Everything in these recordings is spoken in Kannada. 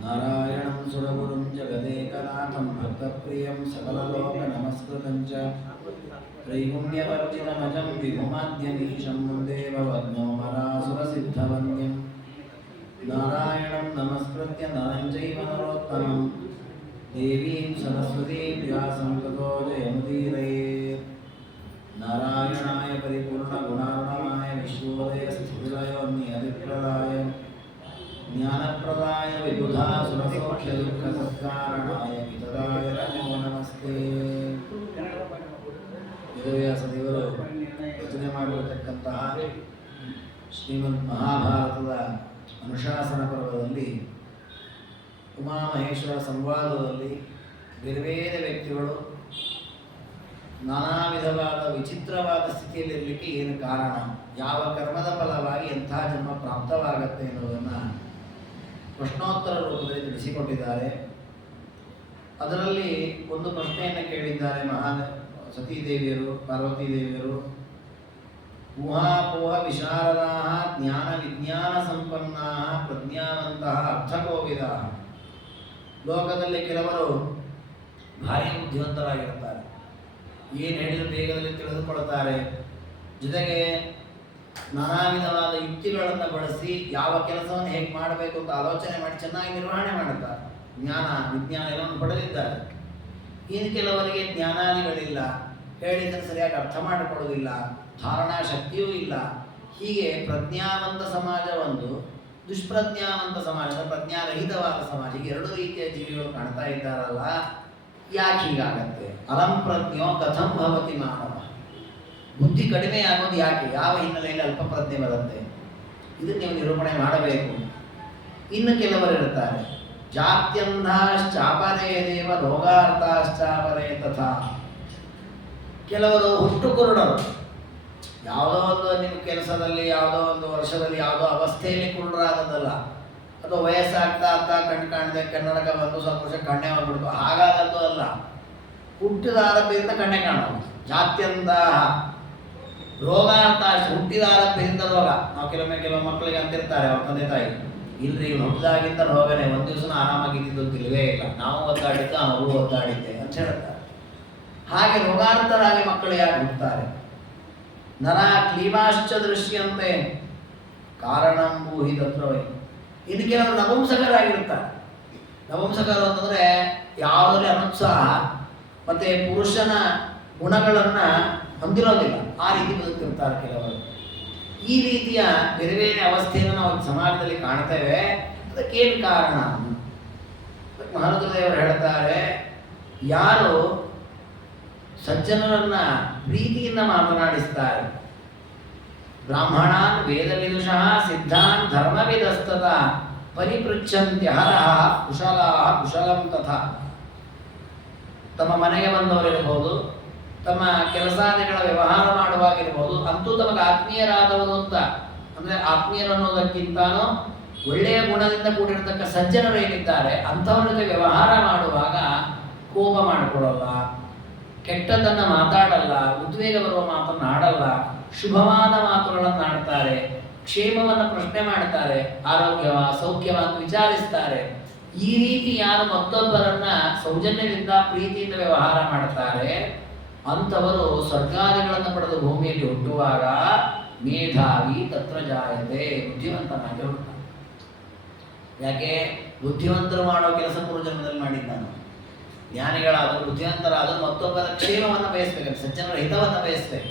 नारायणं सुरगुरुं जगदेकनाथं भक्तप्रियं सकललोकनमस्कृतं च त्रैगुण्यवर्जितमजं विभुमाद्यमीशं वन्दे भवद्नोमरासुरसिद्धवन्द्यं नारायणं नमस्कृत्य नरं चैव नरोत्तमं देवीं सरस्वतीं व्यासं ततो जयमुदीरयेत् नारायणाय परिपूर्णगुणार्णवाय विश्वोदयस्थितिलयोन्नियतिप्रदाय ज्ञानप्रदाय विबुधासुरसौख्यदुःखसत्कारणाय वितताय नमो नमस्ते. ವೇದವ್ಯಾಸದೇವರು ರಚನೆ ಮಾಡಿರತಕ್ಕಂತಹ ಶ್ರೀಮದ್ ಮಹಾಭಾರತದ ಅನುಶಾಸನ ಪರ್ವದಲ್ಲಿ ಉಮಾಮಹೇಶ್ವರ ಸಂವಾದದಲ್ಲಿ ಬೇರೆ ಬೇರೆ ವ್ಯಕ್ತಿಗಳು ನಾನಾ ವಿಧವಾದ ವಿಚಿತ್ರವಾದ ಸ್ಥಿತಿಯಲ್ಲಿರಲಿಕ್ಕೆ ಏನು ಕಾರಣ, ಯಾವ ಕರ್ಮದ ಫಲವಾಗಿ ಎಂಥ ಜನ್ಮ ಪ್ರಾಪ್ತವಾಗತ್ತೆ ಎನ್ನುವುದನ್ನು ಪ್ರಶ್ನೋತ್ತರ ರೂಪದಲ್ಲಿ ತಿಳಿಸಿಕೊಟ್ಟಿದ್ದಾರೆ. ಅದರಲ್ಲಿ ಒಂದು ಪ್ರಶ್ನೆಯನ್ನು ಕೇಳಿದ್ದಾರೆ ಮಹಾನ್ ಸತೀದೇವಿಯರು, ಪಾರ್ವತೀದೇವಿಯರು. ಊಹಾಪೋಹ ವಿಶಾರದಾ ಜ್ಞಾನ ವಿಜ್ಞಾನ ಸಂಪನ್ನಾ ಪ್ರಜ್ಞಾವಂತಹ ಅರ್ಥಕೋವಿದಾ. ಲೋಕದಲ್ಲಿ ಕೆಲವರು ಭಾರಿ ಬುದ್ಧಿವಂತರಾಗಿರುತ್ತಾರೆ, ಏನು ಹೇಳಿದರೂ ಬೇಗದಲ್ಲಿ ತಿಳಿದುಕೊಳ್ಳುತ್ತಾರೆ. ಜೊತೆಗೆ ನಾನಾ ವಿಧವಾದ ಯುಕ್ತಿಗಳನ್ನು ಬಳಸಿ ಯಾವ ಕೆಲಸವನ್ನು ಹೇಗೆ ಮಾಡಬೇಕು ಅಂತ ಆಲೋಚನೆ ಮಾಡಿ ಚೆನ್ನಾಗಿ ನಿರ್ವಹಣೆ ಮಾಡುತ್ತಾರೆ. ಜ್ಞಾನ ವಿಜ್ಞಾನ ಎಲ್ಲವನ್ನು ಪಡೆದಿದ್ದಾರೆ. ಇನ್ನು ಕೆಲವರಿಗೆ ಜ್ಞಾನಾದಿಗಳಿಲ್ಲ, ಹೇಳಿದರೆ ಸರಿಯಾಗಿ ಅರ್ಥ ಮಾಡಿಕೊಳ್ಳುವುದಿಲ್ಲ, ಧಾರಣಾ ಶಕ್ತಿಯೂ ಇಲ್ಲ. ಹೀಗೆ ಪ್ರಜ್ಞಾವಂತ ಸಮಾಜ ಒಂದು, ದುಷ್ಪ್ರಜ್ಞಾವಂತ ಸಮಾಜ, ಪ್ರಜ್ಞಾರಹಿತವಾದ ಸಮಾಜ, ಹೀಗೆ ಎರಡು ರೀತಿಯ ಜೀವಿಗಳು ಕಾಣ್ತಾ ಇದ್ದಾರಲ್ಲ. ಯಾಕೆ ಹೀಗಾಗತ್ತೆ? ಅಲಂ ಪ್ರಜ್ಞೋ ಕಥಂ ಭವತಿ ಮಾನವ. ಬುದ್ಧಿ ಕಡಿಮೆ ಆಗೋದು ಯಾಕೆ? ಯಾವ ಹಿನ್ನೆಲೆಯಲ್ಲಿ ಅಲ್ಪ ಪ್ರಜ್ಞೆ ಬರುತ್ತೆ? ಇದನ್ನು ನೀವು ನಿರೂಪಣೆ ಮಾಡಬೇಕು. ಇನ್ನು ಕೆಲವರು ಇರುತ್ತಾರೆ, ಜಾತ್ಯಂಧಾಶ್ಚಾಪರೇ ದೇವ ರೋಗಾರ್ಥಾಶ್ಚಾಪರೇ ತಥಾ. ಕೆಲವರು ಹುಟ್ಟು ಕುರುಡರು, ಯಾವುದೋ ಒಂದು ನಿಮ್ಮ ಕೆಲಸದಲ್ಲಿ, ಯಾವುದೋ ಒಂದು ವರ್ಷದಲ್ಲಿ, ಯಾವುದೋ ಅವಸ್ಥೆಯಲ್ಲಿ ಕುರುಡರಾದದ್ದಲ್ಲ, ಅಥವಾ ವಯಸ್ಸಾಗ್ತಾ ಆಗ್ತಾ ಕಣ್ಣು ಕಾಣದೆ ಕನ್ನಡಕ ಬಂದು ಸ್ವಲ್ಪ ವರ್ಷ ಕಣ್ಣೆ ಹೋಗ್ಬಿಡ್ತು, ಹಾಗಾದದ್ದು ಅಲ್ಲ. ಹುಟ್ಟಿದ ಆರಂಭದಿಂದ ಕಣ್ಣೆ ಕಾಣೋದು. ಜಾತ್ಯಂತಹ ರೋಗಾರ್ಥ, ಹುಟ್ಟಿದ ಆರಂಭದಿಂದ ರೋಗ. ನಾವು ಕೆಲವು ಮಕ್ಕಳಿಗೆ ಅಂತಿರ್ತಾರೆ ಅವ್ರ ತಂದೆ ತಾಯಿ, ಇಲ್ರಿ ಇವ್ನು ಹುಟ್ಟಿದಾಗಿದ್ದ ರೋಗನೇ, ಒಂದು ದಿವಸ ಆರಾಮಾಗಿದ್ದು ತಿಳಿವೇ ಇಲ್ಲ, ನಾವು ಒದ್ದಾಡಿದ್ದ ಅವರು ಒದ್ದಾಡಿದ್ದೆ ಅಂತ ಹೇಳ್ತಾರೆ. ಹಾಗೆ ರೋಗಾಂತರಾಗಿ ಮಕ್ಕಳು ಯಾಕೆ ಹುಟ್ಟುತ್ತಾರೆ? ನರ ಕ್ಲೀಮಾಶ್ಚ ದೃಶ್ಯಂತೆ ಕಾರಣಂ ಭೂಹಿ ತತ್ರವೈ. ಇನ್ನು ಕೆಲವರು ನಪುಂಸಕರಾಗಿರ್ತಾರೆ. ನಪುಂಸಕರು ಅಂತಂದರೆ ಯಾವುದರಲ್ಲಿ ಅನುತ್ಸಾಹ ಮತ್ತು ಪುರುಷನ ಗುಣಗಳನ್ನು ಹೊಂದಿರೋದಿಲ್ಲ, ಆ ರೀತಿ ಬದುಕಿರ್ತಾರೆ ಕೆಲವರು. ಈ ರೀತಿಯ ಬೇರೆ ಬೇರೆ ಅವಸ್ಥೆಯನ್ನು ನಾವು ಸಮಾಜದಲ್ಲಿ ಕಾಣ್ತೇವೆ. ಅದಕ್ಕೇನು ಕಾರಣ? ಮಹಾರುದ್ರದೇವರು ಹೇಳ್ತಾರೆ, ಯಾರು ಸಜ್ಜನರನ್ನ ಪ್ರೀತಿಯಿಂದ ಮಾತನಾಡಿಸ್ತಾರೆ, ಬ್ರಾಹ್ಮಣಾನ್ ವೇದವಿದುಷಃ ಸಿದ್ಧಾನ್ ಧರ್ಮವಿದಸ್ತತ ಪರಿಪೃಚ್ಛಂತ್ಯಹರಃ ಕುಶಲಾಃ ಕುಶಲಂ ತಥಾ. ತಮ್ಮ ಮನೆಗೆ ಬಂದವರಿರ್ಬೋದು, ತಮ್ಮ ಕೆಲಸಾದಿಗಳ ವ್ಯವಹಾರ ಮಾಡುವಾಗಿರ್ಬೋದು, ಅಂತೂ ತಮಗೆ ಆತ್ಮೀಯರಾದವರು ಅಂತ ಅಂದರೆ ಆತ್ಮೀಯರು ಅನ್ನೋದಕ್ಕಿಂತಾನೂ ಒಳ್ಳೆಯ ಗುಣದಿಂದ ಕೂಡಿರತಕ್ಕ ಸಜ್ಜನರು ಏನಿದ್ದಾರೆ ಅಂಥವ್ರ ಜೊತೆ ವ್ಯವಹಾರ ಮಾಡುವಾಗ ಕೋಪ ಮಾಡಿಕೊಳ್ಳಲ್ಲ, ಕೆಟ್ಟದ್ದನ್ನು ಮಾತಾಡಲ್ಲ, ಉದ್ವೇಗ ಬರುವ ಮಾತನ್ನು ಆಡಲ್ಲ. ಶುಭವಾದ ಮಾತುಗಳನ್ನು ಆಡ್ತಾರೆ, ಕ್ಷೇಮವನ್ನು ಪ್ರಶ್ನೆ ಮಾಡ್ತಾರೆ, ಆರೋಗ್ಯವ ಸೌಖ್ಯವ ಅಂತ ವಿಚಾರಿಸ್ತಾರೆ. ಈ ರೀತಿ ಯಾರು ಮತ್ತೊಬ್ಬರನ್ನ ಸೌಜನ್ಯದಿಂದ ಪ್ರೀತಿಯಿಂದ ವ್ಯವಹಾರ ಮಾಡ್ತಾರೆ ಅಂಥವರು ಸ್ವರ್ಗಾದಿಗಳನ್ನು ಪಡೆದು ಭೂಮಿಯಲ್ಲಿ ಹುಟ್ಟುವಾಗ ಮೇಧಾವಿ ತತ್ರ ಜಾಯತೆ, ಬುದ್ಧಿವಂತನಾಗಿ ಹುಟ್ಟುತ್ತಾನೆ. ಯಾಕೆ? ಬುದ್ಧಿವಂತರು ಮಾಡೋ ಕೆಲಸ ಪೂರ್ವಜನ್ಮದಲ್ಲಿ ಮಾಡಿದ್ದಾನೆ. ಜ್ಞಾನಿಗಳಾದರೂ ಬುದ್ಧಿವಂತರಾದರೂ ಮತ್ತೊಬ್ಬರ ಕ್ಷೇಮವನ್ನು ಬಯಸ್ಬೇಕು, ಸಜ್ಜನರ ಹಿತವನ್ನು ಬಯಸ್ಬೇಕು.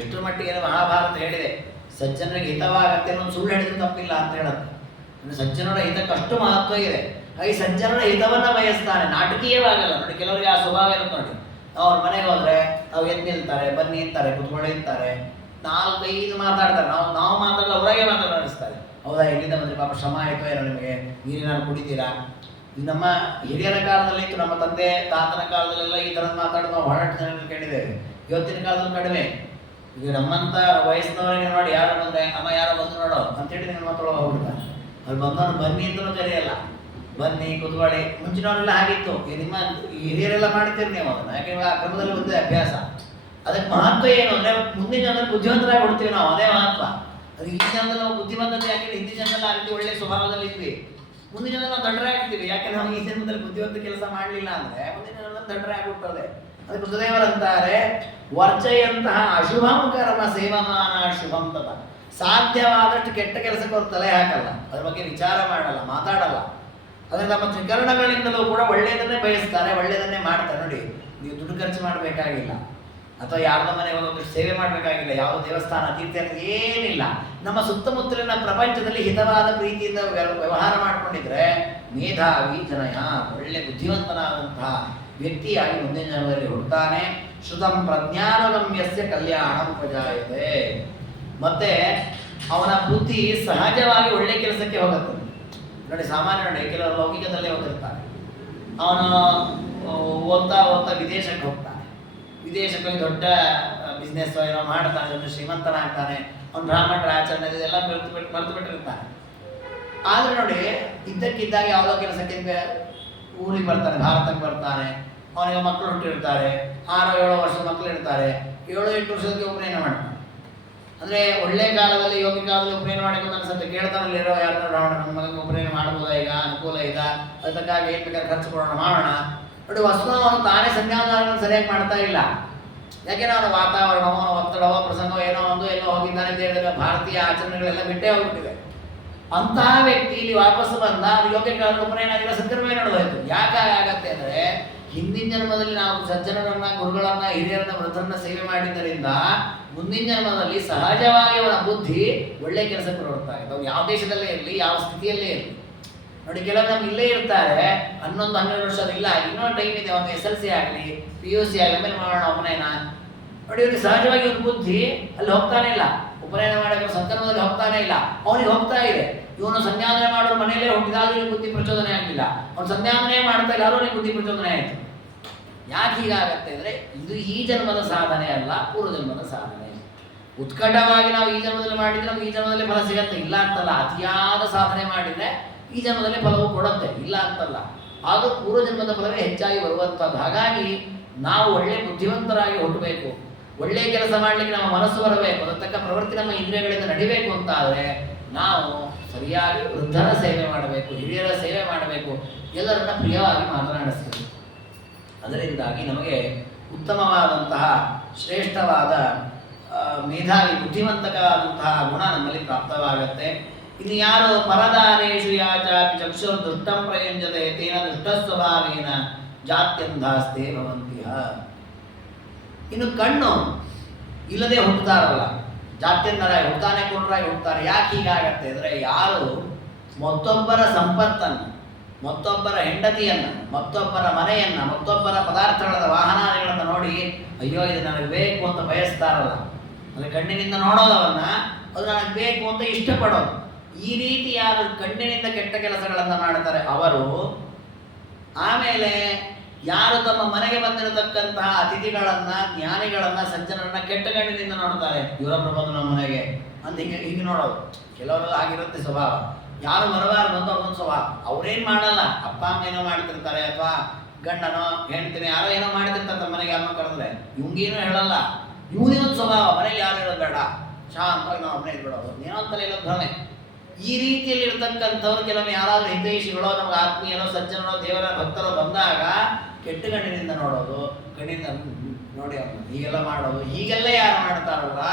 ಎಷ್ಟರ ಮಟ್ಟಿಗೆ ಮಹಾಭಾರತ ಹೇಳಿದೆ, ಸಜ್ಜನರಿಗೆ ಹಿತವಾಗತ್ತೆ ಅನ್ನೋದು ಸುಳ್ಳು ಹೇಳಿದ್ರೆ ತಪ್ಪಿಲ್ಲ ಅಂತ ಹೇಳುತ್ತೆ. ಸಜ್ಜನರ ಹಿತಕ್ಕೆ ಅಷ್ಟು ಮಹತ್ವ ಇದೆ. ಹಾಗೆ ಸಜ್ಜನರ ಹಿತವನ್ನು ಬಯಸ್ತಾನೆ, ನಾಟಕೀಯವಾಗಲ್ಲ. ನೋಡಿ, ಕೆಲವರಿಗೆ ಆ ಸ್ವಭಾವ ಇರುತ್ತೆ. ನೋಡಿ, ನಾವು ಅವ್ರ ಮನೆಗೆ ಹೋದ್ರೆ ನಾವು ಎದ್ದು ನಿಲ್ತಾರೆ, ಬನ್ನಿ ಅಂತಾರೆ, ಕುತ್ಕೊಳ್ಳಿ ಅಂತಾರೆ, 4-5 ಮಾತಾಡ್ತಾರೆ. ನಾವು ಮಾತಾಡಲ್ಲ, ಹೊರಗೆ ಮಾತಾಡಿಸ್ತಾರೆ. ಹೌದಾ, ಎಲ್ಲಿಂದ ಬಂದ್ರಿ, ಪಾಪ ಶ್ರಮ ಆಯಿತು ಏನೋ ನಿಮಗೆ, ನೀರೇನಾದ್ರು ಕುಡಿತೀರಾ? ಈ ನಮ್ಮ ಹಿರಿಯರ ಕಾಲದಲ್ಲಿ ಇತ್ತು, ನಮ್ಮ ತಂದೆ ತಾತನ ಕಾಲದಲ್ಲೆಲ್ಲ ಈ ಥರದ್ದು ಮಾತಾಡೋದು ನಾವು ಬಹಳಷ್ಟು ಜನಗಳು ಕೇಳಿದ್ದೇವೆ. ಇವತ್ತಿನ ಕಾಲದಲ್ಲಿ ಕಡಿಮೆ. ಈಗ ನಮ್ಮಂಥ ವಯಸ್ಸಿನವರಿಗೆ ನೋಡಿ, ಯಾರು ಬಂದರೆ ಅಮ್ಮ ಯಾರೋ ಬಂದು ನೋಡೋ ಅಂತೇಳಿ ನಿಮ್ಮ ಮಕ್ಕಳು ಹೋಗ್ಬಿಡ್ತಾರೆ. ಅವ್ರು ಬಂದವನು ಬನ್ನಿ ಅಂತಲೂ ಕರೆಯಲ್ಲ, ಬನ್ನಿ ಕುತ್ಕೊಳ್ಳಿ. ಮುಂಚಿನವರೆಲ್ಲ ಹಾಗಿತ್ತು. ನಿಮ್ಮ ಹಿರಿಯರೆಲ್ಲ ಮಾಡ್ತೀರಿ ನೀವು ಅದನ್ನು, ಯಾಕೆಂದ್ರೆ ಆ ಕ್ರಮದಲ್ಲಿ ಬಂದಿದೆ ಅಭ್ಯಾಸ. ಅದಕ್ಕೆ ಮಹತ್ವ ಏನು ಅಂದರೆ, ಮುಂದಿನ ಜನರಲ್ಲಿ ಬುದ್ಧಿವಂತರಾಗಿ ಕೊಡ್ತೀವಿ ನಾವು, ಅದೇ ಮಹತ್ವ. ಅದು ಈ ಜನದಲ್ಲಿ ನಾವು ಬುದ್ಧಿವಂತತೆ ಯಾಕೆಂದ್ರೆ ಹಿಂದಿನ ಜನದಲ್ಲಿ ಆ ರೀತಿ ಒಳ್ಳೆಯ ಸ್ವಭಾವದಲ್ಲಿ ಇದ್ವಿ. ಮುಂದಿನ ಜನ ನಾವು ದಡ್ಡರೆ ಆಗ್ತೀವಿ. ಯಾಕೆ ನಾವು ಈ ಜನ್ಮದಲ್ಲಿ ಬುದ್ಧಿವಂತ ಕೆಲಸ ಮಾಡಲಿಲ್ಲ ಅಂದರೆ ಮುಂದಿನ ಜನ ದಡ್ಡರೆ ಆಗಿಬಿಡ್ತದೆ. ಅದಕ್ಕೆ ಬುದ್ಧದೇವರಂತಾರೆ, ವರ್ಚೆಯಂತಹ ಅಶುಭಂ ಕರ್ಮ ಸೇವಮಾನ ಶುಭಂ ತತ. ಸಾಧ್ಯವಾದಷ್ಟು ಕೆಟ್ಟ ಕೆಲಸಕ್ಕೆ ಅವ್ರು ತಲೆ ಹಾಕಲ್ಲ, ಅದ್ರ ಬಗ್ಗೆ ವಿಚಾರ ಮಾಡಲ್ಲ, ಮಾತಾಡಲ್ಲ. ಆದರೆ ನಮ್ಮ ತ್ರಿಕರಣಗಳಿಂದಲೂ ಕೂಡ ಒಳ್ಳೆಯದನ್ನೇ ಬಯಸ್ತಾರೆ, ಒಳ್ಳೆಯದನ್ನೇ ಮಾಡ್ತಾರೆ. ನೋಡಿ, ನೀವು ದುಡ್ಡು ಖರ್ಚು ಮಾಡಬೇಕಾಗಿಲ್ಲ, ಅಥವಾ ಯಾರ್ದೋ ಮನೆಗೆ ಹೋಗೋದು ಸೇವೆ ಮಾಡಬೇಕಾಗಿಲ್ಲ, ಯಾವ ದೇವಸ್ಥಾನ ತೀರ್ಥಯಾತ್ರೆ ಏನಿಲ್ಲ. ನಮ್ಮ ಸುತ್ತಮುತ್ತಲಿನ ಪ್ರಪಂಚದಲ್ಲಿ ಹಿತವಾದ ಪ್ರೀತಿಯಿಂದ ವ್ಯವಹಾರ ಮಾಡಿಕೊಂಡಿದ್ರೆ ಮೇಧಾವಿ ಜನಯ, ಒಳ್ಳೆ ಬುದ್ಧಿವಂತನಾದಂತಹ ವ್ಯಕ್ತಿಯಾಗಿ ಮುಂದಿನ ಜನ್ಮದಲ್ಲಿ ಹುಡ್ತಾನೆ. ಶ್ರುತಂ ಪ್ರಜ್ಞಾನಗಮ್ಯಸ್ಯ ಕಲ್ಯಾಣಂ ಉಪಜಾಯತೆ. ಮತ್ತೆ ಅವನ ಬುದ್ಧಿ ಸಹಜವಾಗಿ ಒಳ್ಳೆ ಕೆಲಸಕ್ಕೆ ಹೋಗುತ್ತೆ. ನೋಡಿ, ಸಾಮಾನ್ಯ ನೋಡಿ, ಕೆಲವರು ಲೌಕಿಕದಲ್ಲೇ ಹೋಗಿರ್ತಾರೆ. ಅವನು ಓದ್ತಾ ವಿದೇಶಕ್ಕೆ ಹೋಗ್ತಾನೆ. ವಿದೇಶಕ್ಕೆ ಹೋಗಿ ದೊಡ್ಡ ಬಿಸ್ನೆಸ್ ಏನೋ ಮಾಡ್ತಾನೆ, ಒಂದು ಶ್ರೀಮಂತನಾಗ್ತಾನೆ. ಅವ್ನು ಬ್ರಾಹ್ಮಣರ ಆಚರಣೆ ಇದೆಲ್ಲ ಮರೆತು ಬಿಟ್ಟಿರ್ತಾನೆ. ಆದರೆ ನೋಡಿ, ಇದ್ದಕ್ಕಿದ್ದಾಗ ಯಾವುದೋ ಕೆಲಸಕ್ಕೆ ಊರಿಗೆ ಬರ್ತಾನೆ, ಭಾರತಕ್ಕೆ ಬರ್ತಾನೆ. ಅವನಿಗೆ ಮಕ್ಕಳು ಹುಟ್ಟಿರ್ತಾರೆ, 6-7 ವರ್ಷದ ಮಕ್ಕಳು ಇರ್ತಾರೆ. 7-8 ವರ್ಷಕ್ಕೆ ಉಪನಯನ ಮಾಡ್ತಾನೆ. ಅಂದರೆ ಒಳ್ಳೆ ಕಾಲದಲ್ಲಿ, ಯೋಗಿ ಕಾಲದಲ್ಲಿ ಉಪನಯನ ಮಾಡಿಕೊಂಡು ಅನ್ಸುತ್ತೆ. ಕೇಳ್ತಾನಲ್ಲಿರೋ ಯಾರು, ನನ್ನ ಮಗನಿಗೆ ಉಪನಯನ ಮಾಡ್ಬೋದಾ, ಈಗ ಅನುಕೂಲ ಇದೆ, ಅದಕ್ಕಾಗಿ ಏನು ಬೇಕಾದ್ರೆ ಖರ್ಚು ಕೊಡೋಣ, ಮಾಡೋಣ. ನೋಡಿ, ಅವನು ತಾನೇ ಸಂಧ್ಯಾವಂದನಗಳನ್ನು ಸರಿಯಾಗಿ ಮಾಡ್ತಾ ಇಲ್ಲ. ಯಾಕೆಂದ್ರೆ ಅವನ ವಾತಾವರಣವೋ, ಒತ್ತಡವೋ, ಪ್ರಸಂಗವೋ ಏನೋ ಎಲ್ಲೋ ಹೋಗಿದ್ದಾನೆ ಅಂತ ಹೇಳಿದ್ರೆ ಭಾರತೀಯ ಆಚರಣೆಗಳೆಲ್ಲ ಬಿಟ್ಟೇ ಹೋಗ್ಬಿಟ್ಟಿದೆ. ಅಂತಹ ವ್ಯಕ್ತಿ ಇಲ್ಲಿ ವಾಪಸ್ ಬಂದ, ಅದು ಯೋಗ್ಯ ಕಾಲದ ಉಪನಯನ ಆಗಿರೋ ಸತ್ಕರ್ಮವೇ ನಡೆದೋಯ್ತು. ಯಾಕೆ ಆಗತ್ತೆ ಅಂದರೆ, ಹಿಂದಿನ ಜನ್ಮದಲ್ಲಿ ನಾವು ಸಜ್ಜನರನ್ನ, ಗುರುಗಳನ್ನ, ಹಿರಿಯರನ್ನ, ವೃದ್ಧರನ್ನ ಸೇವೆ ಮಾಡಿದ್ದರಿಂದ ಮುಂದಿನ ಜನ್ಮದಲ್ಲಿ ಸಹಜವಾಗಿ ಅವನ ಬುದ್ಧಿ ಒಳ್ಳೆ ಕೆಲಸಕ್ಕೆ ಹೊರಡ್ತಾ ಇದೆ. ಅವ್ರು ಯಾವ ದೇಶದಲ್ಲೇ ಇರಲಿ, ಯಾವ ಸ್ಥಿತಿಯಲ್ಲೇ ಇರಲಿ. ನೋಡಿ, ಕೆಲವರು ನಮ್ಗೆ ಇಲ್ಲೇ ಇರ್ತಾರೆ, 11-12 ವರ್ಷದ ಇಲ್ಲ, ಇನ್ನೂ ಟೈಮ್ ಇದೆ, ಒಂದು SLC ಆಗಲಿ, PUC ಆಗಲಿ, ಆಮೇಲೆ ಮಾಡೋಣ ಉಪನಯನ. ನೋಡಿ, ಇವ್ರಿಗೆ ಸಹಜವಾಗಿ ಒಂದು ಬುದ್ಧಿ ಅಲ್ಲಿ ಹೋಗ್ತಾನೆ ಇಲ್ಲ. ಉಪನಯನ ಮಾಡೋಕೆ ಸಂಕಲ್ಪದಲ್ಲಿ ಹೋಗ್ತಾನೆ ಇಲ್ಲ, ಅವನಿಗೆ ಹೋಗ್ತಾ ಇದೆ. ಇವನು ಸಂಧ್ಯಾವಂದನೆ ಮಾಡೋರು ಮನೆಯಲ್ಲೇ ಹುಟ್ಟಿದಾಗಲೂ ಬುದ್ಧಿ ಪ್ರಚೋದನೆ ಆಗಲಿಲ್ಲ. ಅವ್ನು ಸಂಧ್ಯಾವಂದನೆ ಮಾಡ್ತಾ ಇಲ್ಲ, ಅವನಿಗೆ ಬುದ್ಧಿ ಪ್ರಚೋದನೆ ಆಯಿತು. ಯಾಕೆ ಹೀಗಾಗತ್ತೆ ಅಂದರೆ, ಇದು ಈ ಜನ್ಮದ ಸಾಧನೆ ಅಲ್ಲ, ಪೂರ್ವಜನ್ಮದ ಸಾಧನೆ. ಉತ್ಕಟವಾಗಿ ನಾವು ಈ ಜನ್ಮದಲ್ಲಿ ಮಾಡಿದ್ರೆ ನಮ್ಗೆ ಈ ಜನ್ಮದಲ್ಲಿ ಫಲ ಸಿಗತ್ತೆ, ಇಲ್ಲ ಅಂತಲ್ಲ. ಅತಿಯಾದ ಸಾಧನೆ ಮಾಡಿದರೆ ಈ ಜನ್ಮದಲ್ಲಿ ಫಲವು ಕೊಡುತ್ತೆ, ಇಲ್ಲ ಅಂತಲ್ಲ. ಆದರೂ ಪೂರ್ವಜನ್ಮದ ಫಲವೇ ಹೆಚ್ಚಾಗಿ ಬರುವಂಥದ್ದು. ಹಾಗಾಗಿ ನಾವು ಒಳ್ಳೆ ಬುದ್ಧಿವಂತರಾಗಿ ಹುಟ್ಟಬೇಕು, ಒಳ್ಳೆಯ ಕೆಲಸ ಮಾಡಲಿಕ್ಕೆ ನಮ್ಮ ಮನಸ್ಸು ಬರಬೇಕು, ಅದರ ತಕ್ಕ ಪ್ರವೃತ್ತಿ ನಮ್ಮ ಇಂದ್ರಿಯಗಳಿಂದ ನಡಿಬೇಕು ಅಂತಾದರೆ ನಾವು ಸರಿಯಾಗಿ ವೃದ್ಧರ ಸೇವೆ ಮಾಡಬೇಕು, ಹಿರಿಯರ ಸೇವೆ ಮಾಡಬೇಕು, ಎಲ್ಲರನ್ನ ಪ್ರಿಯವಾಗಿ ಮಾತನಾಡಿಸಬೇಕು. ಅದರಿಂದಾಗಿ ನಮಗೆ ಉತ್ತಮವಾದಂತಹ ಶ್ರೇಷ್ಠವಾದ ಮೇಧಾವಿ ಬುದ್ಧಿವಂತಕವಾದಂತಹ ಗುಣ ನಮ್ಮಲ್ಲಿ ಪ್ರಾಪ್ತವಾಗತ್ತೆ. ಇನ್ನು ಯಾರು ಪರದಾನೇಶು ಯಾಚಾಪಿ ಚಕ್ಷುರ್ ದುಷ್ಟಂ ಪ್ರಯುಂಜತೆ ತೇನ ದುಷ್ಟ ಸ್ವಭಾವೇನ ಜಾತ್ಯಂಧಾಸ್ತೆ ಭವಂತಿಹ. ಇನ್ನು ಕಣ್ಣು ಇಲ್ಲದೆ ಹುಟ್ಟುತ್ತಾರಲ್ಲ, ಜಾತ್ಯಂಧರಾಗಿ ಹುಡ್ತಾನೆ, ಕುರುಡರಾಗಿ ಹುಡ್ತಾರೆ. ಯಾಕೆ ಹೀಗಾಗತ್ತೆ ಅಂದರೆ, ಯಾರು ಮತ್ತೊಬ್ಬರ ಸಂಪತ್ತನ್ನು, ಮತ್ತೊಬ್ಬರ ಹೆಂಡತಿಯನ್ನು, ಮತ್ತೊಬ್ಬರ ಮನೆಯನ್ನು, ಮತ್ತೊಬ್ಬರ ಪದಾರ್ಥಗಳನ್ನ, ವಾಹನಾದಿಗಳನ್ನು ನೋಡಿ ಅಯ್ಯೋ ಇದು ನನಗೆ ಬೇಕು ಅಂತ ಬಯಸ್ತಾರಲ್ಲ, ಅಂದರೆ ಕಣ್ಣಿನಿಂದ ನೋಡೋದವನ್ನ ಅದು ನನಗೆ ಬೇಕು ಅಂತ ಇಷ್ಟಪಡೋದು. ಈ ರೀತಿ ಯಾರು ಕಣ್ಣಿನಿಂದ ಕೆಟ್ಟ ಕೆಲಸಗಳನ್ನು ಮಾಡ್ತಾರೆ ಅವರು, ಆಮೇಲೆ ಯಾರು ತಮ್ಮ ಮನೆಗೆ ಬಂದಿರತಕ್ಕಂತಹ ಅತಿಥಿಗಳನ್ನ, ಜ್ಞಾನಿಗಳನ್ನ, ಸಜ್ಜನರನ್ನ ಕೆಟ್ಟ ಕಣ್ಣಿನಿಂದ ನೋಡ್ತಾರೆ. ಇವರೊಬ್ಬರು ಬಂದು ನಮ್ಮ ಮನೆಗೆ ಅಂತ ಹೀಗೆ ನೋಡೋದು. ಕೆಲವರು ಆಗಿರುತ್ತೆ ಸ್ವಭಾವ. ಯಾರು ಬರಬಾರ್ದು ಅಂತ ಅವ್ರೊಂದು ಸ್ವಭಾವ. ಅವ್ರೇನು ಮಾಡಲ್ಲ, ಅಪ್ಪ ಅಮ್ಮ ಏನೋ ಮಾಡ್ತಿರ್ತಾರೆ, ಅಥವಾ ಗಂಡನೋ ಹೆಣ್ತಿನಿ ಯಾರೋ ಏನೋ ಮಾಡ್ತಿರ್ತಾರೆ ತಮ್ಮ ಮನೆಗೆ ಯಾರನ್ನೋ ಕರೆದ್ರೆ, ಇವಂಗೇನು ಹೇಳಲ್ಲ. ಇವನಿಗೊಂದು ಸ್ವಭಾವ, ಮನೇಲಿ ಯಾರು ಇರೋದು ಬೇಡ, ಶಾಂತವಾಗಿ ನಾವು ಮನೆ ಬಿಡೋದು, ಏನೋ ಅಂತಲೇ ಇರೋದು ಭ್ರಮೆ. ಈ ರೀತಿಯಲ್ಲಿ ಇರ್ತಕ್ಕಂಥವ್ರು ಕೆಲವೊಮ್ಮೆ ಯಾರಾದ್ರೂ ಹಿತೈಷಿಗಳೋ ನಮ್ಗೆ ಆತ್ಮೀಯರೋ ಸಜ್ಜನರೋ ದೇವರ ಭಕ್ತರೋ ಬಂದಾಗ ಕೆಟ್ಟ ಕಣ್ಣಿನಿಂದ ನೋಡೋದು, ಕಣ್ಣಿಂದ ನೋಡಿ ಅವನು ಹೀಗೆಲ್ಲ ಮಾಡೋದು, ಹೀಗೆಲ್ಲ ಯಾರು ಮಾಡ್ತಾರಲ್ಲ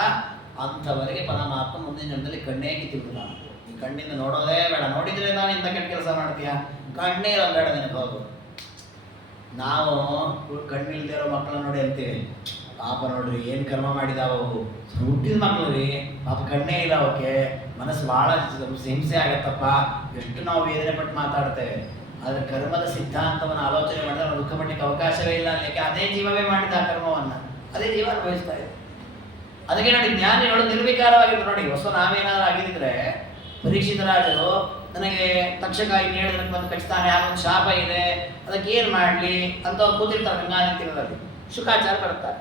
ಅಂಥವರಿಗೆ ಪರಮಾತ್ಮ ಮುಂದಿನ ಜನ್ಮದಲ್ಲಿ ಕಣ್ಣೇ ಕಿತ್ತಿಬಿಡಲ್ಲ. ಈ ಕಣ್ಣಿಂದ ನೋಡೋದೇ ಬೇಡ, ನೋಡಿದ್ರೆ ನಾನು ಇಂಥ ಕೆಟ್ಟ ಕೆಲಸ ಮಾಡ್ತೀಯಾ, ಕಣ್ಣೇ ಇರೋದು ಬೇಡ ನಿನಗೆ ಹೋಗು. ನಾವು ಕಣ್ಣಿಲ್ದೇ ಇರೋ ಮಕ್ಕಳನ್ನ ನೋಡಿ ಅಂತೀವಿ, ಪಾಪ ನೋಡ್ರಿ ಏನು ಕರ್ಮ ಮಾಡಿದಾವು, ಹುಟ್ಟಿದ ಮಕ್ಕಳು ರೀ, ಪಾಪ ಕಣ್ಣೇ ಇಲ್ಲ ಅವಕ್ಕೆ, ಮನಸ್ಸು ಭಾಳ ಹಿಂಸೆ ಆಗತ್ತಪ್ಪ, ಎಷ್ಟು ನಾವು ವೇದನೆ ಪಟ್ಟು ಮಾತಾಡ್ತೇವೆ. ಆದರೆ ಕರ್ಮದ ಸಿದ್ಧಾಂತವನ್ನು ಆಲೋಚನೆ ಮಾಡಿದ್ರೆ ನಾವು ದುಃಖ ಪಡಲಿಕ್ಕೆ ಅವಕಾಶವೇ ಇಲ್ಲ. ಯಾಕೆ ಅದೇ ಜೀವವೇ ಮಾಡಿದ ಆ ಕರ್ಮವನ್ನು ಅದೇ ಜೀವ ಅನುಭವಿಸ್ತಾ ಇದೆ. ಅದಕ್ಕೆ ನೋಡಿ ಜ್ಞಾನಿಗಳು ನಿರ್ವಿಕಾರವಾಗಿರ್ತಾರೆ. ನೋಡಿ ಹೊಸ ನಾವೇನಾದ್ರು ಆಗಿದ್ರೆ ಪರೀಕ್ಷಿತ ರಾಜರು ನನಗೆ ತಕ್ಷಕ 7 ದಿನಕ್ಕೆ ಬಂದು ಕಚ್ತಾನೆ, ಹಾಗೊಂದು ಶಾಪ ಇದೆ, ಅದಕ್ಕೆ ಏನು ಮಾಡಲಿ ಅಂತ ಅವ್ರು ಕೂತಿರ್ತಾರೆ ಗಂಗಾನದಿ ತೀರದಲ್ಲಿ. ಶುಕಾಚಾರ ಬರ್ತಾರೆ,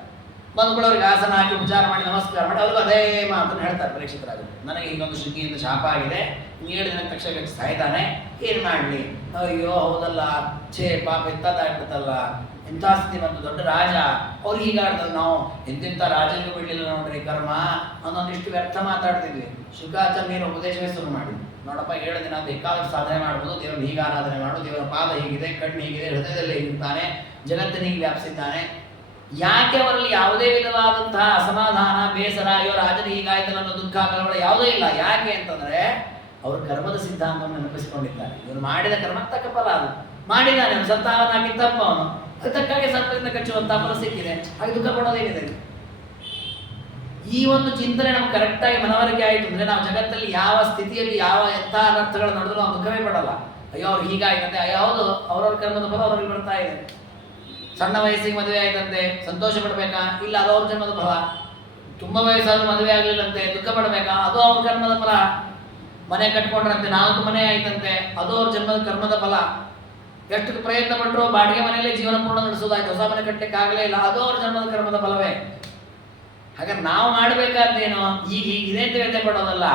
ಬಂದ್ಕೊಳ್ಳೋರಿಗೆ ಆಸನ ಹಾಕಿ ಉಪಚಾರ ಮಾಡಿ ನಮಸ್ಕಾರ ಮಾಡಿ ಅವ್ರಿಗೂ ಅದೇ ಮಾತನ್ನು ಹೇಳ್ತಾರೆ ಪರೀಕ್ಷಿತ ರಾಜರು, ನನಗೆ ಹೀಗೊಂದು ಶೃಂಗಿಯಿಂದ ಶಾಪ ಆಗಿದೆ, 7 ದಿನಕ್ಕೆ ತಕ್ಷಕ ಕಚ್ತಾ ಇದ್ದಾನೆ, ಏನು ಮಾಡಲಿ. ಅಯ್ಯೋ ಹೌದಲ್ಲ, ಛೇ ಪಾಪ ಎತ್ತದಾಗ್ಬಿಡ್ತಲ್ಲ, ಇಂಥ ಸ್ಥಿತಿ ಮತ್ತು ದೊಡ್ಡ ರಾಜ ಅವ್ರು ಹೀಗಾಡ್ತಾರೆ, ನಾವು ಎಂತೆಂಥ ರಾಜನಿಗೂ ಬಿಡಲಿಲ್ಲ ನೋಡ್ರಿ ಕರ್ಮ ಅನ್ನೊಂದಿಷ್ಟು ವ್ಯರ್ಥ ಮಾತಾಡ್ತಿದ್ವಿ. ಶುಕಾಚಾರ್ಯ ನೀನು ಉಪದೇಶವೇ ಶುರು ಮಾಡಿ, ನೋಡಪ್ಪ 7 ದಿನ ಬೇಕಾದಷ್ಟು ಸಾಧನೆ ಮಾಡ್ಬೋದು, ದೇವರನ್ನ ಹೀಗೆ ಆರಾಧನೆ ಮಾಡು, ದೇವರ ಪಾದ ಹೀಗಿದೆ, ಕಣ್ಣು ಹೀಗಿದೆ, ಹೃದಯದಲ್ಲಿ ಹೀಗಿರ್ತಾನೆ, ಜಗತ್ತಿನ ಹೀಗೆ ವ್ಯಾಪಿಸಿದ್ದಾನೆ. ಯಾಕೆ ಅವರಲ್ಲಿ ಯಾವುದೇ ವಿಧವಾದಂತಹ ಅಸಮಾಧಾನ, ಬೇಸರ, ಅಯ್ಯೋ ರಾಜನ ಹೀಗಾಯ್ತಲ್ಲ ಅನ್ನೋ ದುಃಖ ಕಳವಳ ಯಾವುದೂ ಇಲ್ಲ. ಯಾಕೆ ಅಂತಂದ್ರೆ ಅವರು ಕರ್ಮದ ಸಿದ್ಧಾಂತವನ್ನು ನೆನಪಿಸಿಕೊಂಡಿದ್ದಾರೆ. ಇವನು ಮಾಡಿದ ಕರ್ಮಕ್ಕೆ ತಕ್ಕ ಫಲ ಅದು ಮಾಡಿದ್ದಾನೆ, ಅವನು ಸತ್ತಾವನ್ನ ಹಾಕಿ ತಪ್ಪ ಅವನು ಅದಕ್ಕಾಗಿ ಸರ್ಪದಿಂದ ಕಚ್ಚುವಂತ ಫಲ ಸಿಕ್ಕಿದೆ, ಹಾಗೆ ದುಃಖ ಪಡೋದೇನಿದೆ. ಈ ಒಂದು ಚಿಂತನೆ ನಮ್ಗೆ ಕರೆಕ್ಟಾಗಿ ಮನವರಿಕೆ ಆಯಿತು ಅಂದ್ರೆ ನಾವು ಜಗತ್ತಲ್ಲಿ ಯಾವ ಸ್ಥಿತಿಯಲ್ಲಿ ಯಾವ ಎಂಥ ಅನರ್ಥಗಳು ನಡೆದ್ರು ನಾವು ದುಃಖವೇ ಪಡಲ್ಲ. ಅಯ್ಯೋ ಅವ್ರು ಹೀಗಾಯ್ತಂತೆ, ಯಾವುದು ಅವರವ್ರ ಕರ್ಮದ ಫಲ ಅವ್ರಿಗೆ ಬರ್ತಾ ಇದೆ. ಸಣ್ಣ ವಯಸ್ಸಿಗೆ ಮದುವೆ ಆಯ್ತಂತೆ, ಸಂತೋಷ ಪಡ್ಬೇಕಾ? ಇಲ್ಲ, ಅದು ಅವ್ರ ಜನ್ಮದ ಫಲ. ತುಂಬಾ ವಯಸ್ಸಾದ್ರೂ ಮದುವೆ ಆಗಲಿಲ್ಲಂತೆ, ದುಃಖ ಪಡ್ಬೇಕಾ? ಅದು ಅವ್ರ ಕರ್ಮದ ಫಲ. ಮನೆ ಕಟ್ಕೊಂಡ್ರಂತೆ, 4 ಮನೆ ಆಯ್ತಂತೆ, ಅದು ಅವ್ರ ಜನ್ಮದ ಕರ್ಮದ ಫಲ. ಎಷ್ಟು ಪ್ರಯತ್ನ ಪಟ್ಟರು ಬಾಡಿಗೆ ಮನೆಯಲ್ಲೇ ಜೀವನ ಪೂರ್ಣ ನಡೆಸೋದಾಯ್ತು, ಹೊಸ ಮನೆ ಕಟ್ಟಲಿಕ್ಕೆ ಆಗಲೇ ಇಲ್ಲ, ಅದು ಅವ್ರ ಜನ್ಮದ ಕರ್ಮದ ಫಲವೇ. ಹಾಗಾದ್ರೆ ನಾವು ಮಾಡಬೇಕಾದ್ದೇನೋ ಈಗ ಹೀಗಿದೆ ಅಂತ ವ್ಯಥೆ ಪಡೋದಲ್ಲ,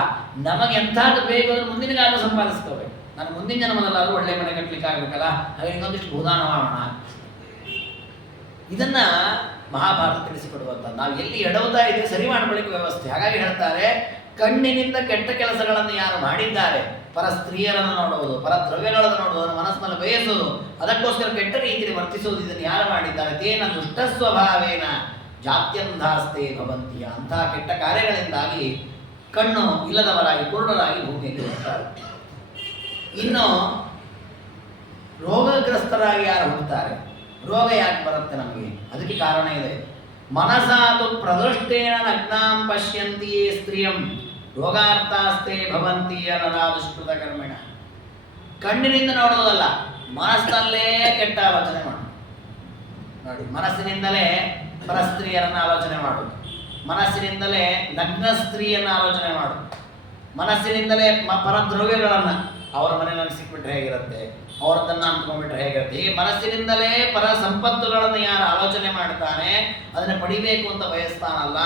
ನಮಗೆ ಎಂಥದ್ದು ಬೇಕು ಅಂದ್ರೆ ಮುಂದಿನ ಕಾಲ ಸಂಪಾದಿಸ್ಕೋಬೇಕು. ನಾನು ಮುಂದಿನ ಜನ್ಮದಲ್ಲಾದ್ರೂ ಒಳ್ಳೆ ಮನೆ ಕಟ್ಟಲಿಕ್ಕೆ ಆಗ್ಬೇಕಲ್ಲ, ಹಾಗೆ ಇನ್ನೊಂದಿಷ್ಟು ಭೂದಾನ ಮಾಡೋಣ. ಇದನ್ನ ಮಹಾಭಾರತ ತಿಳಿಸಿಕೊಡುವಂತ. ನಾವು ಎಲ್ಲಿ ಎಡವುತ್ತಾ ಇದ್ದೀವಿ ಸರಿ ಮಾಡಬಳಿಕ ವ್ಯವಸ್ಥೆ. ಹಾಗಾಗಿ ಹೇಳ್ತಾರೆ, ಕಣ್ಣಿನಿಂದ ಕೆಟ್ಟ ಕೆಲಸಗಳನ್ನು ಯಾರು ಮಾಡಿದ್ದಾರೆ, ಪರ ಸ್ತ್ರೀಯರನ್ನು ನೋಡುವುದು, ಪರ ದ್ರವ್ಯಗಳನ್ನು ನೋಡುವುದು, ಮನಸ್ಸಿನಲ್ಲಿ ಬಯಸುವುದು, ಅದಕ್ಕೋಸ್ಕರ ಕೆಟ್ಟ ರೀತಿಯಲ್ಲಿ ವರ್ತಿಸುವುದು, ಇದನ್ನು ಯಾರು ಮಾಡಿದ್ದಾರೆ, ತೇನ ದುಷ್ಟ ಸ್ವಭಾವೇನ ಜಾತ್ಯಂಧಾಸ್ತೆ ಭವಂತಿಯ. ಅಂತಹ ಕೆಟ್ಟ ಕಾರ್ಯಗಳಿಂದಾಗಿ ಕಣ್ಣು ಇಲ್ಲದವರಾಗಿ ಕುರುಡರಾಗಿ ಭೂಮಿಯಲ್ಲಿ ಹೋಗ್ತಾರೆ. ಇನ್ನು ರೋಗಗ್ರಸ್ತರಾಗಿ ಯಾರು ಹೋಗ್ತಾರೆ, ರೋಗ ಯಾಕೆ ಬರುತ್ತೆ ನಮಗೆ? ಅದಕ್ಕೆ ಕಾರಣ ಇದೆ. ಮನಸಾತು ಪ್ರದೃಷ್ಟೇನ ನಗ್ನಾಂ ಪಶ್ಯಂತಿಯೇ ಸ್ತ್ರೀಯಂ ರೋಗಾರ್ಥಾಸ್ತೆ ಭವಂತಿಯ ನರಾದುಷ್ಕೃತ ಕರ್ಮಿಣ. ಕಣ್ಣಿನಿಂದ ನೋಡುವುದಲ್ಲ, ಮನಸ್ಸಿನಲ್ಲೇ ಕೆಟ್ಟ ಆಲೋಚನೆ ಮಾಡು. ನೋಡಿ, ಮನಸ್ಸಿನಿಂದಲೇ ಪರಸ್ತ್ರೀಯರನ್ನು ಆಲೋಚನೆ ಮಾಡು, ಮನಸ್ಸಿನಿಂದಲೇ ನಗ್ನ ಸ್ತ್ರೀಯನ್ನು ಆಲೋಚನೆ ಮಾಡು, ಮನಸ್ಸಿನಿಂದಲೇ ಪರದ್ರವ್ಯಗಳನ್ನು ಅವರ ಮನೆಯಲ್ಲಿ ಸಿಕ್ಬಿಟ್ರೆ ಹೇಗಿರುತ್ತೆ, ಅವ್ರದನ್ನ ಅಂದ್ಕೊಂಡ್ಬಿಟ್ರೆ ಹೇಗಿರುತ್ತೆ. ಹೀಗೆ ಮನಸ್ಸಿನಿಂದಲೇ ಪರ ಸಂಪತ್ತುಗಳನ್ನು ಯಾರು ಆಲೋಚನೆ ಮಾಡ್ತಾನೆ, ಅದನ್ನು ಪಡಿಬೇಕು ಅಂತ ಬಯಸ್ತಾನಲ್ಲ,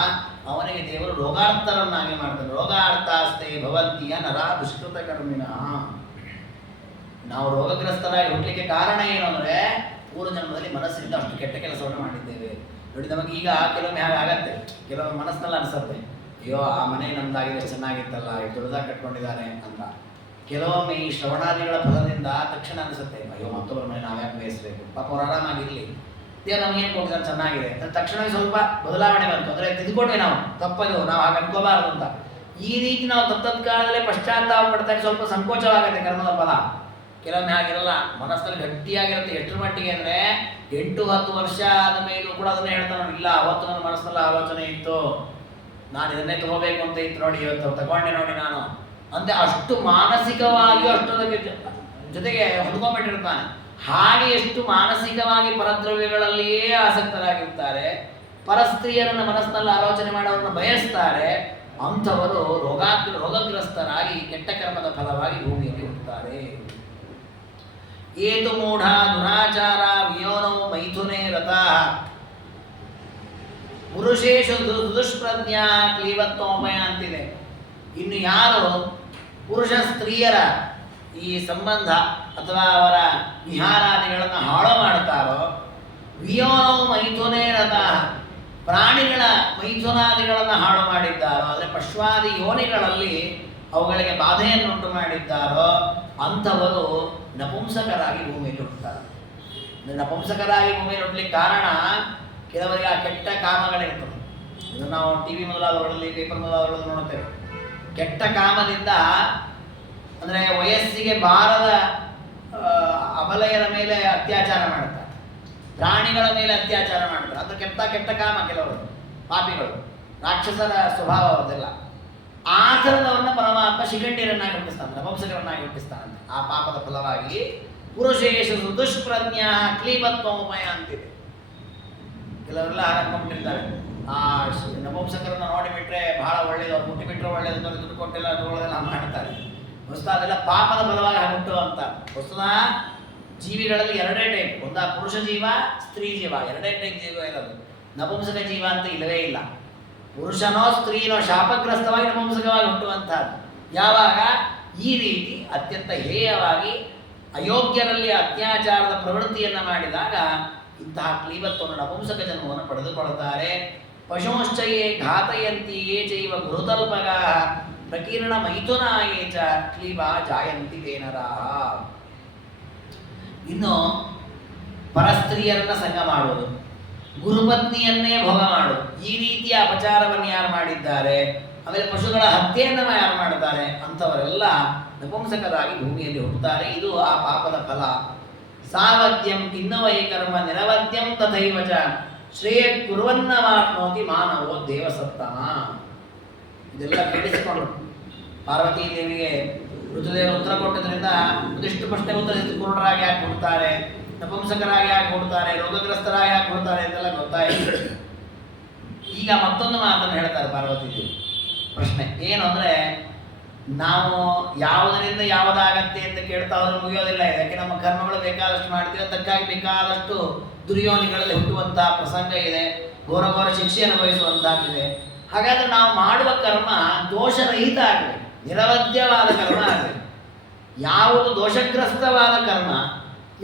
ಅವನಿಗೆ ದೇವರು ರೋಗಾರ್ಥರನ್ನಾಗಿ ಮಾಡ್ತಾನೆ. ರೋಗಾರ್ಥಾಸ್ತೆ ಭವಂತಿಯ ನರಾ ದುಷ್ಕೃತ ಕರ್ಮಿಣ. ನಾವು ರೋಗಗ್ರಸ್ತರಾಗಿ ಹುಟ್ಟಲಿಕ್ಕೆ ಕಾರಣ ಏನು ಅಂದರೆ ಪೂರ್ವ ಜನ್ಮದಲ್ಲಿ ಮನಸ್ಸಿನಿಂದ ಅಷ್ಟು ಕೆಟ್ಟ ಕೆಲಸವನ್ನು ಮಾಡಿದ್ದೇವೆ. ನೋಡಿ, ನಮಗೆ ಈಗ ಕೆಲವೊಮ್ಮೆ ಹಾಗೆ ಆಗತ್ತೆ, ಕೆಲವೊಮ್ಮೆ ಮನಸ್ಸಿನಲ್ಲಿ ಅನಿಸುತ್ತೆ, ಅಯ್ಯೋ ಆ ಮನೆ ನಮ್ದಾಗಿದೆ ಚೆನ್ನಾಗಿತ್ತಲ್ಲ, ದೊಡ್ಡದಾಗಿ ಕಟ್ಕೊಂಡಿದ್ದಾನೆ ಅಂತ. ಕೆಲವೊಮ್ಮೆ ಈ ಶ್ರವಣಾದಿಗಳ ಫಲದಿಂದ ತಕ್ಷಣ ಅನಿಸುತ್ತೆ, ಅಯ್ಯೋ ಮತ್ತೊಬ್ಬರ ಮನೆ ನಾವ್ಯಾಕೆ ಬೇಯಿಸಬೇಕು, ಪಾಪ ಅವ್ರು ಆರಾಮಾಗಿರ್ಲಿ, ದೇವ್ರು ನಮ್ಗೇನು ಕೊಟ್ಟಿದ್ದಾರೆ ಚೆನ್ನಾಗಿದೆ ಅಂತ ತಕ್ಷಣ ಸ್ವಲ್ಪ ಬದಲಾವಣೆ ಬಂತು ಅಂದರೆ ತಿದ್ಕೊಂಡ್ವಿ ನಾವು, ತಪ್ಪದು, ನಾವು ಹಾಗೆ ಅನ್ಕೋಬಾರ್ದು ಅಂತ. ಈ ರೀತಿ ನಾವು ತತ್ತದ ಕಾಲದಲ್ಲಿ ಪಶ್ಚಾತ್ತಾಪ ಪಡ್ತಾರೆ, ಸ್ವಲ್ಪ ಸಂಕೋಚವಾಗುತ್ತೆ ಕರ್ಮದ ಫಲ. ಕೆಲವೊಮ್ಮೆ ಹಾಗಿರಲ್ಲ, ಮನಸ್ಸಲ್ಲಿ ಗಟ್ಟಿಯಾಗಿರುತ್ತೆ. ಎಷ್ಟರ ಮಟ್ಟಿಗೆ ಅಂದರೆ 8-10 ವರ್ಷ ಆದ ಮೇಲೂ ಕೂಡ ಅದನ್ನೇ ಹೇಳ್ತಾನೆ, ಇಲ್ಲ ಅವತ್ತು ನನ್ನ ಮನಸ್ಸಲ್ಲಿ ಆಲೋಚನೆ ಇತ್ತು, ನಾನು ಇದನ್ನೇ ತಗೋಬೇಕು ಅಂತ ಇತ್ತು, ನೋಡಿ ಇವತ್ತು ತಗೊಂಡೆ ನೋಡಿ ನಾನು ಅಂತೆ. ಅಷ್ಟು ಮಾನಸಿಕವಾಗಿ ಅಷ್ಟೊಂದಕ್ಕೆ ಜೊತೆಗೆ ಹೊಂದ್ಕೊಂಡ್ಬಿಟ್ಟಿರ್ತಾನೆ. ಹಾಗೆ ಎಷ್ಟು ಮಾನಸಿಕವಾಗಿ ಪರದ್ರವ್ಯಗಳಲ್ಲಿಯೇ ಆಸಕ್ತರಾಗಿರ್ತಾರೆ, ಪರಸ್ತ್ರೀಯರನ್ನು ಮನಸ್ಸಿನಲ್ಲಿ ಆಲೋಚನೆ ಮಾಡೋರನ್ನು ಬಯಸ್ತಾರೆ, ಅಂಥವರು ರೋಗಗ್ರಸ್ತರಾಗಿ ಕೆಟ್ಟ ಕರ್ಮದ ಫಲವಾಗಿ ಭೂಮಿಯಲ್ಲಿ ಹುಟ್ಟುತ್ತಾರೆ. ಏತು ಮೂಢ ದುರಾಚಾರ ವಿಯೋನೋ ಮೈಥುನೇ ರಥಃ ಪುರುಷೇಶು ದುಷ್ಪ್ರಜ್ಞಾ ಕ್ಲೀವತ್ವೋಮಯ ಅಂತಿದೆ. ಇನ್ನು ಯಾರು ಪುರುಷ ಸ್ತ್ರೀಯರ ಈ ಸಂಬಂಧ ಅಥವಾ ಅವರ ವಿಹಾರಾದಿಗಳನ್ನು ಹಾಳು ಮಾಡ್ತಾರೋ, ವಿಯೋನೋ ಮೈಥುನೇ ರಥಃ ಪ್ರಾಣಿಗಳ ಮೈಥುನಾದಿಗಳನ್ನು ಹಾಳು ಮಾಡಿದ್ದಾರೋ, ಅಂದರೆ ಪಶ್ವಾದಿ ಯೋನಿಗಳಲ್ಲಿ ಅವುಗಳಿಗೆ ಬಾಧೆಯನ್ನುಂಟು ಮಾಡಿದ್ದಾರೋ ಅಂಥವರು ನಪುಂಸಕರಾಗಿ ಭೂಮಿಯಲ್ಲಿ ಹುಟ್ಟುತ್ತಾರೆ. ನಪುಂಸಕರಾಗಿ ಭೂಮಿಯಲ್ಲಿ ಹುಟ್ಟಲಿಕ್ಕೆ ಕಾರಣ ಕೆಲವರಿಗೆ ಆ ಕೆಟ್ಟ ಕಾಮಗಳಿರ್ತವೆ. ಇದನ್ನು ನಾವು ಟಿವಿ ಮೊದಲಾದವುಗಳಲ್ಲಿ, ಪೇಪರ್ ಮೊದಲಾದವುಗಳಲ್ಲಿ ನೋಡುತ್ತೇವೆ. ಕೆಟ್ಟ ಕಾಮದಿಂದ ಅಂದರೆ ವಯಸ್ಸಿಗೆ ಬಾರದ ಅಬಲೆಯರ ಮೇಲೆ ಅತ್ಯಾಚಾರ ಮಾಡ್ತಾರೆ, ಪ್ರಾಣಿಗಳ ಮೇಲೆ ಅತ್ಯಾಚಾರ ಮಾಡ್ತಾರೆ. ಅದು ಕೆಟ್ಟ ಕೆಟ್ಟ ಕಾಮ. ಕೆಲವರು ಪಾಪಿಗಳು, ರಾಕ್ಷಸರ ಸ್ವಭಾವ ಅದೆಲ್ಲ. ಆ ಥರದವ್ರನ್ನ ಪರಮಾತ್ಮ ಶಿಖಂಡಿಯರನ್ನಾಗಿ ಹುಟ್ಟಿಸ್ತಾನೆ, ನಪುಂಸಕರನ್ನಾಗಿ ಹುಟ್ಟಿಸ್ತಾನಂತೆ. ಆ ಪಾಪದ ಫಲವಾಗಿ ಪುರುಷೇಶು ದುಷ್ಪ್ರಜ್ಞಾ ಕ್ಲೀಬತ್ವಮಯ ಅಂತಿದೆ. ಕೆಲವರೆಲ್ಲ ಹಾಕೊಂಡ್ಬಿಟ್ಟಿರ್ತಾರೆ, ಆ ನಪುಂಸಕರನ್ನ ನೋಡಿಬಿಟ್ರೆ ಬಹಳ ಒಳ್ಳೇದು, ಅವ್ರು ಮುಟ್ಟಿಬಿಟ್ರೆ ಒಳ್ಳೇದು, ದುಡ್ಡು ಕೊಟ್ಟಿಲ್ಲ ಅದೆಲ್ಲ ಮಾಡ್ತಾರೆ. ವಸ್ತು ಅದೆಲ್ಲ ಪಾಪದ ಫಲವಾಗಿ ಹುಟ್ಟುವಂತ ವಸ್ತುನ. ಜೀವಿಗಳಲ್ಲಿ ಎರಡೇ ಟೈಪ್, ಒಂದು ಪುರುಷ ಜೀವ, ಸ್ತ್ರೀ ಜೀವ, ಎರಡೇ ಟೈಪ್ ಜೀವ ಇರೋದು. ನಪುಂಸಕ ಜೀವ ಅಂತ ಇಲ್ಲವೇ ಇಲ್ಲ. ಪುರುಷನೋ ಸ್ತ್ರೀನೋ ಶಾಪಗ್ರಸ್ತವಾಗಿ ನಪುಂಸಕವಾಗಿ ಹುಟ್ಟುವಂತಹದ್ದು. ಯಾವಾಗ ಈ ರೀತಿ ಅತ್ಯಂತ ಹೇಯವಾಗಿ ಅಯೋಗ್ಯರಲ್ಲಿ ಅತ್ಯಾಚಾರದ ಪ್ರವೃತ್ತಿಯನ್ನು ಮಾಡಿದಾಗ ಇಂತಹ ಕ್ಲೀಬತ್ವವನ್ನು ನಪುಂಸಕ ಜನ್ಮವನ್ನು ಪಡೆದುಕೊಳ್ಳುತ್ತಾರೆ. ಪಶುಶ್ಚಯೇ ಘಾತಯಂತಿಯೇ ಚೈವ ಗುರುತಲ್ಪಗ ಪ್ರಕೀರ್ಣ ಮೈಥುನಾಯೇ ಚ ಕ್ಲೀಬ ಜಾಯಂತಿ ತೇನರಾಹ. ಇನ್ನು ಪರಸ್ತ್ರೀಯರನ್ನ ಸಂಗ ಮಾಡುವುದು, ಗುರುಪತ್ನಿಯನ್ನೇ ಭೋಗ ಮಾಡುವುದು, ಈ ರೀತಿಯ ಅಪಚಾರವನ್ನು ಯಾರು ಮಾಡಿದ್ದಾರೆ, ಆಮೇಲೆ ಪಶುಗಳ ಹತ್ಯೆಯನ್ನು ಯಾರು ಮಾಡ್ತಾರೆ, ಅಂಥವರೆಲ್ಲ ನಪುಂಸಕರಾಗಿ ಭೂಮಿಯಲ್ಲಿ ಹುಟ್ಟುತ್ತಾರೆ. ಇದು ಆ ಪಾಪದ ಫಲ. ಸಾವದ್ಯಂ ಕಿನ್ನವೈ ಕರ್ಮ ನಿರವದ್ಯಂ ತಥೈವ ಚ ಶ್ರೇಯ ಕುರುವನ್ನ ಮಾಪ್ನೋತಿ ಮಾನವೋ ದೇವಸತ್ತಮ. ಇದೆಲ್ಲ ಕೇಳಿಸಿಕೊಂಡು ಪಾರ್ವತೀ ದೇವಿಗೆ ಋತುದೇವರು ಉತ್ತರ ಕೊಟ್ಟಿದ್ದರಿಂದ ಒಂದಿಷ್ಟು ಪ್ರಶ್ನೆ ಉತ್ತರಿಸಿ ಕುರುಡರಾಗಿ ಯಾಕೆ ಹುಡ್ತಾರೆ, ನಪುಂಸಕರಾಗಿ ಯಾಕೆ ಹುಡ್ತಾರೆ, ರೋಗಗ್ರಸ್ತರಾಗಿ ಯಾಕೆ ಹುಡ್ತಾರೆ ಅಂತೆಲ್ಲ ಗೊತ್ತಾಯಿತು. ಈಗ ಮತ್ತೊಂದು ಮಾತನ್ನು ಹೇಳ್ತಾರೆ ಪಾರ್ವತೀ ದೇವಿ. ಪ್ರಶ್ನೆ ಏನು ಅಂದರೆ, ನಾವು ಯಾವುದರಿಂದ ಯಾವುದಾಗತ್ತೆ ಅಂತ ಕೇಳ್ತಾ ಹೋದ್ರೆ ಮುಗಿಯೋದಿಲ್ಲ. ಇದಕ್ಕೆ ನಮ್ಮ ಕರ್ಮಗಳು ಬೇಕಾದಷ್ಟು ಮಾಡ್ತೀವಿ, ಅದಕ್ಕಾಗಿ ಬೇಕಾದಷ್ಟು ದುರ್ಯೋನಿಗಳಲ್ಲಿ ಹುಟ್ಟುವಂತಹ ಪ್ರಸಂಗ ಇದೆ, ಘೋರ ಘೋರ ಶಿಕ್ಷೆ ಅನುಭವಿಸುವಂತಹದ್ದಿದೆ. ಹಾಗಾದ್ರೆ ನಾವು ಮಾಡುವ ಕರ್ಮ ದೋಷರಹಿತ ಆಗಬೇಕು, ನಿರವದ್ಯವಾದ ಕರ್ಮ ಆಗಬೇಕು. ಯಾವುದು ದೋಷಗ್ರಸ್ತವಾದ ಕರ್ಮ,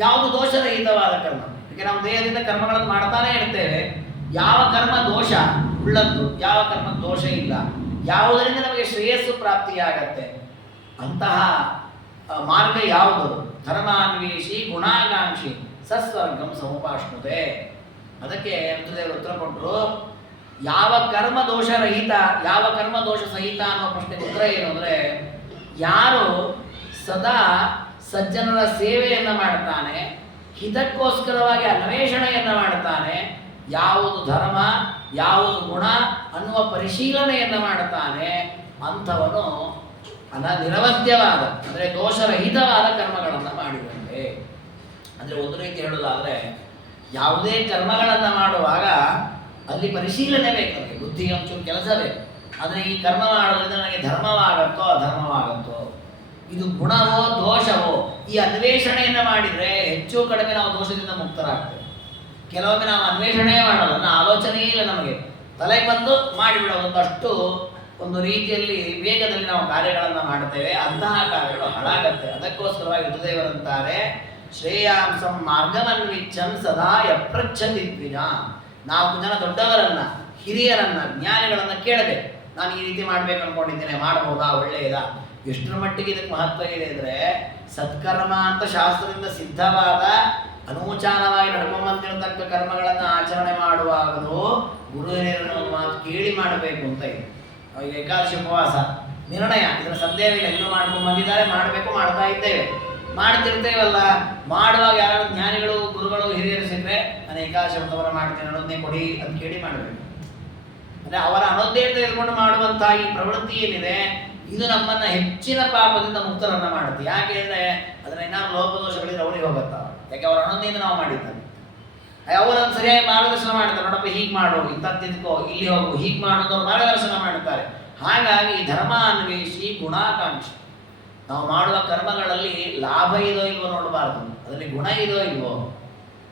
ಯಾವುದು ದೋಷರಹಿತವಾದ ಕರ್ಮ. ಯಾಕೆ ನಾವು ದೇಹದಿಂದ ಕರ್ಮಗಳನ್ನು ಮಾಡ್ತಾನೆ ಇರ್ತೇವೆ. ಯಾವ ಕರ್ಮ ದೋಷ ಉಳ್ಳದ್ದು, ಯಾವ ಕರ್ಮ ದೋಷ ಇಲ್ಲ, ಯಾವುದರಿಂದ ನಮಗೆ ಶ್ರೇಯಸ್ಸು ಪ್ರಾಪ್ತಿಯಾಗತ್ತೆ ಅಂತಹ ಮಾರ್ಗ ಯಾವುದು? ಧರ್ಮಾನ್ವೇಷಿ ಗುಣಾಕಾಂಕ್ಷಿ ಸಸ್ವರ್ಗಂ ಸಮುಪಾಶ್ನುತೆ. ಅದಕ್ಕೆ ಋತುದೇವರು ಉತ್ತರ ಕೊಟ್ಟರು. ಯಾವ ಕರ್ಮ ದೋಷ ರಹಿತ, ಯಾವ ಕರ್ಮ ದೋಷ ಸಹಿತ ಅನ್ನೋ ಪ್ರಶ್ನೆಗೆ ಉತ್ತರ ಏನು ಅಂದರೆ, ಯಾರು ಸದಾ ಸಜ್ಜನರ ಸೇವೆಯನ್ನು ಮಾಡ್ತಾನೆ, ಹಿತಕ್ಕೋಸ್ಕರವಾಗಿ ಅನ್ವೇಷಣೆಯನ್ನು ಮಾಡ್ತಾನೆ, ಯಾವುದು ಧರ್ಮ ಯಾವುದು ಗುಣ ಅನ್ನುವ ಪರಿಶೀಲನೆಯನ್ನು ಮಾಡ್ತಾನೆ, ಅಂಥವನು ನಿರವದ್ಯವಾದ ಅಂದರೆ ದೋಷರಹಿತವಾದ ಕರ್ಮಗಳನ್ನು ಮಾಡಿದಂತೆ. ಅಂದರೆ ಒಂದು ರೀತಿ ಹೇಳೋದಾದರೆ, ಯಾವುದೇ ಕರ್ಮಗಳನ್ನು ಮಾಡುವಾಗ ಅಲ್ಲಿ ಪರಿಶೀಲನೆ ಬೇಕು, ನನಗೆ ಬುದ್ಧಿ ಒಂಚೂರು ಕೆಲಸ ಬೇಕು. ಆದರೆ ಈ ಕರ್ಮ ಮಾಡೋದ್ರಿಂದ ನನಗೆ ಧರ್ಮವಾಗತ್ತೋ ಅಧರ್ಮವಾಗತ್ತೋ, ಇದು ಗುಣವೋ ದೋಷವೋ, ಈ ಅನ್ವೇಷಣೆಯನ್ನು ಮಾಡಿದರೆ ಹೆಚ್ಚು ಕಡಿಮೆ ನಾವು ದೋಷದಿಂದ ಮುಕ್ತರಾಗ್ತೇವೆ. ಕೆಲವೊಮ್ಮೆ ನಾವು ಅನ್ವೇಷಣೆ ಮಾಡಲ್ಲ, ನನ್ನ ಆಲೋಚನೆಯೇ ಇಲ್ಲ, ನಮಗೆ ತಲೆ ಬಂದು ಮಾಡಿಬಿಡೋದಷ್ಟು ಒಂದು ರೀತಿಯಲ್ಲಿ ವೇಗದಲ್ಲಿ ನಾವು ಕಾರ್ಯಗಳನ್ನು ಮಾಡ್ತೇವೆ. ಅಂತಹ ಕಾರ್ಯಗಳು ಹಾಳಾಗತ್ತೆ. ಅದಕ್ಕೋಸ್ಕರವಾಗಿ ಋತುದೇವರಂತಾರೆ, ಶ್ರೇಯಾಂಸಂ ಮಾರ್ಗಮನ್ವಿಚ್ಛಂ ಸದಾ ಯಪ್ರಚ್ಛತಿ ದ್ವಿಜ. 4 ಜನ ದೊಡ್ಡವರನ್ನ, ಹಿರಿಯರನ್ನ, ಜ್ಞಾನಿಗಳನ್ನ ಕೇಳಬೇಕು. ನಾನು ಈ ರೀತಿ ಮಾಡ್ಬೇಕು ಅನ್ಕೊಂಡಿದ್ದೇನೆ, ಮಾಡಬಹುದಾ, ಒಳ್ಳೆಯದಾ? ಎಷ್ಟರ ಮಟ್ಟಿಗೆ ಇದಕ್ಕೆ ಮಹತ್ವ ಇದೆ ಅಂದರೆ, ಸತ್ಕರ್ಮ ಅಂತ ಶಾಸ್ತ್ರದಿಂದ ಸಿದ್ಧವಾದ ಅನೂಚಾನವಾಗಿ ನಡ್ಕೊಂಬಂದಿರತಕ್ಕ ಕರ್ಮಗಳನ್ನು ಆಚರಣೆ ಮಾಡುವಾಗಲೂ ಗುರು ಹಿರಿಯರ ಒಂದು ಮಾತು ಕೇಳಿ ಮಾಡಬೇಕು ಅಂತ ಇದೆ. ಈಗ ಏಕಾದಶಿ ಉಪವಾಸ ನಿರ್ಣಯ, ಇದರ ಸಂದೇಹವಿಲ್ಲ, ಎಲ್ಲರೂ ಮಾಡ್ಕೊಂಡು ಬಂದಿದ್ದಾರೆ, ಮಾಡಬೇಕು, ಮಾಡ್ತಾ ಇದ್ದೇವೆ, ಮಾಡ್ತಿರ್ತೇವಲ್ಲ. ಮಾಡುವಾಗ ಯಾರು ಜ್ಞಾನಿಗಳು ಗುರುಗಳು ಹಿರಿಯರು ಸಿಕ್ಕರೆ ನಾನು ಏಕಾದಶಿ ವ್ರತವನ್ನು ಮಾಡ್ತೇನೆ, ಅನ್ನೋದನ್ನೇ ಕೊಡಿ ಅಂತ ಕೇಳಿ ಮಾಡಬೇಕು. ಅಂದರೆ ಅವರ ಅನೋದ್ದೇ ತೆಗೆದುಕೊಂಡು ಮಾಡುವಂತಹ ಈ ಪ್ರವೃತ್ತಿ ಏನಿದೆ, ಇದು ನಮ್ಮನ್ನು ಹೆಚ್ಚಿನ ಪಾಪದಿಂದ ಮುಕ್ತರನ್ನ ಮಾಡುತ್ತೆ. ಯಾಕೆ ಅಂದರೆ ಅದರ ಏನಾದ್ರು ಲೋಪದೋಷಗಳಿದ್ರೆ ಅವರಿಗೆ ಹೋಗುತ್ತಾ, ಯಾಕೆ ಅವರ ಅನೋದ್ಯೆಯಿಂದ ನಾವು ಮಾಡಿದ್ದಾರೆ. ಅವರನ್ನು ಸರಿಯಾಗಿ ಮಾರ್ಗದರ್ಶನ ಮಾಡ್ತಾರೆ. ನೋಡಪ್ಪ ಹೀಗೆ ಮಾಡು, ಇಂಥದ್ದು ತಿದ್ಕೋ, ಇಲ್ಲಿ ಹೋಗು, ಹೀಗೆ ಮಾಡೋದು ಮಾರ್ಗದರ್ಶನ ಮಾಡುತ್ತಾರೆ. ಹಾಗಾಗಿ ಧರ್ಮಾನ್ವೇಷಿ ಗುಣಾಕಾಂಕ್ಷಿ. ನಾವು ಮಾಡುವ ಕರ್ಮಗಳಲ್ಲಿ ಲಾಭ ಇದೋ ಇಲ್ವೋ ನೋಡಬಾರ್ದು, ಅದರಲ್ಲಿ ಗುಣ ಇದೋ ಇಲ್ವೋ,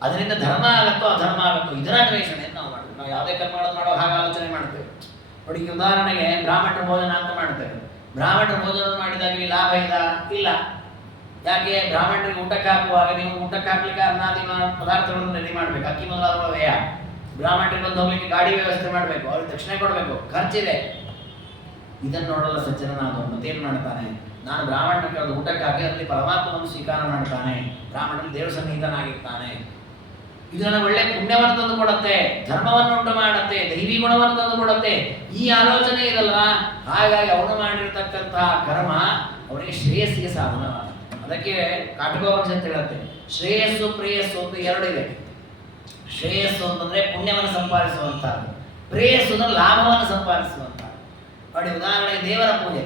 ಅದರಿಂದ ಧರ್ಮ ಆಗತ್ತೋ ಅಧರ್ಮ ಆಗತ್ತೋ, ಇದರ ಅನ್ವೇಷಣೆಯನ್ನು ನಾವು ಮಾಡ್ತೀವಿ. ನಾವು ಯಾವುದೇ ಕರ್ಮಗಳನ್ನು ಮಾಡೋ ಹಾಗೆ ಆಲೋಚನೆ ಮಾಡ್ತೇವೆ. ನೋಡಿ, ಉದಾಹರಣೆಗೆ ಬ್ರಾಹ್ಮಣರ ಭೋಜನ ಅಂತ ಮಾಡ್ತೇವೆ. ಬ್ರಾಹ್ಮಣರ ಭೋಜನ ಮಾಡಿದಾಗ ಲಾಭ ಇಲ್ಲ. ಯಾಕೆ? ಬ್ರಾಹ್ಮಣರಿಗೆ ಊಟಕ್ಕೆ ಹಾಕುವಾಗ ನೀವು ಊಟಕ್ಕೆ ಹಾಕ್ಲಿಕ್ಕೆ ಅನ್ನಾದಿ ಪದಾರ್ಥಗಳನ್ನು ರೆಡಿ ಮಾಡಬೇಕು, ಅಕ್ಕಿ ಮೊದಲಾದ ವ್ಯಯ. ಬ್ರಾಹ್ಮಣರಿಗೆ ಬಂದು ಹೋಗ್ಲಿಕ್ಕೆ ಗಾಡಿ ವ್ಯವಸ್ಥೆ ಮಾಡಬೇಕು, ಅವ್ರಿಗೆ ದಕ್ಷಿಣೆ ಕೊಡಬೇಕು, ಖರ್ಚಿದೆ. ಇದನ್ನು ನೋಡಲ್ಲ ಸಜ್ಜನನಾದವನು ಮತ್ತೇನು ಮಾಡ್ತಾನೆ, ನಾನು ಬ್ರಾಹ್ಮಣರಿಗೆ ಊಟಕ್ಕಾಗಿ ಅಲ್ಲಿ ಪರಮಾತ್ಮವನ್ನು ಸ್ವೀಕಾರ ಮಾಡ್ತಾನೆ, ಬ್ರಾಹ್ಮಣನಲ್ಲಿ ದೇವ ಸನ್ನಿಹಿತನಾಗಿರ್ತಾನೆ. ಇದು ನನಗೆ ಒಳ್ಳೆ ಪುಣ್ಯವನ್ನು ತಂದು ಕೊಡುತ್ತೆ, ಧರ್ಮವನ್ನು ಉಂಟು ಮಾಡುತ್ತೆ, ದೈವಿ ಗುಣವನ್ನು ತಂದು ಕೊಡುತ್ತೆ. ಈ ಆಲೋಚನೆ ಇದಲ್ವಾ, ಹಾಗಾಗಿ ಅವನು ಮಾಡಿರ್ತಕ್ಕಂತಹ ಕರ್ಮ ಅವನಿಗೆ ಶ್ರೇಯಸ್ಸಿಗೆ ಸಾಧನ. ಅದಕ್ಕೆ ಕಾಟಗೋವಂಶ ಅಂತ ಹೇಳುತ್ತೆ, ಶ್ರೇಯಸ್ಸು ಪ್ರೇಯಸ್ಸು ಅಂತ ಎರಡಿದೆ. ಶ್ರೇಯಸ್ಸು ಅಂತಂದ್ರೆ ಪುಣ್ಯವನ್ನು ಸಂಪಾದಿಸುವಂಥದ್ದು, ಪ್ರೇಯಸ್ಸು ಅಂದ್ರೆ ಲಾಭವನ್ನು ಸಂಪಾದಿಸುವಂಥದ್ದು. ನೋಡಿ, ಉದಾಹರಣೆಗೆ ದೇವರ ಪೂಜೆ.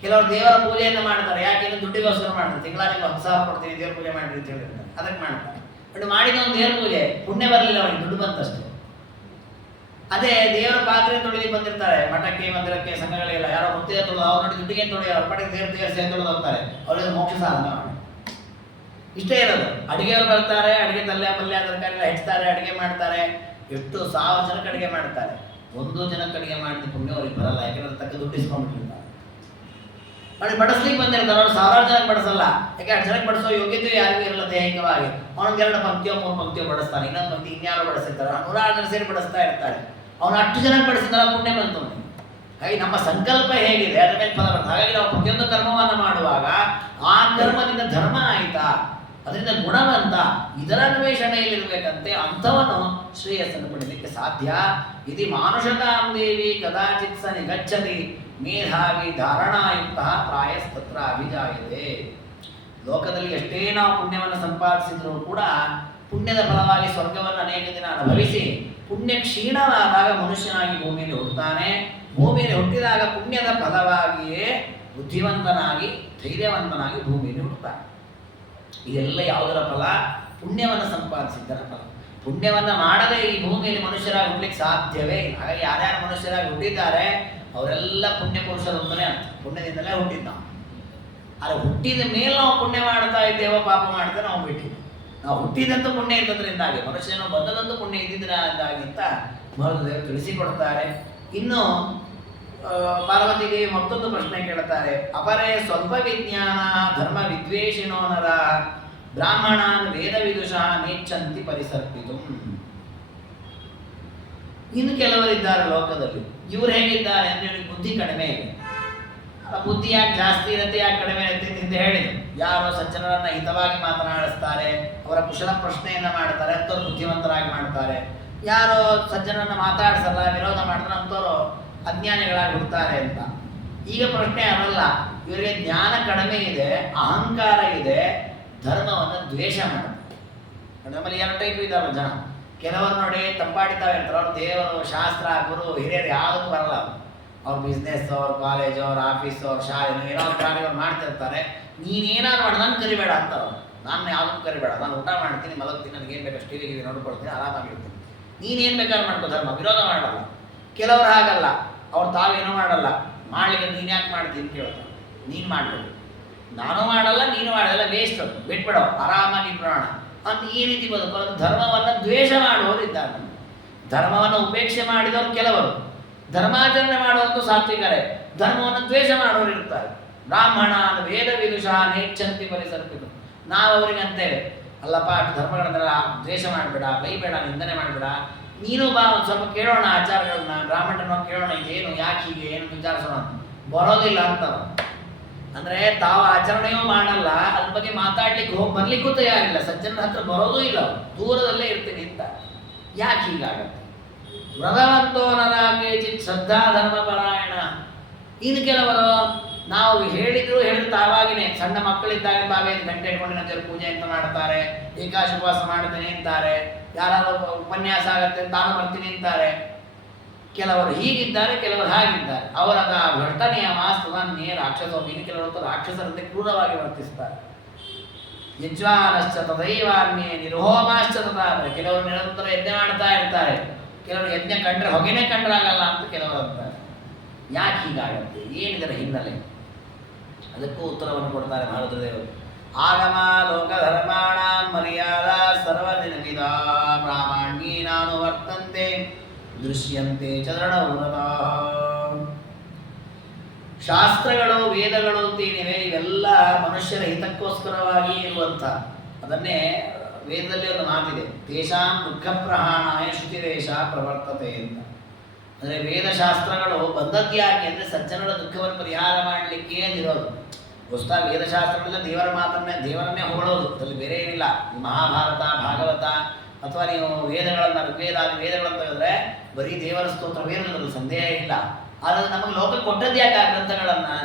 ಕೆಲವರು ದೇವರ ಪೂಜೆಯನ್ನು ಮಾಡ್ತಾರೆ, ಯಾಕೆಂದ್ರೆ ದುಡ್ಡಿಗೋಸ್ಕರ ಮಾಡ್ತಾರೆ. ತಿಂಗಳ ನಿಮ್ಗೆ 10,000 ಕೊಡ್ತೀನಿ, ದೇವರ ಪೂಜೆ ಮಾಡಿರಿ ಅಂತ ಹೇಳಿರ್ತಾರೆ, ಅದಕ್ಕೆ ಮಾಡ್ತಾರೆ. ಬಟ್ ಮಾಡಿದ ಒಂದು ದೇವರ ಪೂಜೆ ಪುಣ್ಯ ಬರಲಿಲ್ಲ, ಅವನಿಗೆ ದುಡ್ಡು ಬಂತಷ್ಟೇ. ಅದೇ ದೇವರ ಪಾತ್ರೆ ತೊಳಿಲಿಕ್ಕೆ ಬಂದಿರ್ತಾರೆ ಮಠಕ್ಕೆ, ಮಂದಿರಕ್ಕೆ, ಸಂಘಗಳಿಗೆಲ್ಲ, ಯಾರೋ ಮುತ್ತಿಗೆ ತೊಳೆದು ಅವ್ರು ನೋಡಿ ದುಡ್ಡಿಗೆ ತೊಳಿ, ಅವ್ರ ಪಟ್ಟಿಗೆ ದೇವ್ರ ಸೇರಿ ತೊಳೆದು ಹೋಗ್ತಾರೆ, ಅವರಿಗೆ ಮೋಕ್ಷ ಸಾಧನ ಮಾಡಿ. ಇಷ್ಟೇ ಇರೋದು. ಅಡಿಗೆಯವರು ಬರ್ತಾರೆ, ಅಡಿಗೆ ಪಲ್ಯ ತರಕಾರಿ ಎಲ್ಲ ಹೆಚ್ಚುತ್ತಾರೆ, ಅಡಿಗೆ ಮಾಡ್ತಾರೆ, ಎಷ್ಟು 1000 ಜನಕ್ಕೆ ಅಡಿಗೆ ಮಾಡ್ತಾರೆ. 1 ಜನಕ್ಕೆ ಅಡಿಗೆ ಮಾಡಿದ ಪುಣ್ಯ ಅವ್ರಿಗೆ ಬರಲ್ಲ, ಯಾಕಂದ್ರೆ ತಕ್ಕ ದುಡ್ಡು ಇಸ್ಕೊಂಡ್ಬಿಟ್ಟಿರ್ತಾರೆ. ಅವ್ರಿಗೆ ಬಡಿಸ್ಲಿಕ್ಕೆ ಬಂದಿರ್ತಾರೆ, ಅವ್ರು 1000 ಜನಕ್ಕೆ ಬಡಿಸಲ್ಲ, ಯಾಕೆ 2 ಜನಕ್ಕೆ ಬಡಿಸೋ ಯೋಗ್ಯತೆ ಯಾರಿಗೂ ಇರಲ್ಲ ದೈಹಿಕವಾಗಿ. ಅವನಿಗೆ 2 ಪಂಕ್ತಿಯೋ 3 ಪಂಕ್ತಿಯೋ ಬಡಿಸ್ತಾನೆ, ಇನ್ನೊಂದು ಪಂಕ್ತಿ ಇನ್ಯಾರೋ ಬಡಿಸಿರ್ತಾರೆ, 106 ಜನ ಸೇರಿ ಬಡಿಸ್ತಾ ಇರ್ತಾರೆ. ಅವನು 8 ಜನಕ್ಕೆ ಬಡಿಸಿದಾರ, ಪುಣ್ಯ ಬಂತು ಅವನಿಗೆ. ಹಾಗೆ ನಮ್ಮ ಸಂಕಲ್ಪ ಹೇಗಿದೆ ಅದರ ಮೇಲೆ ಫಲ ಬರ್ತದೆ. ಹಾಗಾಗಿ ನಾವು ಪ್ರತಿಯೊಂದು ಕರ್ಮವನ್ನು ಮಾಡುವಾಗ ಆ ಕರ್ಮದಿಂದ ಧರ್ಮ ಆಯ್ತಾ, ಅದರಿಂದ ಗುಣವಂತ, ಇದರ ಅನ್ವೇಷಣೆಯಲ್ಲಿರ್ಬೇಕಂತೆ. ಅಂಥವನು ಶ್ರೇಯಸ್ಸನ್ನು ಪಡೀಲಿಕ್ಕೆ ಸಾಧ್ಯ. ಇದು ಮಾನುಷತಾಂ ದೇವಿ ಕದಾಚಿತ್ ಸ ನಿಗಚ್ಚತಿ ಮೇಧಾವಿ ಧಾರಣಾಯುಕ್ತ ಪ್ರಾಯಸ್ತತ್ರ ಅಭಿಜಾಯತೆ. ಲೋಕದಲ್ಲಿ ಎಷ್ಟೇ ನಾವು ಪುಣ್ಯವನ್ನು ಸಂಪಾದಿಸಿದರೂ ಕೂಡ ಪುಣ್ಯದ ಫಲವಾಗಿ ಸ್ವರ್ಗವನ್ನು ಅನೇಕ ದಿನ ಅನುಭವಿಸಿ ಪುಣ್ಯ ಕ್ಷೀಣವಾದಾಗ ಮನುಷ್ಯನಾಗಿ ಭೂಮಿಯಲ್ಲಿ ಹುಟ್ಟುತ್ತಾನೆ. ಭೂಮಿಯಲ್ಲಿ ಹುಟ್ಟಿದಾಗ ಪುಣ್ಯದ ಫಲವಾಗಿಯೇ ಬುದ್ಧಿವಂತನಾಗಿ ಧೈರ್ಯವಂತನಾಗಿ ಭೂಮಿಯಲ್ಲಿ ಹುಟ್ಟುತ್ತಾನೆ. ಇದೆಲ್ಲ ಯಾವುದರ ಫಲ? ಪುಣ್ಯವನ್ನು ಸಂಪಾದಿಸಿದ್ದರ ಫಲ. ಪುಣ್ಯವನ್ನು ಮಾಡದೆ ಈ ಭೂಮಿಯಲ್ಲಿ ಮನುಷ್ಯರಾಗಿ ಹುಟ್ಟಲಿಕ್ಕೆ ಸಾಧ್ಯವೇ ಇಲ್ಲ. ಹಾಗಾಗಿ ಯಾರ್ಯಾರು ಮನುಷ್ಯರಾಗಿ ಹುಟ್ಟಿದ್ದಾರೆ ಅವರೆಲ್ಲ ಪುಣ್ಯ ಪುರುಷರು ಅಂತಲೇ ಅರ್ಥ. ಪುಣ್ಯದಿಂದಲೇ ಹುಟ್ಟಿದ್ದ ನಾವು. ಆದರೆ ಹುಟ್ಟಿದ ಮೇಲೆ ನಾವು ಪುಣ್ಯ ಮಾಡ್ತಾ ಇದ್ದೇವೋ ಪಾಪ ಮಾಡ್ತಾ ನಾವು ಬಿಟ್ಟಿದ್ದು. ನಾವು ಹುಟ್ಟಿದಂತೂ ಪುಣ್ಯ ಇದ್ದದ್ರಿಂದಾಗಿ, ಮನುಷ್ಯನು ಬಂದದಂತೂ ಪುಣ್ಯ ಇದ್ದಿದ್ದರಿಂದಾಗಿ ಅಂತ ದೇವರು ತಿಳಿಸಿಕೊಡ್ತಾರೆ. ಇನ್ನು ಪಾರ್ವತಿ ದೇವಿ ಮತ್ತೊಂದು ಪ್ರಶ್ನೆ ಕೇಳುತ್ತಾರೆ. ಅಪರೇ ಸ್ವಲ್ಪ ವಿಜ್ಞಾನ ಧರ್ಮ ವಿದ್ವೇಷಿಣೋ ನರ ಬ್ರಾಹ್ಮಣಾನ್ ವೇದ ವಿದುಷಾ ನೇಚ್ಛಂತಿ ಪರಿಸರ್ಪಿತು. ಇನ್ನು ಕೆಲವರಿದ್ದಾರೆ ಲೋಕದಲ್ಲಿ, ಇವ್ರು ಹೇಗಿದ್ದಾರೆ ಅಂದ್ರೆ ಇವರಿಗೆ ಬುದ್ಧಿ ಕಡಿಮೆ ಇದೆ. ಬುದ್ಧಿ ಯಾಕೆ ಜಾಸ್ತಿ ಇರುತ್ತೆ, ಯಾಕೆ ಕಡಿಮೆ ಇರುತ್ತೆ ಅಂತ ಹೇಳಿ ಯಾರೋ ಸಜ್ಜನರನ್ನ ಹಿತವಾಗಿ ಮಾತನಾಡಿಸ್ತಾರೆ, ಅವರ ಕುಶಲ ಪ್ರಶ್ನೆಯನ್ನ ಮಾಡ್ತಾರೆ, ಅಂಥವ್ರು ಬುದ್ಧಿವಂತರಾಗಿ ಮಾಡ್ತಾರೆ. ಯಾರೋ ಸಜ್ಜನರನ್ನ ಮಾತಾಡಿಸಲ್ಲ, ವಿರೋಧ ಮಾಡ್ತಾರೆ, ಅಂಥವ್ರು ಅಜ್ಞಾನಿಗಳಾಗಿ ಹುಡ್ತಾರೆ ಅಂತ. ಈಗ ಪ್ರಶ್ನೆ ಅದಲ್ಲ, ಇವರಿಗೆ ಜ್ಞಾನ ಕಡಿಮೆ ಇದೆ, ಅಹಂಕಾರ ಇದೆ, ಧರ್ಮವನ್ನು ದ್ವೇಷ ಮಾಡ್ತಾರೆ. ನಮ್ಮಲ್ಲಿ 2 ಟೈಪ್ ಇದ್ದಾವೆ ಜನ. ಕೆಲವರು ನೋಡಿ ತಂಪಾಡಿತಾವೆ ಇರ್ತಾರೆ, ಅವ್ರು ದೇವರು ಶಾಸ್ತ್ರ ಗುರು ಹಿರಿಯರು ಯಾವುದಕ್ಕೂ ಬರಲ್ಲ. ಅವ್ರ ಬಿಸ್ನೆಸ್, ಅವ್ರ ಕಾಲೇಜು, ಅವ್ರ ಆಫೀಸು, ಅವ್ರ ಶಾಲೆ, ಏನೋ ಕಾರ್ಯಗಳು ಮಾಡ್ತಿರ್ತಾರೆ. ನೀನೇನಾದ್ರು ಮಾಡಿ ನಾನು ಕರಿಬೇಡ ಅಂತಾರೆ. ನಾನು ಯಾವುದಕ್ಕೂ ಕರಿಬೇಡ, ನಾನು ಊಟ ಮಾಡ್ತೀನಿ, ಮಲಗ್ತೀನಿ, ನನಗೇನು ಬೇಕಷ್ಟು ಟಿವಿ ನೋಡ್ಕೊಳ್ತೀನಿ, ಆರಾಮಾಗಿರ್ತೀನಿ, ನೀನೇನು ಬೇಕಾದ್ರೂ ಮಾಡ್ಕೋ, ಧರ್ಮ ವಿರೋಧ ಮಾಡಲ್ಲ. ಕೆಲವರು ಹಾಗಲ್ಲ, ಅವ್ರು ತಾವೇನೂ ಮಾಡಲ್ಲ, ಮಾಡ್ಲಿಕ್ಕೆ ನೀನು ಯಾಕೆ ಮಾಡ್ತೀನಿ ಕೇಳ್ತಾರೆ. ನೀನು ಮಾಡಬೇಕು, ನಾನು ಮಾಡಲ್ಲ, ನೀನು ಮಾಡಲ್ಲ, ವೇಸ್ಟ್, ಬಿಟ್ಬಿಡೋ, ಆರಾಮಾಗಿ ಬಿಡೋಣ ಅಂತ ಈ ರೀತಿ ಬದುಕೋದು. ಧರ್ಮವನ್ನು ದ್ವೇಷ ಮಾಡುವವರು ಇದ್ದಾರೆ. ಧರ್ಮವನ್ನು ಉಪೇಕ್ಷೆ ಮಾಡಿದವರು ಕೆಲವರು, ಧರ್ಮಾಚರಣೆ ಮಾಡುವಂತೂ ಸಾತ್ವಿಕರೇ, ಧರ್ಮವನ್ನು ದ್ವೇಷ ಮಾಡುವವರು ಇರ್ತಾರೆ. ಬ್ರಾಹ್ಮಣ ವೇದ ವಿದುಷ ನೇಚ್ಛಂತಿ ಪರಿಸರ್ಪಿತು. ನಾವು ಅವರಿಗೆ ಅಂತೇವೆ, ಅಲ್ಲಪ್ಪ ಧರ್ಮಗಳನ್ನೆಲ್ಲ ದ್ವೇಷ ಮಾಡಬೇಡ, ಬೈಬೇಡ, ನಿಂದನೆ ಮಾಡಬೇಡ, ನೀನು ಬಾ ಒಂದು ಸ್ವಲ್ಪ ಕೇಳೋಣ ಆಚಾರಗಳನ್ನ, ಬ್ರಾಹ್ಮಣರನ್ನ ಕೇಳೋಣ, ಇದೇನು ಯಾಕೆ ಹೀಗೆ ಏನು ವಿಚಾರಿಸೋಣ. ಬರೋದಿಲ್ಲ ಅಂತ ಅಂದರೆ ತಾವು ಆಚರಣೆಯೂ ಮಾಡಲ್ಲ, ಅದ್ರ ಬಗ್ಗೆ ಮಾತಾಡ್ಲಿಕ್ಕೆ ಬರ್ಲಿಕ್ಕೂ ತಯಾರಿಲ್ಲ, ಸಜ್ಜನ ಹತ್ರ ಬರೋದೂ ಇಲ್ಲ, ದೂರದಲ್ಲೇ ಇರ್ತೀನಿ ಅಂತ. ಯಾಕೆ ಹೀಗಾಗತ್ತೆ? ವ್ರತವಂತೋ ನರಾಕೇಚಿತ್ ಶ್ರದ್ಧಾ ಧರ್ಮ ಪರಾಯಣ. ಇನ್ನು ಕೆಲವರು ನಾವು ಹೇಳಿದ್ರು ತಾವಾಗಿನೇ, ಸಣ್ಣ ಮಕ್ಕಳಿದ್ದಾಗ ತಾವೇ ಗಂಟೆ ಇಟ್ಕೊಂಡಿನ ಪೂಜೆ ಅಂತ ಮಾಡ್ತಾರೆ, ಏಕಾಶ ಉಪವಾಸ ಮಾಡ್ತೀನಿ ಅಂತಾರೆ, ಯಾರಾದ್ರೂ ಉಪನ್ಯಾಸ ಆಗತ್ತೆ ತಾನು ಬರ್ತೀನಿ ಅಂತಾರೆ. ಕೆಲವರು ಹೀಗಿದ್ದಾರೆ, ಕೆಲವರು ಹಾಗಿದ್ದಾರೆ. ಅವರದ ಭ್ರಷ್ಟನೆಯ ಮಾಸ್ತನೇ ರಾಕ್ಷಸೋ. ಇನ್ನು ಕೆಲವರು ರಾಕ್ಷಸರಂತೆ ಕ್ರೂರವಾಗಿ ವರ್ತಿಸ್ತಾರೆ. ಯಜ್ವಾನಶ್ಚ ತದೈವಾನ್ಯೇ ನಿರ್ಹೋಮಾಶ್ಚ ತದಾಪರೆ. ಕೆಲವರು ನಿರಂತರ ಯಜ್ಞ ಮಾಡ್ತಾ ಇರ್ತಾರೆ, ಕೆಲವರು ಯಜ್ಞ ಕಂಡ್ರೆ ಹೊಗೆನೇ ಕಂಡ್ರಾಗಲ್ಲ ಅಂತ ಕೆಲವರು ಅಂತಾರೆ. ಯಾಕೆ ಹೀಗಾಗತ್ತೆ, ಏನಿದರ ಹಿನ್ನೆಲೆ? ಅದಕ್ಕೂ ಉತ್ತರವನ್ನು ಕೊಡ್ತಾರೆ ಮಾರುತದೇವರು. ಆಗಮ ಲೋಕ ಧರ್ಮಾಣ ಮರ್ಯಾದ ಸರ್ವನಿರ್ಮಿತ ಪ್ರಾಮಾಣ್ಯೇನಾನು ವರ್ತಂತೆ ದೃಶ್ಯಂತೆ ಚರಣವ್ರತ. ಶಾಸ್ತ್ರಗಳು ವೇದಗಳು ಅಂತೇನಿವೆ, ಇವೆಲ್ಲ ಮನುಷ್ಯರ ಹಿತಕ್ಕೋಸ್ಕರವಾಗಿ ಇರುವಂಥ, ಅದನ್ನೇ ವೇದದಲ್ಲಿ ಒಂದು ಮಾತಿದೆ, ತೇಷಾಂ ದುಃಖ ಪ್ರಹಾಣಾಯ ಶ್ರುತಿರೇಶ ಪ್ರವರ್ತತೆ ಅಂತ. ಅಂದರೆ ವೇದಶಾಸ್ತ್ರಗಳು ಬಂದದ್ದು ಯಾಕೆ ಅಂದರೆ ಸಜ್ಜನರ ದುಃಖವನ್ನು ಪರಿಹಾರ ಮಾಡಲಿಕ್ಕೆ ಅಂದಿರೋದು. ಹೊಸ ವೇದಶಾಸ್ತ್ರಗಳೆಲ್ಲ ದೇವರ ಮಾತನ್ನೇ, ದೇವರನ್ನೇ ಹೊಗಳೋದು, ಅದರಲ್ಲಿ ಬೇರೆ ಏನಿಲ್ಲ. ಮಹಾಭಾರತ, ಭಾಗವತ ಅಥವಾ ನೀವು ವೇದಗಳನ್ನು, ಋಗ್ವೇದಾದಿ ವೇದಗಳನ್ನು ತೆಗೆದ್ರೆ ಬರೀ ದೇವರ ಸ್ತೋತ್ರವೇ ಇರೋದ್ರಲ್ಲಿ ಸಂದೇಹ ಇಲ್ಲ. ಆದರೆ ನಮಗೆ ಲೋಕ ಕೊಟ್ಟದ್ದು ಯಾಕೆ ಆ ಗ್ರಂಥಗಳನ್ನು?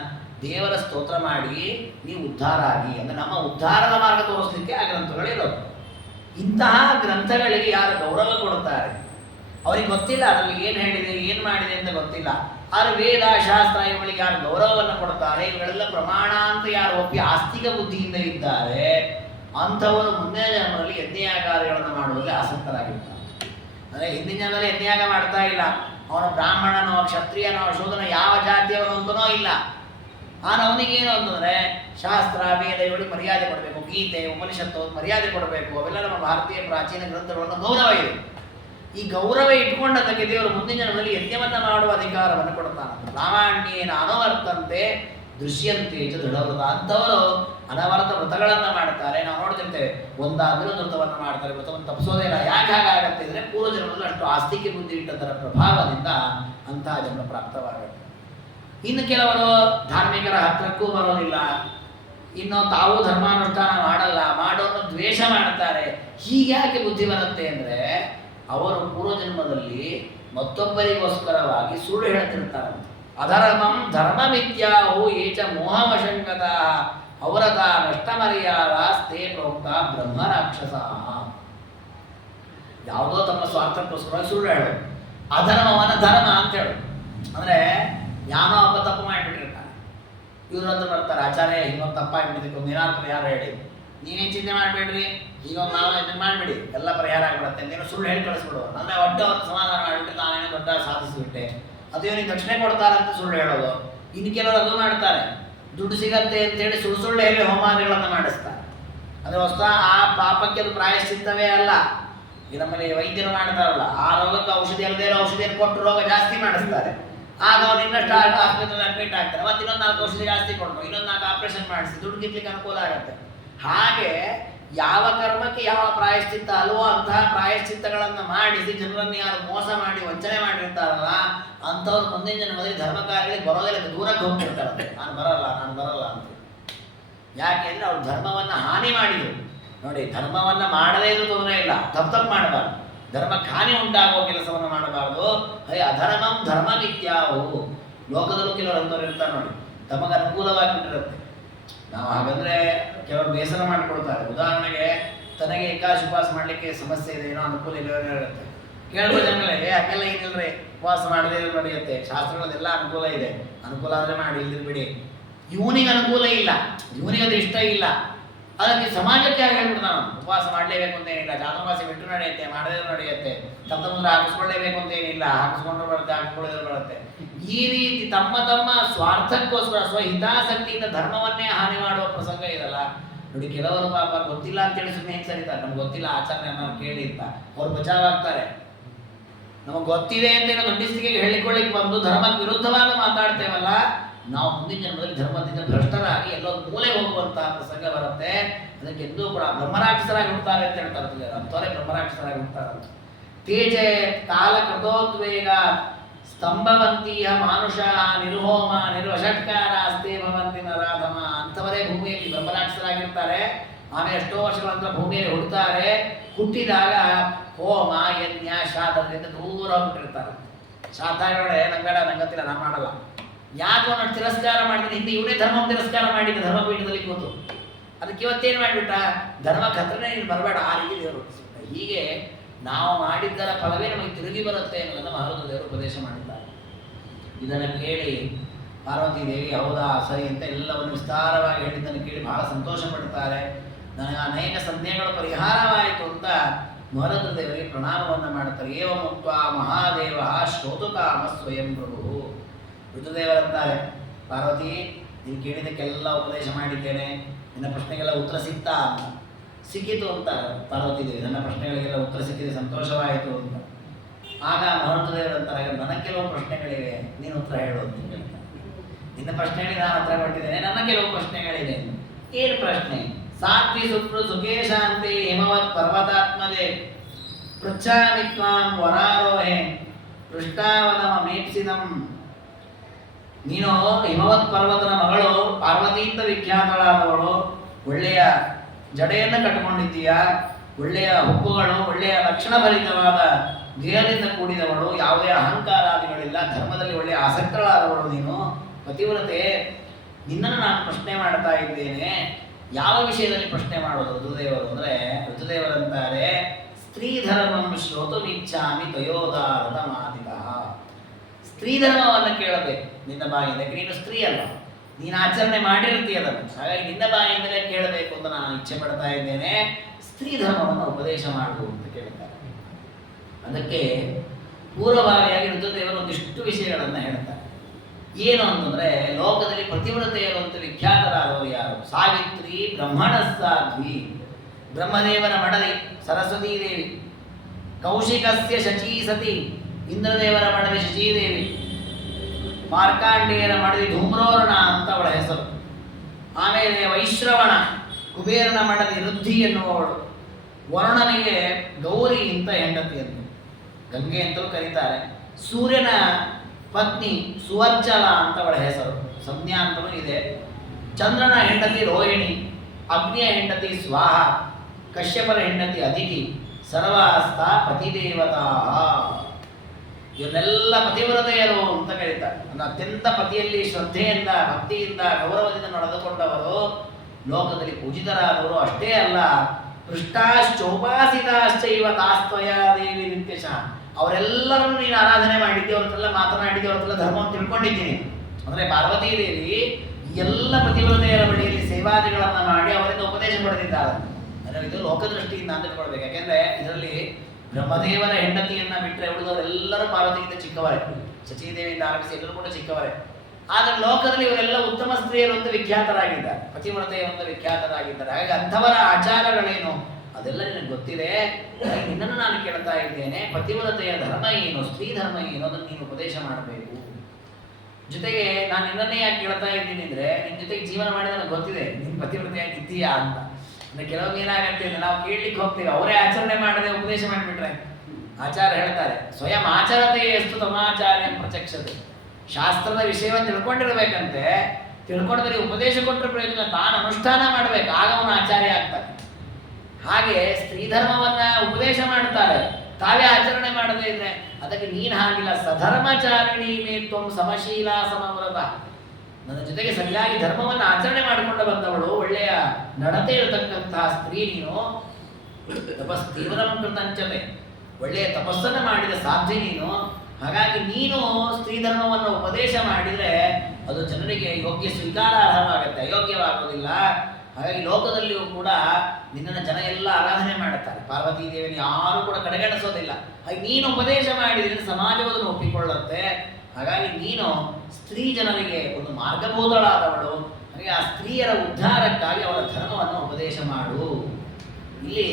ದೇವರ ಸ್ತೋತ್ರ ಮಾಡಿ ನೀವು ಉದ್ಧಾರ ಆಗಿ, ಅಂದರೆ ನಮ್ಮ ಉದ್ಧಾರದ ಮಾರ್ಗ ತೋರಿಸಲಿಕ್ಕೆ ಆ ಗ್ರಂಥಗಳಿರೋದು. ಇಂತಹ ಗ್ರಂಥಗಳಿಗೆ ಯಾರು ಗೌರವ ಕೊಡುತ್ತಾರೆ ಅವರಿಗೆ ಗೊತ್ತಿಲ್ಲ ಅದರಲ್ಲಿ ಏನು ಹೇಳಿದೆ, ಏನು ಮಾಡಿದೆ ಅಂತ ಗೊತ್ತಿಲ್ಲ. ಆದರೆ ವೇದ ಶಾಸ್ತ್ರ ಇವುಗಳಿಗೆ ಯಾರು ಗೌರವವನ್ನು ಕೊಡುತ್ತಾರೆ, ಇವುಗಳೆಲ್ಲ ಪ್ರಮಾಣ ಅಂತ ಯಾರು ಒಪ್ಪಿ ಆಸ್ತಿಕ ಬುದ್ಧಿಯಿಂದ ಇದ್ದಾರೆ, ಅಂಥವರು ಮುಂದಿನ ಜನ್ಮದಲ್ಲಿ ಯಜ್ಞಯಾಗಾದಿಗಳನ್ನು ಮಾಡುವುದಕ್ಕೆ ಆಸಕ್ತರಾಗಿರ್ತಾರೆ. ಅಂದರೆ ಹಿಂದಿನ ಜನ್ಮದಲ್ಲಿ ಯಜ್ಞಯಾಗ ಮಾಡ್ತಾ ಇಲ್ಲ, ಅವನು ಬ್ರಾಹ್ಮಣನೋ ಕ್ಷತ್ರಿಯನೋ ಶೂದ್ರನೋ ಯಾವ ಜಾತಿಯವನು ಅಂತನೋ ಇಲ್ಲ. ಆದರೆ ಅವನಿಗೇನು ಅಂತಂದರೆ ಶಾಸ್ತ್ರ ವೇದ ಇವುಗಳಿಗೆ ಮರ್ಯಾದೆ ಕೊಡಬೇಕು, ಗೀತೆ ಉಪನಿಷತ್ತು ಮರ್ಯಾದೆ ಕೊಡಬೇಕು, ಅವೆಲ್ಲ ನಮ್ಮ ಭಾರತೀಯ ಪ್ರಾಚೀನ ಗ್ರಂಥಗಳನ್ನು ಗೌರವ ಇದೆ. ಈ ಗೌರವ ಇಟ್ಕೊಂಡದಕ್ಕೆ ದೇವರು ಮುಂದಿನ ಜನ್ಮದಲ್ಲಿ ಯಜ್ಞವನ್ನು ಮಾಡುವ ಅಧಿಕಾರವನ್ನು ಕೊಡ್ತಾನೆ. ಪ್ರಾಮಾಣ್ಯೇನ ಅನವರ್ತಂತೆ ದೃಶ್ಯಂತೆ ಚ ದೃಢವ್ರತ. ಅಂಥವರು ಅನವರ್ತ ವ್ರತಗಳನ್ನು ಮಾಡ್ತಾರೆ. ನಾವು ನೋಡ್ತಿರ್ತೇವೆ, ಒಂದಾದರೂ ವ್ರತವನ್ನು ಮಾಡ್ತಾರೆ, ವ್ರತವನ್ನು ತಪ್ಪಿಸೋದೇ ಇಲ್ಲ. ಯಾಕೆ ಹಾಗಾಗತ್ತೆ ಅಂದರೆ ಪೂರ್ವ ಜನ್ಮದಲ್ಲಿ ಅಷ್ಟು ಆಸ್ತಿಕೆ ಬುದ್ಧಿ ಇಟ್ಟದರ ಪ್ರಭಾವದಿಂದ ಅಂತಹ ಜನ್ಮ ಪ್ರಾಪ್ತವಾಗುತ್ತೆ. ಇನ್ನು ಕೆಲವರು ಧಾರ್ಮಿಕರ ಹತ್ರಕ್ಕೂ ಬರೋದಿಲ್ಲ, ಇನ್ನು ತಾವು ಧರ್ಮಾನುಷ್ಠಾನ ಮಾಡಲ್ಲ, ಮಾಡೋನು ದ್ವೇಷ ಮಾಡ್ತಾರೆ. ಹೀಗ್ಯಾಕೆ ಬುದ್ಧಿ ಬರುತ್ತೆ ಅಂದರೆ ಅವರು ಪೂರ್ವಜನ್ಮದಲ್ಲಿ ಮತ್ತೊಬ್ಬರಿಗೋಸ್ಕರವಾಗಿ ಸುಳ್ಳು ಹೇಳ್ತಿರ್ತಾರಂತೆ. ಅಧರ್ಮಂ ಧರ್ಮಮಿತ್ಯಾಹು ಏಚ ಮೋಹವಶಂಕತ ಅವರತ ನಷ್ಟಮರ್ಯಾದಾಸ್ತೆ ಪ್ರೋಕ್ತ ಬ್ರಹ್ಮ ರಾಕ್ಷಸ. ಯಾವುದೋ ತಮ್ಮ ಸ್ವಾರ್ಥಕ್ಕೋಸ್ಕರ ಸುಳ್ಳು ಹೇಳೋದು, ಅಧರ್ಮವನ್ನ ಧರ್ಮ ಅಂತ ಹೇಳು. ಅಂದರೆ ಯಾನೋ ಒಬ್ಬ ತಪ್ಪು ಮಾಡಿಬಿಟ್ಟಿರ್ತಾನೆ, ಇವ್ರ ಹತ್ರ ಬರ್ತಾರೆ, ಆಚಾರ್ಯ ಇನ್ನೊಂದು ತಪ್ಪಾಗಿಬಿಟ್ಟಿದ್ದಕ್ಕೆ ಒಂದು ಏನಾದ್ರು ಪರಿಹಾರ ಹೇಳಿ. ನೀವೇನು ಚಿಂತೆ ಮಾಡಬೇಡ್ರಿ, ಈಗ ನಾವು ಇದನ್ನು ಮಾಡಿಬಿಡಿ, ಎಲ್ಲ ಪರಿಹಾರ ಆಗಿಬಿಡುತ್ತೆ. ನೀನು ಸುಳ್ಳು ಹೇಳಿ ಕಳಿಸ್ಬಿಡು, ಅಂದರೆ ಒಟ್ಟು ಅವ್ರು ಸಮಾಧಾನ ಮಾಡಿಬಿಟ್ಟು ನಾನೇನೋ ದೊಡ್ಡ ಸಾಧಿಸಿಬಿಟ್ಟೆ. ಅದು ಇವನಿಗೆ ದಕ್ಷಿಣೆ ಕೊಡ್ತಾರಂತ ಸುಳ್ಳು ಹೇಳೋದು. ಇನ್ನು ಕೆಲವರು ಅದು ಮಾಡ್ತಾರೆ, ದುಡ್ಡು ಸಿಗತ್ತೆ ಅಂತೇಳಿ ಸುಳ್ಳು ಹೇಳಿ ಹೋಮಾದಿಗಳನ್ನು ಮಾಡಿಸ್ತಾರೆ. ಅದು ಹೊಸ ಆ ಪಾಪಕ್ಕೆ ಅದು ಪ್ರಾಯಶ್ಚಿತ್ತವೇ ಅಲ್ಲ. ಈಗ ನಮ್ಮಲ್ಲಿ ವೈದ್ಯರು ಮಾಡ್ತಾರಲ್ಲ, ಆ ರೋಗಕ್ಕೆ ಔಷಧಿ ಅಲ್ಲದೆ ಔಷಧಿಯನ್ನು ಕೊಟ್ಟು ರೋಗ ಜಾಸ್ತಿ ಮಾಡಿಸ್ತಾರೆ. ಆಗ ಅವ್ರು ಇನ್ನಷ್ಟು ಆಸ್ಪತ್ರೆಯಲ್ಲಿ ಅಡ್ಮಿಟ್ ಆಗ್ತಾರೆ, ಮತ್ತೆ ಇನ್ನೊಂದು 4 ಔಷಧಿ ಜಾಸ್ತಿ ಕೊಟ್ಟರು, ಇನ್ನೊಂದು 4 ಆಪರೇಷನ್ ಮಾಡಿಸಿ ದುಡ್ಡು ಗಿಟ್ಲಿಕ್ಕೆ ಅನುಕೂಲ ಆಗುತ್ತೆ. ಹಾಗೆ ಯಾವ ಕರ್ಮಕ್ಕೆ ಯಾವ ಪ್ರಾಯಶ್ಚಿತ್ತ ಅಲ್ವೋ ಅಂತಹ ಪ್ರಾಯಶ್ಚಿತ್ತಗಳನ್ನು ಮಾಡಿಸಿ ಜನರನ್ನು ಯಾರು ಮೋಸ ಮಾಡಿ ವಂಚನೆ ಮಾಡಿರ್ತಾರಲ್ಲ ಅಂಥವ್ರು ಮುಂದಿನ ಜನ್ಮದಲ್ಲಿ ಧರ್ಮ ಕಾರ್ಯಗಳಿಗೆ ಬರೋದಿಲ್ಲ, ದೂರಕ್ಕೆ ಹೋಗ್ತಿರ್ತಾರೆ. ನಾನು ಬರಲ್ಲ ಅಂತ. ಯಾಕೆಂದ್ರೆ ಅವ್ರು ಧರ್ಮವನ್ನು ಹಾನಿ ಮಾಡಿದರು. ನೋಡಿ, ಧರ್ಮವನ್ನು ಮಾಡದೇ ಇದ್ರೂ ತೊಂದರೆ ಇಲ್ಲ, ತಪ್ಪು ಮಾಡಬಾರ್ದು, ಧರ್ಮಕ್ಕೆ ಹಾನಿ ಉಂಟಾಗುವ ಕೆಲಸವನ್ನು ಮಾಡಬಾರ್ದು. ಅಧರ್ಮಂ ಧರ್ಮಮಿತ್ಯಾಹು. ಲೋಕದಲ್ಲೂ ಕೆಲವರು ಅಂಥವ್ರು ಇರ್ತಾರೆ ನೋಡಿ, ತಮಗೆ ಅನುಕೂಲವಾಗಿಬಿಟ್ಟಿರುತ್ತೆ. ನಾವು ಹಾಗಂದ್ರೆ ಕೆಲವರು ಬೇಸರ ಮಾಡಿಕೊಡ್ತಾರೆ. ಉದಾಹರಣೆಗೆ ತನಗೆ ಏಕಾದಶಿ ಉಪವಾಸ ಮಾಡಲಿಕ್ಕೆ ಸಮಸ್ಯೆ ಇದೆ, ಏನೋ ಅನುಕೂಲ ಇರುತ್ತೆ, ಕೇಳ್ಬೋದು ಜನಗಳೇ, ಹಾಗೆಲ್ಲ ಏನಿಲ್ಲರಿ, ಉಪವಾಸ ಮಾಡದೇ ನಡೆಯುತ್ತೆ, ಶಾಸ್ತ್ರಗಳದೆಲ್ಲ ಅನುಕೂಲ ಇದೆ, ಅನುಕೂಲ ಆದರೆ ಮಾಡಿ, ಇಲ್ದಿರ್ ಬಿಡಿ. ಇವನಿಗೆ ಅನುಕೂಲ ಇಲ್ಲ, ಇವನಿಗೆ ಅದು ಇಷ್ಟ ಇಲ್ಲ, ಅದಕ್ಕೆ ಸಮಾಜಕ್ಕೆ ಆಗಿ ಹೇಳ್ಬಿಡ್ತಾನ, ಉಪವಾಸ ಮಾಡಲೇಬೇಕು ಅಂತ ಏನಿಲ್ಲ, ಚಾತುರ್ಮಾಸ ಬಿಟ್ಟು ನಡೆಯುತ್ತೆ, ಮಾಡದೇ ನಡೆಯುತ್ತೆ, ತಮ್ಮ ಮುಂದೆ ಹಾಕಿಸ್ಕೊಳ್ಳೇಬೇಕು ಅಂತ ಏನಿಲ್ಲ, ಹಾಕಿಸ್ಕೊಂಡ್ರು ಬರುತ್ತೆ, ಹಾಕಿಕೊಳ್ಳೋದ್ರು ಬರುತ್ತೆ. ಈ ರೀತಿ ತಮ್ಮ ಸ್ವಾರ್ಥಕ್ಕೋಸ್ಕರ ಸ್ವಹಿತಾಸಕ್ತಿಯಿಂದ ಧರ್ಮವನ್ನೇ ಹಾನಿ ಮಾಡುವ ಪ್ರಸಂಗ ಇದಲ್ಲ. ನೋಡಿ, ಕೆಲವರು ಪಾಪ ಗೊತ್ತಿಲ್ಲ ಅಂತೇಳಿ ಸುಮ್ಮನೆ ಹೆಂಗೆ ಸರಿತಾರೆ, ನಮ್ಗೆ ಗೊತ್ತಿಲ್ಲ ಆಚರಣೆ ಅನ್ನೋರು ಕೇಳಿ ಅಂತ ಅವ್ರು ಬಚಾವಾಗ್ತಾರೆ. ನಮಗೆ ಗೊತ್ತಿದೆ ಅಂತ ದೊಡ್ಡಿಸ್ತಿಗೆ ಹೇಳಿಕೊಳ್ಳಿಕ್ಕೆ ಬಂದು ಧರ್ಮಕ್ಕೆ ವಿರುದ್ಧವಾಗಿ ಮಾತಾಡ್ತೇವಲ್ಲ, ನಾವು ಮುಂದಿನ ಜನ್ಮದಲ್ಲಿ ಧರ್ಮದಿಂದ ಭ್ರಷ್ಟರಾಗಿ ಎಲ್ಲೋ ಮೂಲೆಗೆ ಹೋಗುವಂತಹ ಪ್ರಸಂಗ ಬರುತ್ತೆ. ಅದಕ್ಕೆ ಎಂದೂ ಕೂಡ ಬ್ರಹ್ಮರಾಕ್ಷಸರಾಗಿ ಹುಡ್ತಾರೆ ಅಂತ ಹೇಳ್ತಾರೆ, ಅಂಥವರೇ ಬ್ರಹ್ಮರಾಕ್ಷಸರಾಗಿ ಹುಡ್ತಾರಂತ. ತೇಜೆ ಕಾಲ ಕೃತೋದ್ವೇಗ ಸ್ತಂಭವಂತೀಯ ಮಾನುಷ ನಿರ್ಹೋಮ ನಿರ್ವಷಟ್ಕಾರ ಅಸ್ತೆ ಭವಂತಿ ನರಾಧಮ. ಅಂಥವರೇ ಭೂಮಿಯಲ್ಲಿ ಬ್ರಹ್ಮರಾಕ್ಷಸರಾಗಿರ್ತಾರೆ. ಆಮೇಲೆ ಎಷ್ಟೋ ವರ್ಷಗಳ ನಂತರ ಭೂಮಿಯಲ್ಲಿ ಹುಡ್ತಾರೆ. ಹುಟ್ಟಿದಾಗ ಹೋಮ ಯಜ್ಞ ಶಾತದಿಂದ ದೂರ ಹೋಗ್ಬಿಟ್ಟಿರ್ತಾರೆ. ಶಾತಾಗಳೇ ನಂಗಡ ನಂಗತ್ತಿಲ್ಲ, ನಾನು ಮಾಡಲ್ಲ, ಯಾಕೆ ಅವನು ತಿರಸ್ಕಾರ ಮಾಡಿದ್ರೆ, ಹಿಂದೆ ಇವನೇ ಧರ್ಮ ತಿರಸ್ಕಾರ ಮಾಡಿದ್ದ ಧರ್ಮಪೀಠದಲ್ಲಿ ಕೂತು. ಅದಕ್ಕೆ ಇವತ್ತೇನು ಮಾಡಿಬಿಟ್ಟ, ಧರ್ಮ ಕತ್ರನೇ ನೀನು ಬರಬೇಡ, ಆ ರೀತಿ ದೇವರು ಹುಟ್ಟಿಸಿಬಿಟ್ಟ. ಹೀಗೆ ನಾವು ಮಾಡಿದ್ದರ ಫಲವೇ ನಮಗೆ ತಿರುಗಿ ಬರುತ್ತೆ ಅನ್ನೋದನ್ನು ಮಹಾರುದ್ರ ದೇವರು ಉಪದೇಶ ಮಾಡಿದ್ದಾರೆ. ಇದನ್ನು ಕೇಳಿ ಪಾರ್ವತಿ ದೇವಿ ಹೌದಾ ಸರಿ ಅಂತ ಎಲ್ಲವನ್ನು ವಿಸ್ತಾರವಾಗಿ ಹೇಳಿದ್ದನ್ನು ಕೇಳಿ ಬಹಳ ಸಂತೋಷ ಪಡ್ತಾರೆ. ನನಗೆ ಅನೇಕ ಸಂದೇಹಗಳು ಪರಿಹಾರವಾಯಿತು ಅಂತ ಮಹಾರುದ್ರ ದೇವರಿಗೆ ಪ್ರಣಾಮವನ್ನು ಮಾಡ್ತಾರೆ. ಏವ ಮುಕ್ತ ಮಹಾದೇವ ಶ್ರೋತುಕಾಮ ಸ್ವಯಂ ಪ್ರಭು. ಋತುದೇವರಂತಾರೆ, ಪಾರ್ವತಿ ನೀನು ಕೇಳಿದ್ದಕ್ಕೆಲ್ಲ ಉಪದೇಶ ಮಾಡಿದ್ದೇನೆ, ನಿನ್ನ ಪ್ರಶ್ನೆಗೆಲ್ಲ ಉತ್ತರ ಸಿಗ್ತಾ ಅಂತ. ಸಿಕ್ಕಿತು ಅಂತ ಪಾರ್ವತಿ ದೇವಿ, ನನ್ನ ಪ್ರಶ್ನೆಗಳಿಗೆಲ್ಲ ಉತ್ತರ ಸಿಕ್ಕಿದೆ, ಸಂತೋಷವಾಯಿತು ಅಂತ. ಆಗ ಮಹಂತದೇವರಂತಾರೆ, ನನಗೆ ಕೆಲವು ಪ್ರಶ್ನೆಗಳಿವೆ, ನೀನು ಉತ್ತರ ಹೇಳು ಅಂತ ಹೇಳ್ತಾರೆ. ನಿನ್ನ ಪ್ರಶ್ನೆಗಳಿಗೆ ನಾನು ಉತ್ತರ ಕೊಟ್ಟಿದ್ದೇನೆ, ನನ್ನ ಕೆಲವು ಪ್ರಶ್ನೆಗಳಿದೆ. ಏನು ಪ್ರಶ್ನೆ? ಸಾತ್ವಿ ಸುಪ್ರು ಸುಖೇ ಶಾಂತಿ ಹಿಮವತ್ ಪರ್ವತಾತ್ಮಜೆ ಪೃಚ್ಛಾಮಿ ತ್ವಾಂ ವರಾರೋಹೆ ಪೃಷ್ಟಾವನಮ ಮೇಪ್ಸಿದಂ. ನೀನು ಹಿಮವತ್ ಪರ್ವತನ ಮಗಳು, ಪಾರ್ವತಿ ಅಂತ ವಿಖ್ಯಾತಳಾದವಳು, ಒಳ್ಳೆಯ ಜಡೆಯನ್ನು ಕಟ್ಟಿಕೊಂಡಿದ್ದೀಯ, ಒಳ್ಳೆಯ ಹುಬ್ಬುಗಳು, ಒಳ್ಳೆಯ ಲಕ್ಷಣಭರಿತವಾದ ದೇಹದಿಂದ ಕೂಡಿದವಳು, ಯಾವುದೇ ಅಹಂಕಾರಾದಿಗಳಿಲ್ಲ, ಧರ್ಮದಲ್ಲಿ ಒಳ್ಳೆಯ ಆಸಕ್ತಳಾದವಳು ನೀನು ಪತಿವ್ರತೆ. ನಿನ್ನನ್ನು ನಾನು ಪ್ರಶ್ನೆ ಮಾಡ್ತಾ ಇದ್ದೇನೆ. ಯಾವ ವಿಷಯದಲ್ಲಿ ಪ್ರಶ್ನೆ ಮಾಡೋದು ರುದ್ರದೇವರು ಅಂದರೆ, ರುದ್ರದೇವರಂತಾರೆ ಸ್ತ್ರೀ ಧರ್ಮಂ ಶ್ರೋತುಮಿಚ್ಛಾಮಿ ತಯೋದಾರದ ಮಾತಿದ. ಸ್ತ್ರೀ ಧರ್ಮವನ್ನು ಕೇಳಬೇಕು ನಿನ್ನ ಬಾಯಿಂದ. ನೀನು ಸ್ತ್ರೀ ಅಲ್ಲ, ನೀನು ಆಚರಣೆ ಮಾಡಿರ್ತೀಯ ಅದನ್ನು, ಹಾಗಾಗಿ ನಿನ್ನ ಬಾಯಿಂದಲೇ ಕೇಳಬೇಕು ಅಂತ ನಾನು ಇಚ್ಛೆ ಪಡ್ತಾ ಇದ್ದೇನೆ. ಸ್ತ್ರೀ ಧರ್ಮವನ್ನು ಉಪದೇಶ ಮಾಡು ಅಂತ ಕೇಳ್ತಾರೆ. ಅದಕ್ಕೆ ಪೂರ್ವಭಾವಿಯಾಗಿ ರುದ್ರದೇವರು ಒಂದಿಷ್ಟು ವಿಷಯಗಳನ್ನು ಹೇಳ್ತಾರೆ. ಏನು ಅಂತಂದ್ರೆ, ಲೋಕದಲ್ಲಿ ಪತಿವ್ರತೆಯರು ಅಂತ ವಿಖ್ಯಾತರಾದವರು ಯಾರು? ಸಾವಿತ್ರಿ ಬ್ರಹ್ಮಣ ಸಾಧ್ವಿ, ಬ್ರಹ್ಮದೇವರ ಮಡದಿ ಸರಸ್ವತೀ ದೇವಿ, ಕೌಶಿಕಸ್ಯ ಶಚೀ ಸತಿ, ಇಂದ್ರದೇವರ ಮಡದಿ ಶಚೀದೇವಿ, ಮಾರ್ಕಾಂಡೇಯರ ಮಡದಿ ಧೂಮ್ರೋರ್ಣ ಅಂತ ಅವಳ ಹೆಸರು. ಆಮೇಲೆ ವೈಶ್ರವಣ, ಕುಬೇರನ ಮಡದಿ ವೃದ್ಧಿ ಎನ್ನುವವಳು, ವರುಣನಿಗೆ ಗೌರಿ ಅಂತ ಹೆಂಡತಿ ಅಂತ, ಗಂಗೆ ಅಂತಲೂ ಕರೀತಾರೆ. ಸೂರ್ಯನ ಪತ್ನಿ ಸುವರ್ಚಲ ಅಂತ ಅವಳ ಹೆಸರು, ಸಂಜ್ಞಾ ಅಂತಲೂ ಇದೆ. ಚಂದ್ರನ ಹೆಂಡತಿ ರೋಹಿಣಿ, ಅಗ್ನಿಯ ಹೆಂಡತಿ ಸ್ವಾಹ, ಕಶ್ಯಪರ ಹೆಂಡತಿ ಅದಿತಿ, ಸರ್ವಾಸ್ತ ಪತಿದೇವತಾ. ಇವನ್ನೆಲ್ಲ ಪತಿವ್ರತೆಯರು ಅಂತ ಕರೀತಾರೆ. ಅತ್ಯಂತ ಪತಿಯಲ್ಲಿ ಶ್ರದ್ಧೆಯಿಂದ, ಭಕ್ತಿಯಿಂದ, ಗೌರವದಿಂದ ನಡೆದುಕೊಂಡವರು, ಲೋಕದಲ್ಲಿ ಪೂಜಿತರಾದವರು. ಅಷ್ಟೇ ಅಲ್ಲ, ಪೃಷ್ಟಾಶ್ಚೋಪಾಸಿತಾಶ್ಚೈವ ತಾಸ್ತ್ವಯ ದೇವಿ ನಿತ್ಯಶ, ಅವರೆಲ್ಲರನ್ನು ನೀನು ಆರಾಧನೆ ಮಾಡಿದ್ದೆ, ಅವರೆಲ್ಲ ಮಾತನಾಡಿದ್ದೆ, ಅವರೆಲ್ಲ ಧರ್ಮವನ್ನು ತಿಳ್ಕೊಂಡಿದ್ದೀನಿ. ಅಂದರೆ ಪಾರ್ವತೀ ದೇವಿ ಎಲ್ಲ ಪತಿವ್ರತೆಯರ ಬಳಿಯಲ್ಲಿ ಸೇವಾದಿಗಳನ್ನು ಮಾಡಿ ಅವರಿಂದ ಉಪದೇಶ ಪಡೆದಿದ್ದಾರೆ. ಅಂದರೆ ಇದು ಲೋಕದೃಷ್ಟಿಯಿಂದ ಅಂತ ತಿಳ್ಕೊಳ್ಬೇಕು. ಯಾಕೆಂದರೆ ಇದರಲ್ಲಿ ಬ್ರಹ್ಮದೇವರ ಹೆಂಡತಿಯನ್ನು ಬಿಟ್ಟರೆ ಉಳಿದವರೆಲ್ಲರೂ ಪಾರ್ವತಿಗಿಂತ ಚಿಕ್ಕವರೇ, ಶಚೀದೇವಿಯಿಂದ ಆರಂಭಿಸಿ ಎಲ್ಲರೂ ಕೂಡ ಚಿಕ್ಕವರೇ. ಆದರೆ ಲೋಕದಲ್ಲಿ ಇವರೆಲ್ಲ ಉತ್ತಮ ಸ್ತ್ರೀಯರು ಅಂತ ವಿಖ್ಯಾತರಾಗಿದ್ದಾರೆ, ಪತಿವ್ರತೆಯರು ಅಂತ ವಿಖ್ಯಾತರಾಗಿದ್ದಾರೆ. ಹಾಗಾಗಿ ಅಂಥವರ ಆಚಾರಗಳೇನು ಅದೆಲ್ಲ ನಿನಗೆ ಗೊತ್ತಿದೆ. ನಿನ್ನನ್ನು ನಾನು ಕೇಳ್ತಾ ಇದ್ದೇನೆ, ಪತಿವ್ರತೆಯ ಧರ್ಮ ಏನು, ಸ್ತ್ರೀ ಧರ್ಮ ಏನು, ಅದನ್ನು ನೀನು ಉಪದೇಶ ಮಾಡಬೇಕು. ಜೊತೆಗೆ ನಾನು ನಿನ್ನನ್ನೇ ಯಾಕೆ ಕೇಳ್ತಾ ಇದ್ದೀನಿ ಅಂದರೆ, ನಿನ್ನ ಜೊತೆಗೆ ಜೀವನ ಮಾಡಿ ನನಗೆ ಗೊತ್ತಿದೆ ನೀನು ಪತಿವ್ರತೆಯಾಗಿದ್ದೀಯಾ ಅಂತ. ಅಂದರೆ ಕೆಲವೊಮ್ಮೆ ಏನಾಗತ್ತೆ ಅಂದರೆ, ನಾವು ಕೇಳಲಿಕ್ಕೆ ಹೋಗ್ತೀವಿ, ಅವರೇ ಆಚರಣೆ ಮಾಡದೆ ಉಪದೇಶ ಮಾಡಿಬಿಟ್ರೆ. ಆಚಾರ ಹೇಳ್ತಾರೆ, ಸ್ವಯಂ ಆಚರತೆ ಎಷ್ಟು ತಮಾಚಾರ್ಯ ಪ್ರತ್ಯಕ್ಷತೆ. ಶಾಸ್ತ್ರದ ವಿಷಯವನ್ನು ತಿಳ್ಕೊಂಡಿರ್ಬೇಕಂತೆ, ತಿಳ್ಕೊಂಡ್ರೆ ಉಪದೇಶ ಕೊಟ್ಟರೆ ಪ್ರಯೋಜನ, ತಾನು ಅನುಷ್ಠಾನ ಮಾಡಬೇಕು, ಆಗ ಅವನು ಆಚಾರ್ಯ ಆಗ್ತಾನೆ. ಹಾಗೆ ಸ್ತ್ರೀ ಧರ್ಮವನ್ನ ಉಪದೇಶ ಮಾಡ್ತಾರೆ, ತಾವೇ ಆಚರಣೆ ಮಾಡದೇ ಇದ್ರೆ ಅದಕ್ಕೆ ನೀನು ಹಾಗಿಲ್ಲ. ಸಧರ್ಮಚಾರಿಣಿ ಮೇ ತ್ವಂ ಸಮಶೀಲ ಸಮವ್ರತ. ನನ್ನ ಜೊತೆಗೆ ಸರಿಯಾಗಿ ಧರ್ಮವನ್ನು ಆಚರಣೆ ಮಾಡಿಕೊಂಡು ಬಂದವಳು, ಒಳ್ಳೆಯ ನಡತೆ ಇರತಕ್ಕಂತಹ ಸ್ತ್ರೀ ನೀನು. ತಪಸ್ ತೀವ್ರಂ ಕೃತಂಚತೆ, ಒಳ್ಳೆಯ ತಪಸ್ಸನ್ನು ಮಾಡಿದ ಸಾಧ್ಯ ನೀನು. ಹಾಗಾಗಿ ನೀನು ಸ್ತ್ರೀ ಧರ್ಮವನ್ನು ಉಪದೇಶ ಮಾಡಿದರೆ ಅದು ಜನರಿಗೆ ಯೋಗ್ಯ ಸ್ವೀಕಾರಾರ್ಹವಾಗುತ್ತೆ, ಅಯೋಗ್ಯವಾಗುವುದಿಲ್ಲ. ಹಾಗಾಗಿ ಲೋಕದಲ್ಲಿಯೂ ಕೂಡ ನಿನ್ನನ್ನು ಜನ ಎಲ್ಲ ಆರಾಧನೆ ಮಾಡುತ್ತಾರೆ. ಪಾರ್ವತೀ ದೇವಿಯನ್ನು ಯಾರೂ ಕೂಡ ಕಡೆಗಣಿಸೋದಿಲ್ಲ. ಹಾಗೆ ನೀನು ಉಪದೇಶ ಮಾಡಿದರೆ ಸಮಾಜವನ್ನು ಒಪ್ಪಿಕೊಳ್ಳುತ್ತೆ. ಹಾಗಾಗಿ ನೀನು ಸ್ತ್ರೀ ಜನರಿಗೆ ಒಂದು ಮಾರ್ಗಬೋಧಳಾದವಳು. ಹಾಗೆ ಆ ಸ್ತ್ರೀಯರ ಉದ್ಧಾರಕ್ಕಾಗಿ ಅವರ ಧರ್ಮವನ್ನು ಉಪದೇಶ ಮಾಡು. ಇಲ್ಲಿ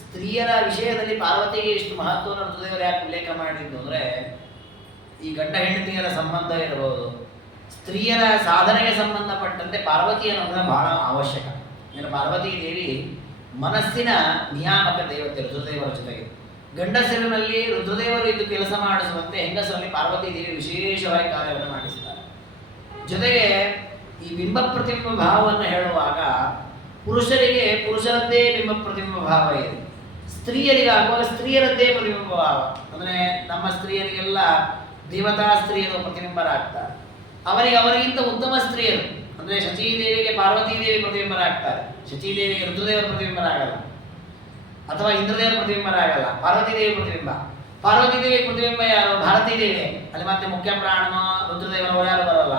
ಸ್ತ್ರೀಯರ ವಿಷಯದಲ್ಲಿ ಪಾರ್ವತಿಗೆ ಇಷ್ಟು ಮಹತ್ವವನ್ನು ರುದ್ರದೇವರು ಯಾಕೆ ಉಲ್ಲೇಖ ಮಾಡಿದ್ದು ಅಂದರೆ, ಈ ಗಂಡ ಹೆಂಡತಿಯರ ಸಂಬಂಧ ಇರಬಹುದು, ಸ್ತ್ರೀಯರ ಸಾಧನೆಗೆ ಸಂಬಂಧಪಟ್ಟಂತೆ ಪಾರ್ವತಿಯ ಅನುಗ್ರಹ ಬಹಳ ಅವಶ್ಯಕ. ಅಂದರೆ ಪಾರ್ವತೀ ದೇವಿ ಮನಸ್ಸಿನ ನಿಯಾಮಕ ದೇವತೆ ರುದ್ರದೇವರ ಜೊತೆಗೆ. ಗಂಡಸರಿನಲ್ಲಿ ರುದ್ರದೇವರು ಇದ್ದು ಕೆಲಸ ಮಾಡಿಸುವಂತೆ ಹೆಂಗಸರಲ್ಲಿ ಪಾರ್ವತೀ ದೇವಿ ವಿಶೇಷವಾಗಿ ಕಾರ್ಯವನ್ನು ಮಾಡಿಸ್ತಾರೆ. ಜೊತೆಗೆ ಈ ಬಿಂಬ ಪ್ರತಿಬಿಂಬ ಭಾವವನ್ನು ಹೇಳುವಾಗ ಪುರುಷರಿಗೆ ಪುರುಷರದ್ದೇ ಬಿಂಬ ಪ್ರತಿಬಿಂಬ ಭಾವ ಇದೆ, ಸ್ತ್ರೀಯರಿಗಾಗುವಾಗ ಸ್ತ್ರೀಯರದ್ದೇ ಪ್ರತಿಬಿಂಬ ಭಾವ. ಅಂದರೆ ನಮ್ಮ ಸ್ತ್ರೀಯರಿಗೆಲ್ಲ ದೇವತಾ ಸ್ತ್ರೀಯರು ಪ್ರತಿಬಿಂಬರಾಗ್ತಾರೆ, ಅವರಿಗಿಂತ ಉತ್ತಮ ಸ್ತ್ರೀಯರು ಅಂದರೆ ಶಚೀದೇವಿಗೆ ಪಾರ್ವತೀ ದೇವಿ ಪ್ರತಿಬಿಂಬರಾಗ್ತಾರೆ, ಶಚೀದೇವಿಗೆ ರುದ್ರದೇವರ ಪ್ರತಿಬಿಂಬರಾಗಲ್ಲ, ಅಥವಾ ಇಂದ್ರದೇವರ ಪ್ರತಿಬಿಂಬರಾಗಲ್ಲ, ಪಾರ್ವತೀ ದೇವಿ ಪ್ರತಿಬಿಂಬ. ಪಾರ್ವತೀ ದೇವಿ ಪ್ರತಿಬಿಂಬ ಯಾರು? ಭಾರತೀ ದೇವಿ. ಅಲ್ಲಿ ಮತ್ತೆ ಮುಖ್ಯ ಪ್ರಾಣನೋ ರುದ್ರದೇವರವರು ಯಾರು ಬರಲ್ಲ,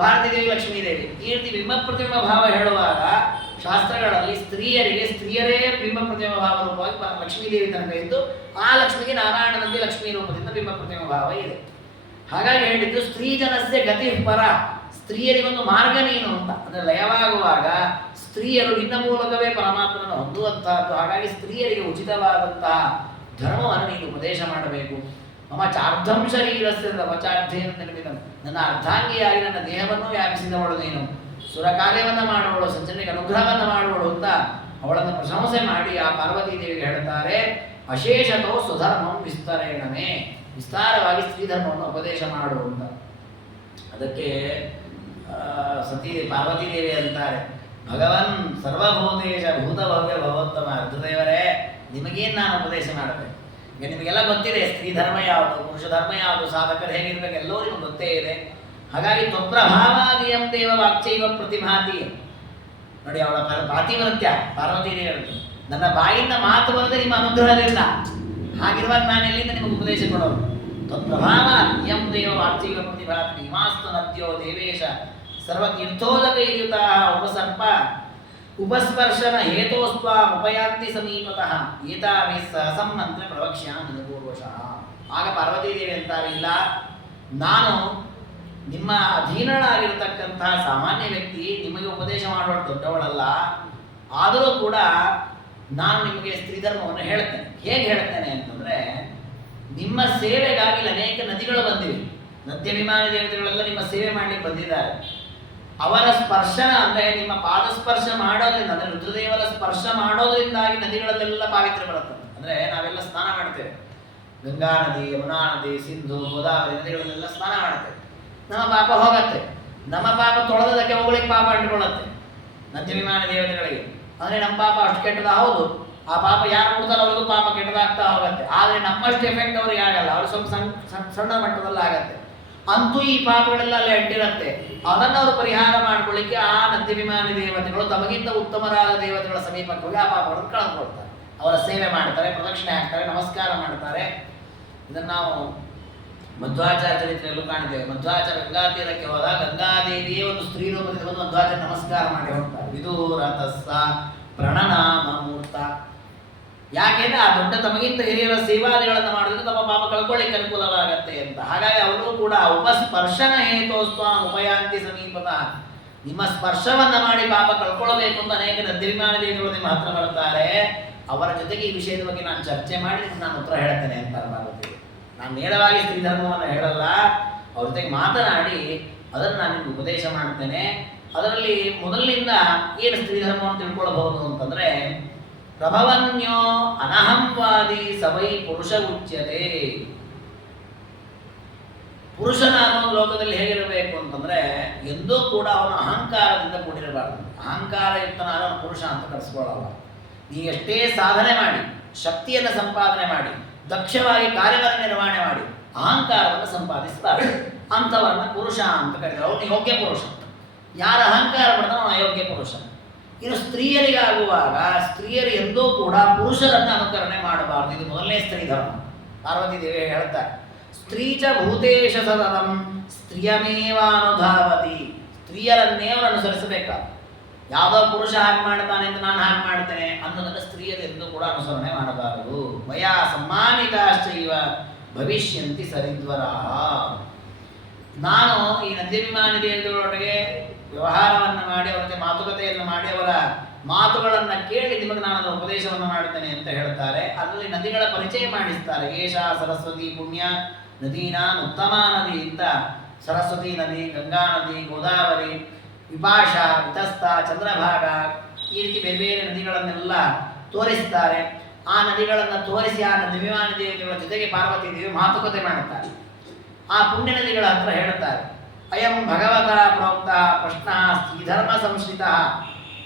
ಭಾರತೀ ದೇವಿ, ಲಕ್ಷ್ಮೀ ದೇವಿ. ಈ ರೀತಿ ಬಿಂಬ ಪ್ರತಿಬಿಂಬ ಭಾವ ಹೇಳುವಾಗ ಶಾಸ್ತ್ರಗಳಲ್ಲಿ ಸ್ತ್ರೀಯರಿಗೆ ಸ್ತ್ರೀಯರೇ ಬಿಂಬ ಪ್ರತಿಬಿಂಬ ಭಾವ ರೂಪವಾಗಿ ಲಕ್ಷ್ಮೀ ದೇವಿ ತನಕ ಇದ್ದು, ಆ ಲಕ್ಷ್ಮಿಗೆ ನಾರಾಯಣನಲ್ಲಿ ಲಕ್ಷ್ಮೀ ರೂಪದಿಂದ ಬಿಂಬ ಪ್ರತಿಬಿಂಬ ಭಾವ ಇದೆ. ಹಾಗಾಗಿ ಹೇಳಿದ್ದು ಸ್ತ್ರೀ ಜನಸ್ಯ ಗತಿ ಪರ, ಸ್ತ್ರೀಯರಿಗೊಂದು ಮಾರ್ಗ ನೀನು ಅಂತ. ಅಂದರೆ ಲಯವಾಗುವಾಗ ಸ್ತ್ರೀಯರು ನಿನ್ನ ಮೂಲಕವೇ ಪರಮಾತ್ಮನನ್ನು ಹೊಂದುವಂತಹದ್ದು. ಹಾಗಾಗಿ ಸ್ತ್ರೀಯರಿಗೆ ಉಚಿತವಾದಂತಹ ಧರ್ಮವನ್ನು ನೀನು ಉಪದೇಶ ಮಾಡಬೇಕು. ಮಮ ಚಾರ್ಧಂ ಶರೀರಸ್ಯ ವಚಾರ್ಧೇನ ನಿರ್ಮಿತ, ನನ್ನ ಅರ್ಧಾಂಗಿಯಾಗಿ ನನ್ನ ದೇಹವನ್ನು ವ್ಯಾಪಿಸಿದವಳು ನೀನು. ಸುರ ಕಾರ್ಯವನ್ನು ಮಾಡುವಳು, ಸಜ್ಜನಿಗೆ ಅನುಗ್ರಹವನ್ನು ಮಾಡುವಳು ಅಂತ ಅವಳನ್ನು ಪ್ರಶಂಸೆ ಮಾಡಿ ಆ ಪಾರ್ವತೀ ದೇವಿಗೆ ಹೇಳ್ತಾರೆ, ಅಶೇಷತೋ ಸುಧರ್ಮಂ ವಿಸ್ತರೇಣನೆ, ವಿಸ್ತಾರವಾಗಿ ಸ್ತ್ರೀಧರ್ಮವನ್ನು ಉಪದೇಶ ಮಾಡು ಅಂತ. ಅದಕ್ಕೆ ಪಾರ್ವತೀ ದೇವಿ ಅಂತಾರೆ, ಭಗವನ್ ಸರ್ವಭೂತೇಶ ಭೂತ ಭವ್ಯ ಭಗವತ್ತಮ, ರುದ್ರದೇವರೇ ನಿಮಗೇನು ನಾನು ಉಪದೇಶ ಮಾಡಬೇಕು? ಈಗ ನಿಮಗೆಲ್ಲ ಗೊತ್ತಿದೆ ಸ್ತ್ರೀ ಧರ್ಮ ಯಾವುದು, ಪುರುಷ ಧರ್ಮ ಯಾವುದು, ಸಾಧಕರು ಹೇಗಿರ್ಬೇಕು ಎಲ್ಲವೂ ನಿಮಗೆ ಗೊತ್ತೇ ಇದೆ. ಹಾಗಾಗಿ ತ್ವಪ್ರಭಾವಾದಿಯಂ ದೇವ ವಾಕ್ಚೈವ ಪ್ರತಿಭಾತಿ. ನೋಡಿ, ಅವಳ ಪಾತಿವ್ರತ್ಯ ಪಾರ್ವತಿ ದೇವಿ, ನನ್ನ ಬಾಯಿಂದ ಮಾತು ಬರದೆ ನಿಮ್ಮ ಅನುಗ್ರಹದಿಂದ, ಹಾಗಿರುವಾಗ ನಾನು ಎಲ್ಲಿಂದ ನಿಮಗೆ ಉಪದೇಶ ಕೊಡೋದು? ತ್ವಪ್ರಭಾವ ಯಂ ದೇವ ವಾಕ್ಚೈವ ಪ್ರತಿಭಾತಿ ಹಿಮಾಸ್ತು ನದ್ಯೋ ದೇವೇಶ ಸರ್ವತೀರ್ಥೋದಕೈರ್ಯುತ ಉಪಸರ್ಪ ಉಪಸ್ಪರ್ಶನ ಹೇತೋಸ್ವ ಉಪಯಾಂತಿ ಸಮೀಪತಃ ಏತಾವೇ ಸಹಸಂ ಮಂತ್ರ ಪ್ರವಕ್ಷ್ಯಾಮಿ ಪೂರ್ವಶಃ. ಆಗ ಪಾರ್ವತೀ ದೇವಿ ಅಂತಾರೆ, ಇಲ್ಲ, ನಾನು ನಿಮ್ಮ ಅಧೀನಳಾಗಿರತಕ್ಕಂತಹ ಸಾಮಾನ್ಯ ವ್ಯಕ್ತಿ, ನಿಮಗೆ ಉಪದೇಶ ಮಾಡೋಳು ದೊಡ್ಡವಳಲ್ಲ. ಆದರೂ ಕೂಡ ನಾನು ನಿಮಗೆ ಸ್ತ್ರೀಧರ್ಮವನ್ನು ಹೇಳ್ತೇನೆ. ಹೇಗೆ ಹೇಳ್ತೇನೆ ಅಂತಂದರೆ, ನಿಮ್ಮ ಸೇವೆಗಾಗಿ ಅನೇಕ ನದಿಗಳು ಬಂದಿವೆ. ನದ್ಯಾಭಿಮಾನಿ ದೇವತೆಗಳೆಲ್ಲ ನಿಮ್ಮ ಸೇವೆ ಮಾಡಲಿಕ್ಕೆ ಬಂದಿದ್ದಾರೆ. ಅವರ ಸ್ಪರ್ಶನ ಅಂದರೆ ನಿಮ್ಮ ಪಾದಸ್ಪರ್ಶ ಮಾಡೋದ್ರಿಂದ, ಅಂದರೆ ರುದ್ರದೇವರ ಸ್ಪರ್ಶ ಮಾಡೋದ್ರಿಂದಾಗಿ ನದಿಗಳಲ್ಲೆಲ್ಲ ಪಾವಿತ್ರ್ಯ ಬರುತ್ತೆ. ಅಂದರೆ ನಾವೆಲ್ಲ ಸ್ನಾನ ಮಾಡ್ತೇವೆ, ಗಂಗಾ ನದಿ, ಯಮುನಾ ನದಿ, ಸಿಂಧು, ಗೋದಾವರಿ ನದಿಗಳಲ್ಲೆಲ್ಲ ಸ್ನಾನ ಮಾಡ್ತೇವೆ. ನಮ್ಮ ಪಾಪ ಹೋಗತ್ತೆ, ನಮ್ಮ ಪಾಪ ತೊಳೆದಕ್ಕೆ ಅವುಗಳಿಗೆ ಪಾಪ ಅಂಟಿಕೊಳ್ಳುತ್ತೆ ನದ್ಯಾಭಿಮಾನಿ ದೇವತೆಗಳಿಗೆ. ಅಂದರೆ ನಮ್ಮ ಪಾಪ ಅಷ್ಟು ಕೆಟ್ಟದ, ಹೌದು, ಆ ಪಾಪ ಯಾರು ಕೊಡ್ತಾರೋ ಅವ್ರಿಗೂ ಪಾಪ ಕೆಟ್ಟದಾಗ್ತಾ ಹೋಗುತ್ತೆ. ಆದರೆ ನಮ್ಮಷ್ಟು ಎಫೆಕ್ಟ್ ಅವ್ರಿಗೆ ಆಗಲ್ಲ, ಅವ್ರು ಸ್ವಲ್ಪ ಸಣ್ಣ ಮಟ್ಟದಲ್ಲಿ ಆಗತ್ತೆ. ಅಂತೂ ಈ ಪಾಪಗಳೆಲ್ಲ ಅಲ್ಲಿ ಅಂಟಿರುತ್ತೆ. ಅದನ್ನು ಅವರು ಪರಿಹಾರ ಮಾಡ್ಕೊಳ್ಳಿಕ್ಕೆ ಆ ನದ್ಯಾಭಿಮಾನಿ ದೇವತೆಗಳು ತಮಗಿಂತ ಉತ್ತಮರಾದ ದೇವತೆಗಳ ಸಮೀಪಕ್ಕೆ ಹೋಗಿ ಆ ಪಾಪಗಳನ್ನು ಕಳೆದುಕೊಳ್ತಾರೆ. ಅವರ ಸೇವೆ ಮಾಡ್ತಾರೆ, ಪ್ರದಕ್ಷಿಣೆ ಹಾಕ್ತಾರೆ, ನಮಸ್ಕಾರ ಮಾಡ್ತಾರೆ. ಇದನ್ನು ನಾವು ಮಧ್ವಾಚಾರ್ಯ ಚರಿತ್ರೆಯಲ್ಲೂ ಕಾಣಿದ್ದೇವೆ. ಮಧ್ವಾಚಾರ್ಯ ಗಂಗಾ ತೀರಕ್ಕೆ ಹೋದಾಗ ಗಂಗಾದೇವಿಯೇ ಒಂದು ಸ್ತ್ರೀ ರೂಪದಿಂದ ಬಂದು ಮಧ್ವಾಚಾರ್ಯ ನಮಸ್ಕಾರ ಮಾಡಿ ಹೋಗ್ತಾರೆ. ವಿದೂರತಸ್ಸ ಪ್ರಣನಾಮ ಮೂರ್ತ. ಯಾಕೆಂದ್ರೆ ಆ ದೊಡ್ಡ ತಮಗಿಂತ ಹಿರಿಯರ ಸೇವಾದಿಗಳನ್ನು ಮಾಡೋದ್ರಿಂದ ತಮ್ಮ ಪಾಪ ಕಳ್ಕೊಳ್ಳಿಕ್ಕೆ ಅನುಕೂಲವಾಗತ್ತೆ ಅಂತ. ಹಾಗಾಗಿ ಅವರು ಕೂಡ ಉಪಸ್ಪರ್ಶನ ಹೇತೋಸ್ವ ಉಪಯಾಂತಿ ಸಮೀಪದ, ನಿಮ್ಮ ಸ್ಪರ್ಶವನ್ನ ಮಾಡಿ ಪಾಪ ಕಳ್ಕೊಳ್ಳಬೇಕು ಅಂತ ಅನೇಕ ನದ್ಯಾಭಿಮಾನಿ ದೇವಿಗಳು ನಿಮ್ಮ ಹತ್ರ ಬರ್ತಾರೆ. ಅವರ ಜೊತೆಗೆ ಈ ವಿಷಯದ ಬಗ್ಗೆ ನಾನು ಚರ್ಚೆ ಮಾಡಿ ನಾನು ಉತ್ತರ ಹೇಳ್ತೇನೆ ಅಂತ ಪಾರ್ವತಿ. ನಾನು ನೇರವಾಗಿ ಸ್ತ್ರೀಧರ್ಮವನ್ನು ಹೇಳಲ್ಲ, ಅವ್ರ ಜೊತೆಗೆ ಮಾತನಾಡಿ ಅದನ್ನು ನಾನು ನಿಮ್ಗೆ ಉಪದೇಶ ಮಾಡ್ತೇನೆ. ಅದರಲ್ಲಿ ಮೊದಲಿನಿಂದ ಏನು ಸ್ತ್ರೀಧರ್ಮವನ್ನು ತಿಳ್ಕೊಳ್ಬಹುದು ಅಂತಂದ್ರೆ, ಪ್ರಭವನ್ಯೋ ಅನಹಂವಾದಿ ಸವೈ ಪುರುಷ ಉಚ್ಯತೆ. ಪುರುಷನಾದ ಲೋಕದಲ್ಲಿ ಹೇಗಿರಬೇಕು ಅಂತಂದ್ರೆ, ಎಂದೂ ಕೂಡ ಅವನ ಅಹಂಕಾರದಿಂದ ಕೂಡಿರಬಾರದು. ಅಹಂಕಾರಯುಕ್ತನಾದ ಅವನ ಪುರುಷ ಅಂತ ಕರೆಸ್ಕೊಳ್ಳಲ್ಲ. ನೀ ಎಷ್ಟೇ ಸಾಧನೆ ಮಾಡಿ, ಶಕ್ತಿಯನ್ನು ಸಂಪಾದನೆ ಮಾಡಿ, ದಕ್ಷವಾಗಿ ಕಾರ್ಯವನ್ನು ನಿರ್ವಹಣೆ ಮಾಡಿ ಅಹಂಕಾರವನ್ನು ಸಂಪಾದಿಸಬಾರದು. ಅಂಥವರನ್ನ ಪುರುಷ ಅಂತ ಕರೀತಾರೆ. ಅವನು ಯೋಗ್ಯ ಪುರುಷ. ಯಾರ ಅಹಂಕಾರ ಪಡ್ತಾನೋ ಅವನು ಅಯೋಗ್ಯ ಪುರುಷ. ಇನ್ನು ಸ್ತ್ರೀಯರಿಗಾಗುವಾಗ ಸ್ತ್ರೀಯರು ಎಂದೂ ಕೂಡ ಪುರುಷರನ್ನು ಅನುಕರಣೆ ಮಾಡಬಾರದು. ಇದು ಮೊದಲನೇ ಸ್ತ್ರೀ ಧರ್ಮ. ಪಾರ್ವತಿ ದೇವಿ ಹೇಳ್ತಾರೆ, ಸ್ತ್ರೀ ಚ ಭೂತೇಶ ಸತತಂ ಸ್ತ್ರೀಯಮೇವ ಅನುಧಾವತಿ. ಸ್ತ್ರೀಯರನ್ನೇ ಅವರು ಅನುಸರಿಸಬೇಕಾ. ಯಾವುದೋ ಪುರುಷ ಹಾಗೆ ಮಾಡ್ತಾನೆ ಅಂತ ನಾನು ಹಾಗೆ ಮಾಡ್ತೇನೆ ಅನ್ನೋದನ್ನು ಸ್ತ್ರೀಯರು ಎಂದೂ ಕೂಡ ಅನುಸರಣೆ ಮಾಡಬಾರದು. ಮಯಾ ಸಮ್ಮಾನಿತಾಶ್ಚೈವ ಭವಿಷ್ಯಂತಿ ಸರಿದ್ವರಾಹ. ನಾನು ಈ ನದ್ಯಾಭಿಮಾನಿ ದೇವತೆಗಳೊಟ್ಟಿಗೆ ವ್ಯವಹಾರವನ್ನು ಮಾಡಿ, ಅವರ ಜೊತೆ ಮಾತುಕತೆಯನ್ನು ಮಾಡಿ, ಅವರ ಮಾತುಗಳನ್ನು ಕೇಳಿ ನಿಮಗೆ ನಾನು ಅದರ ಉಪದೇಶವನ್ನು ಮಾಡುತ್ತೇನೆ ಅಂತ ಹೇಳ್ತಾರೆ. ಅದರಲ್ಲಿ ನದಿಗಳ ಪರಿಚಯ ಮಾಡಿಸ್ತಾರೆ. ಏಷ ಸರಸ್ವತಿ ಪುಣ್ಯ ನದೀನಾ ಉತ್ತಮ ನದಿ ಅಂತ ಸರಸ್ವತಿ ನದಿ, ಗಂಗಾ ನದಿ, ಗೋದಾವರಿ, ವಿಪಾಶ, ವಿತಸ್ತ, ಚಂದ್ರಭಾಗ, ಈ ರೀತಿ ಬೇರೆ ಬೇರೆ ನದಿಗಳನ್ನೆಲ್ಲ ತೋರಿಸ್ತಾರೆ. ಆ ನದಿಗಳನ್ನು ತೋರಿಸಿ ಆ ನದ್ಯಾಭಿಮಾನಿ ದೇವತೆಗಳ ಜೊತೆಗೆ ಪಾರ್ವತಿ ದೇವಿ ಮಾತುಕತೆ ಮಾಡುತ್ತಾರೆ. ಆ ಪುಣ್ಯ ನದಿಗಳ ಹತ್ರ ಹೇಳ್ತಾರೆ, ಅಯಂ ಭಗವತ ಪ್ರೋಕ್ತ ಪ್ರಶ್ನ ಸ್ತ್ರೀಧರ್ಮ ಸಂಶ್ರಿತ.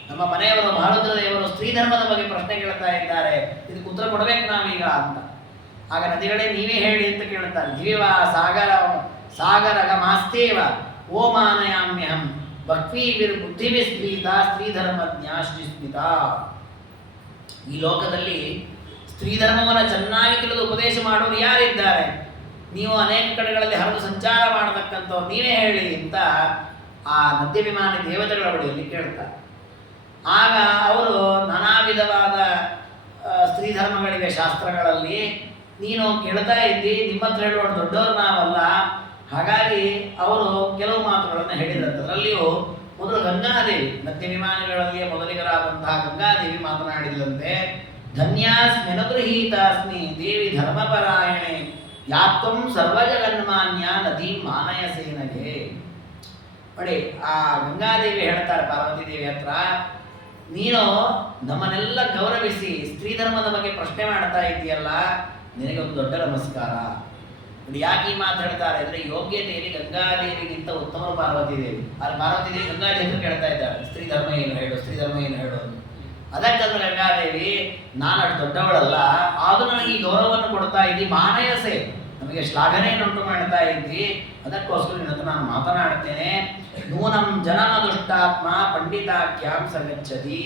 ನಮ್ಮ ಮನೆಯವರು ಭಾರತದ ದೇವರು ಸ್ತ್ರೀಧರ್ಮದ ಬಗ್ಗೆ ಪ್ರಶ್ನೆ ಕೇಳ್ತಾ ಇದ್ದಾರೆ, ಇದಕ್ಕೆ ಉತ್ತರ ಕೊಡಬೇಕು ನಾವೀಗ ಅಂತ. ಆಗ ನದಿಗಳೇ ನೀವೇ ಹೇಳಿ ಅಂತ ಕೇಳ್ತಾರೆ. ದಿವ್ಯವ ಸಾಗರಗ ಮಾಸ್ತೇವ ಓಮಾನಯಾಮ್ಯಹಂ ಭಕ್ತಿವಿರ್ ಬುದ್ಧಿವಿಸ್ಮೀತ ಸ್ತ್ರೀಧರ್ಮಜ್ಞ ಶ್ರೀಸ್ಮಿತ. ಈ ಲೋಕದಲ್ಲಿ ಸ್ತ್ರೀಧರ್ಮವನ್ನು ಚೆನ್ನಾಗಿ ತಿಳಿದು ಉಪದೇಶ ಮಾಡೋರು ಯಾರಿದ್ದಾರೆ? ನೀವು ಅನೇಕ ಕಡೆಗಳಲ್ಲಿ ಹರಿದು ಸಂಚಾರ ಮಾಡತಕ್ಕಂಥವ್ರು, ನೀವೇ ಹೇಳಿ ಅಂತ ಆ ನದ್ಯಾಭಿಮಾನಿ ದೇವತೆಗಳ ಬಳಿಯಲ್ಲಿ ಕೇಳ್ತಾರೆ. ಆಗ ಅವರು ನಾನಾ ವಿಧವಾದ ಸ್ತ್ರೀಧರ್ಮಗಳಿವೆ ಶಾಸ್ತ್ರಗಳಲ್ಲಿ, ನೀನು ಕೇಳ್ತಾ ಇದ್ದಿ, ನಿಮ್ಮ ಹತ್ರ ಹೇಳುವ ದೊಡ್ಡವರು ನಾವಲ್ಲ. ಹಾಗಾಗಿ ಅವರು ಕೆಲವು ಮಾತುಗಳನ್ನು ಹೇಳಿದಂತೆ. ಅದರಲ್ಲಿಯೂ ಮೊದಲು ಗಂಗಾದೇವಿ, ನದ್ಯಾಭಿಮಾನಿಗಳಲ್ಲಿಯೇ ಮೊದಲಿಗರಾದಂತಹ ಗಂಗಾದೇವಿ ಮಾತನಾಡಿದಂತೆ, ಧನ್ಯಾಸ್ಮ್ಯನುಗೃಹೀತಾಸ್ಮಿ ದೇವಿ ಧರ್ಮಪರಾಯಣೆ ಯಾತ್ವಂ ಸರ್ವಜಗನ್ಮಾನ್ಯ ನದಿ ಮಾನಯಸೇನಗೆ. ನೋಡಿ, ಆ ಗಂಗಾದೇವಿ ಹೇಳ್ತಾರೆ ಪಾರ್ವತಿ ದೇವಿ ಹತ್ರ, ನೀನು ನಮ್ಮನ್ನೆಲ್ಲ ಗೌರವಿಸಿ ಸ್ತ್ರೀ ಧರ್ಮದ ಬಗ್ಗೆ ಪ್ರಶ್ನೆ ಮಾಡ್ತಾ ಇದೆಯಲ್ಲ, ನಿನಗೆ ಒಂದು ದೊಡ್ಡ ನಮಸ್ಕಾರ. ನೋಡಿ, ಯಾಕೆ ಈ ಮಾತು ಹೇಳ್ತಾರೆ ಅಂದ್ರೆ, ಯೋಗ್ಯತೆಯಲ್ಲಿ ಗಂಗಾದೇವಿಗಿಂತ ಉತ್ತಮ ಪಾರ್ವತಿ ದೇವಿ. ಆದ್ರೆ ಪಾರ್ವತಿ ದೇವಿ ಗಂಗಾದೇವಿ ಕೇಳ್ತಾ ಇದ್ದಾರೆ, ಸ್ತ್ರೀ ಧರ್ಮ ಏನು ಹೇಳು, ಸ್ತ್ರೀ ಧರ್ಮ ಏನು ಹೇಳು ಅಂತ. ಅದಕ್ಕಂದ್ರೆ ಗಂಗಾದೇವಿ, ನಾನು ಅಷ್ಟು ದೊಡ್ಡವಳಲ್ಲ, ಆದ್ರೂ ನನಗೆ ಈ ಗೌರವವನ್ನು ಕೊಡ್ತಾ ಇದ್ದಿ, ಮಾನಯಸೆ ನಮಗೆ ಶ್ಲಾಘನೆಯನ್ನು ಉಂಟು ಮಾಡ್ತಾ ಇದ್ದಿ, ಅದಕ್ಕೋಸ್ಕರ ನಿನ್ನ ಹತ್ರ ನಾನು ಮಾತನಾಡ್ತೇನೆ. ನೂನಂ ಜನನ ದುಷ್ಟಾತ್ಮ ಪಂಡಿತಾಖ್ಯಾಂ ಸಗಚ್ಚತಿ.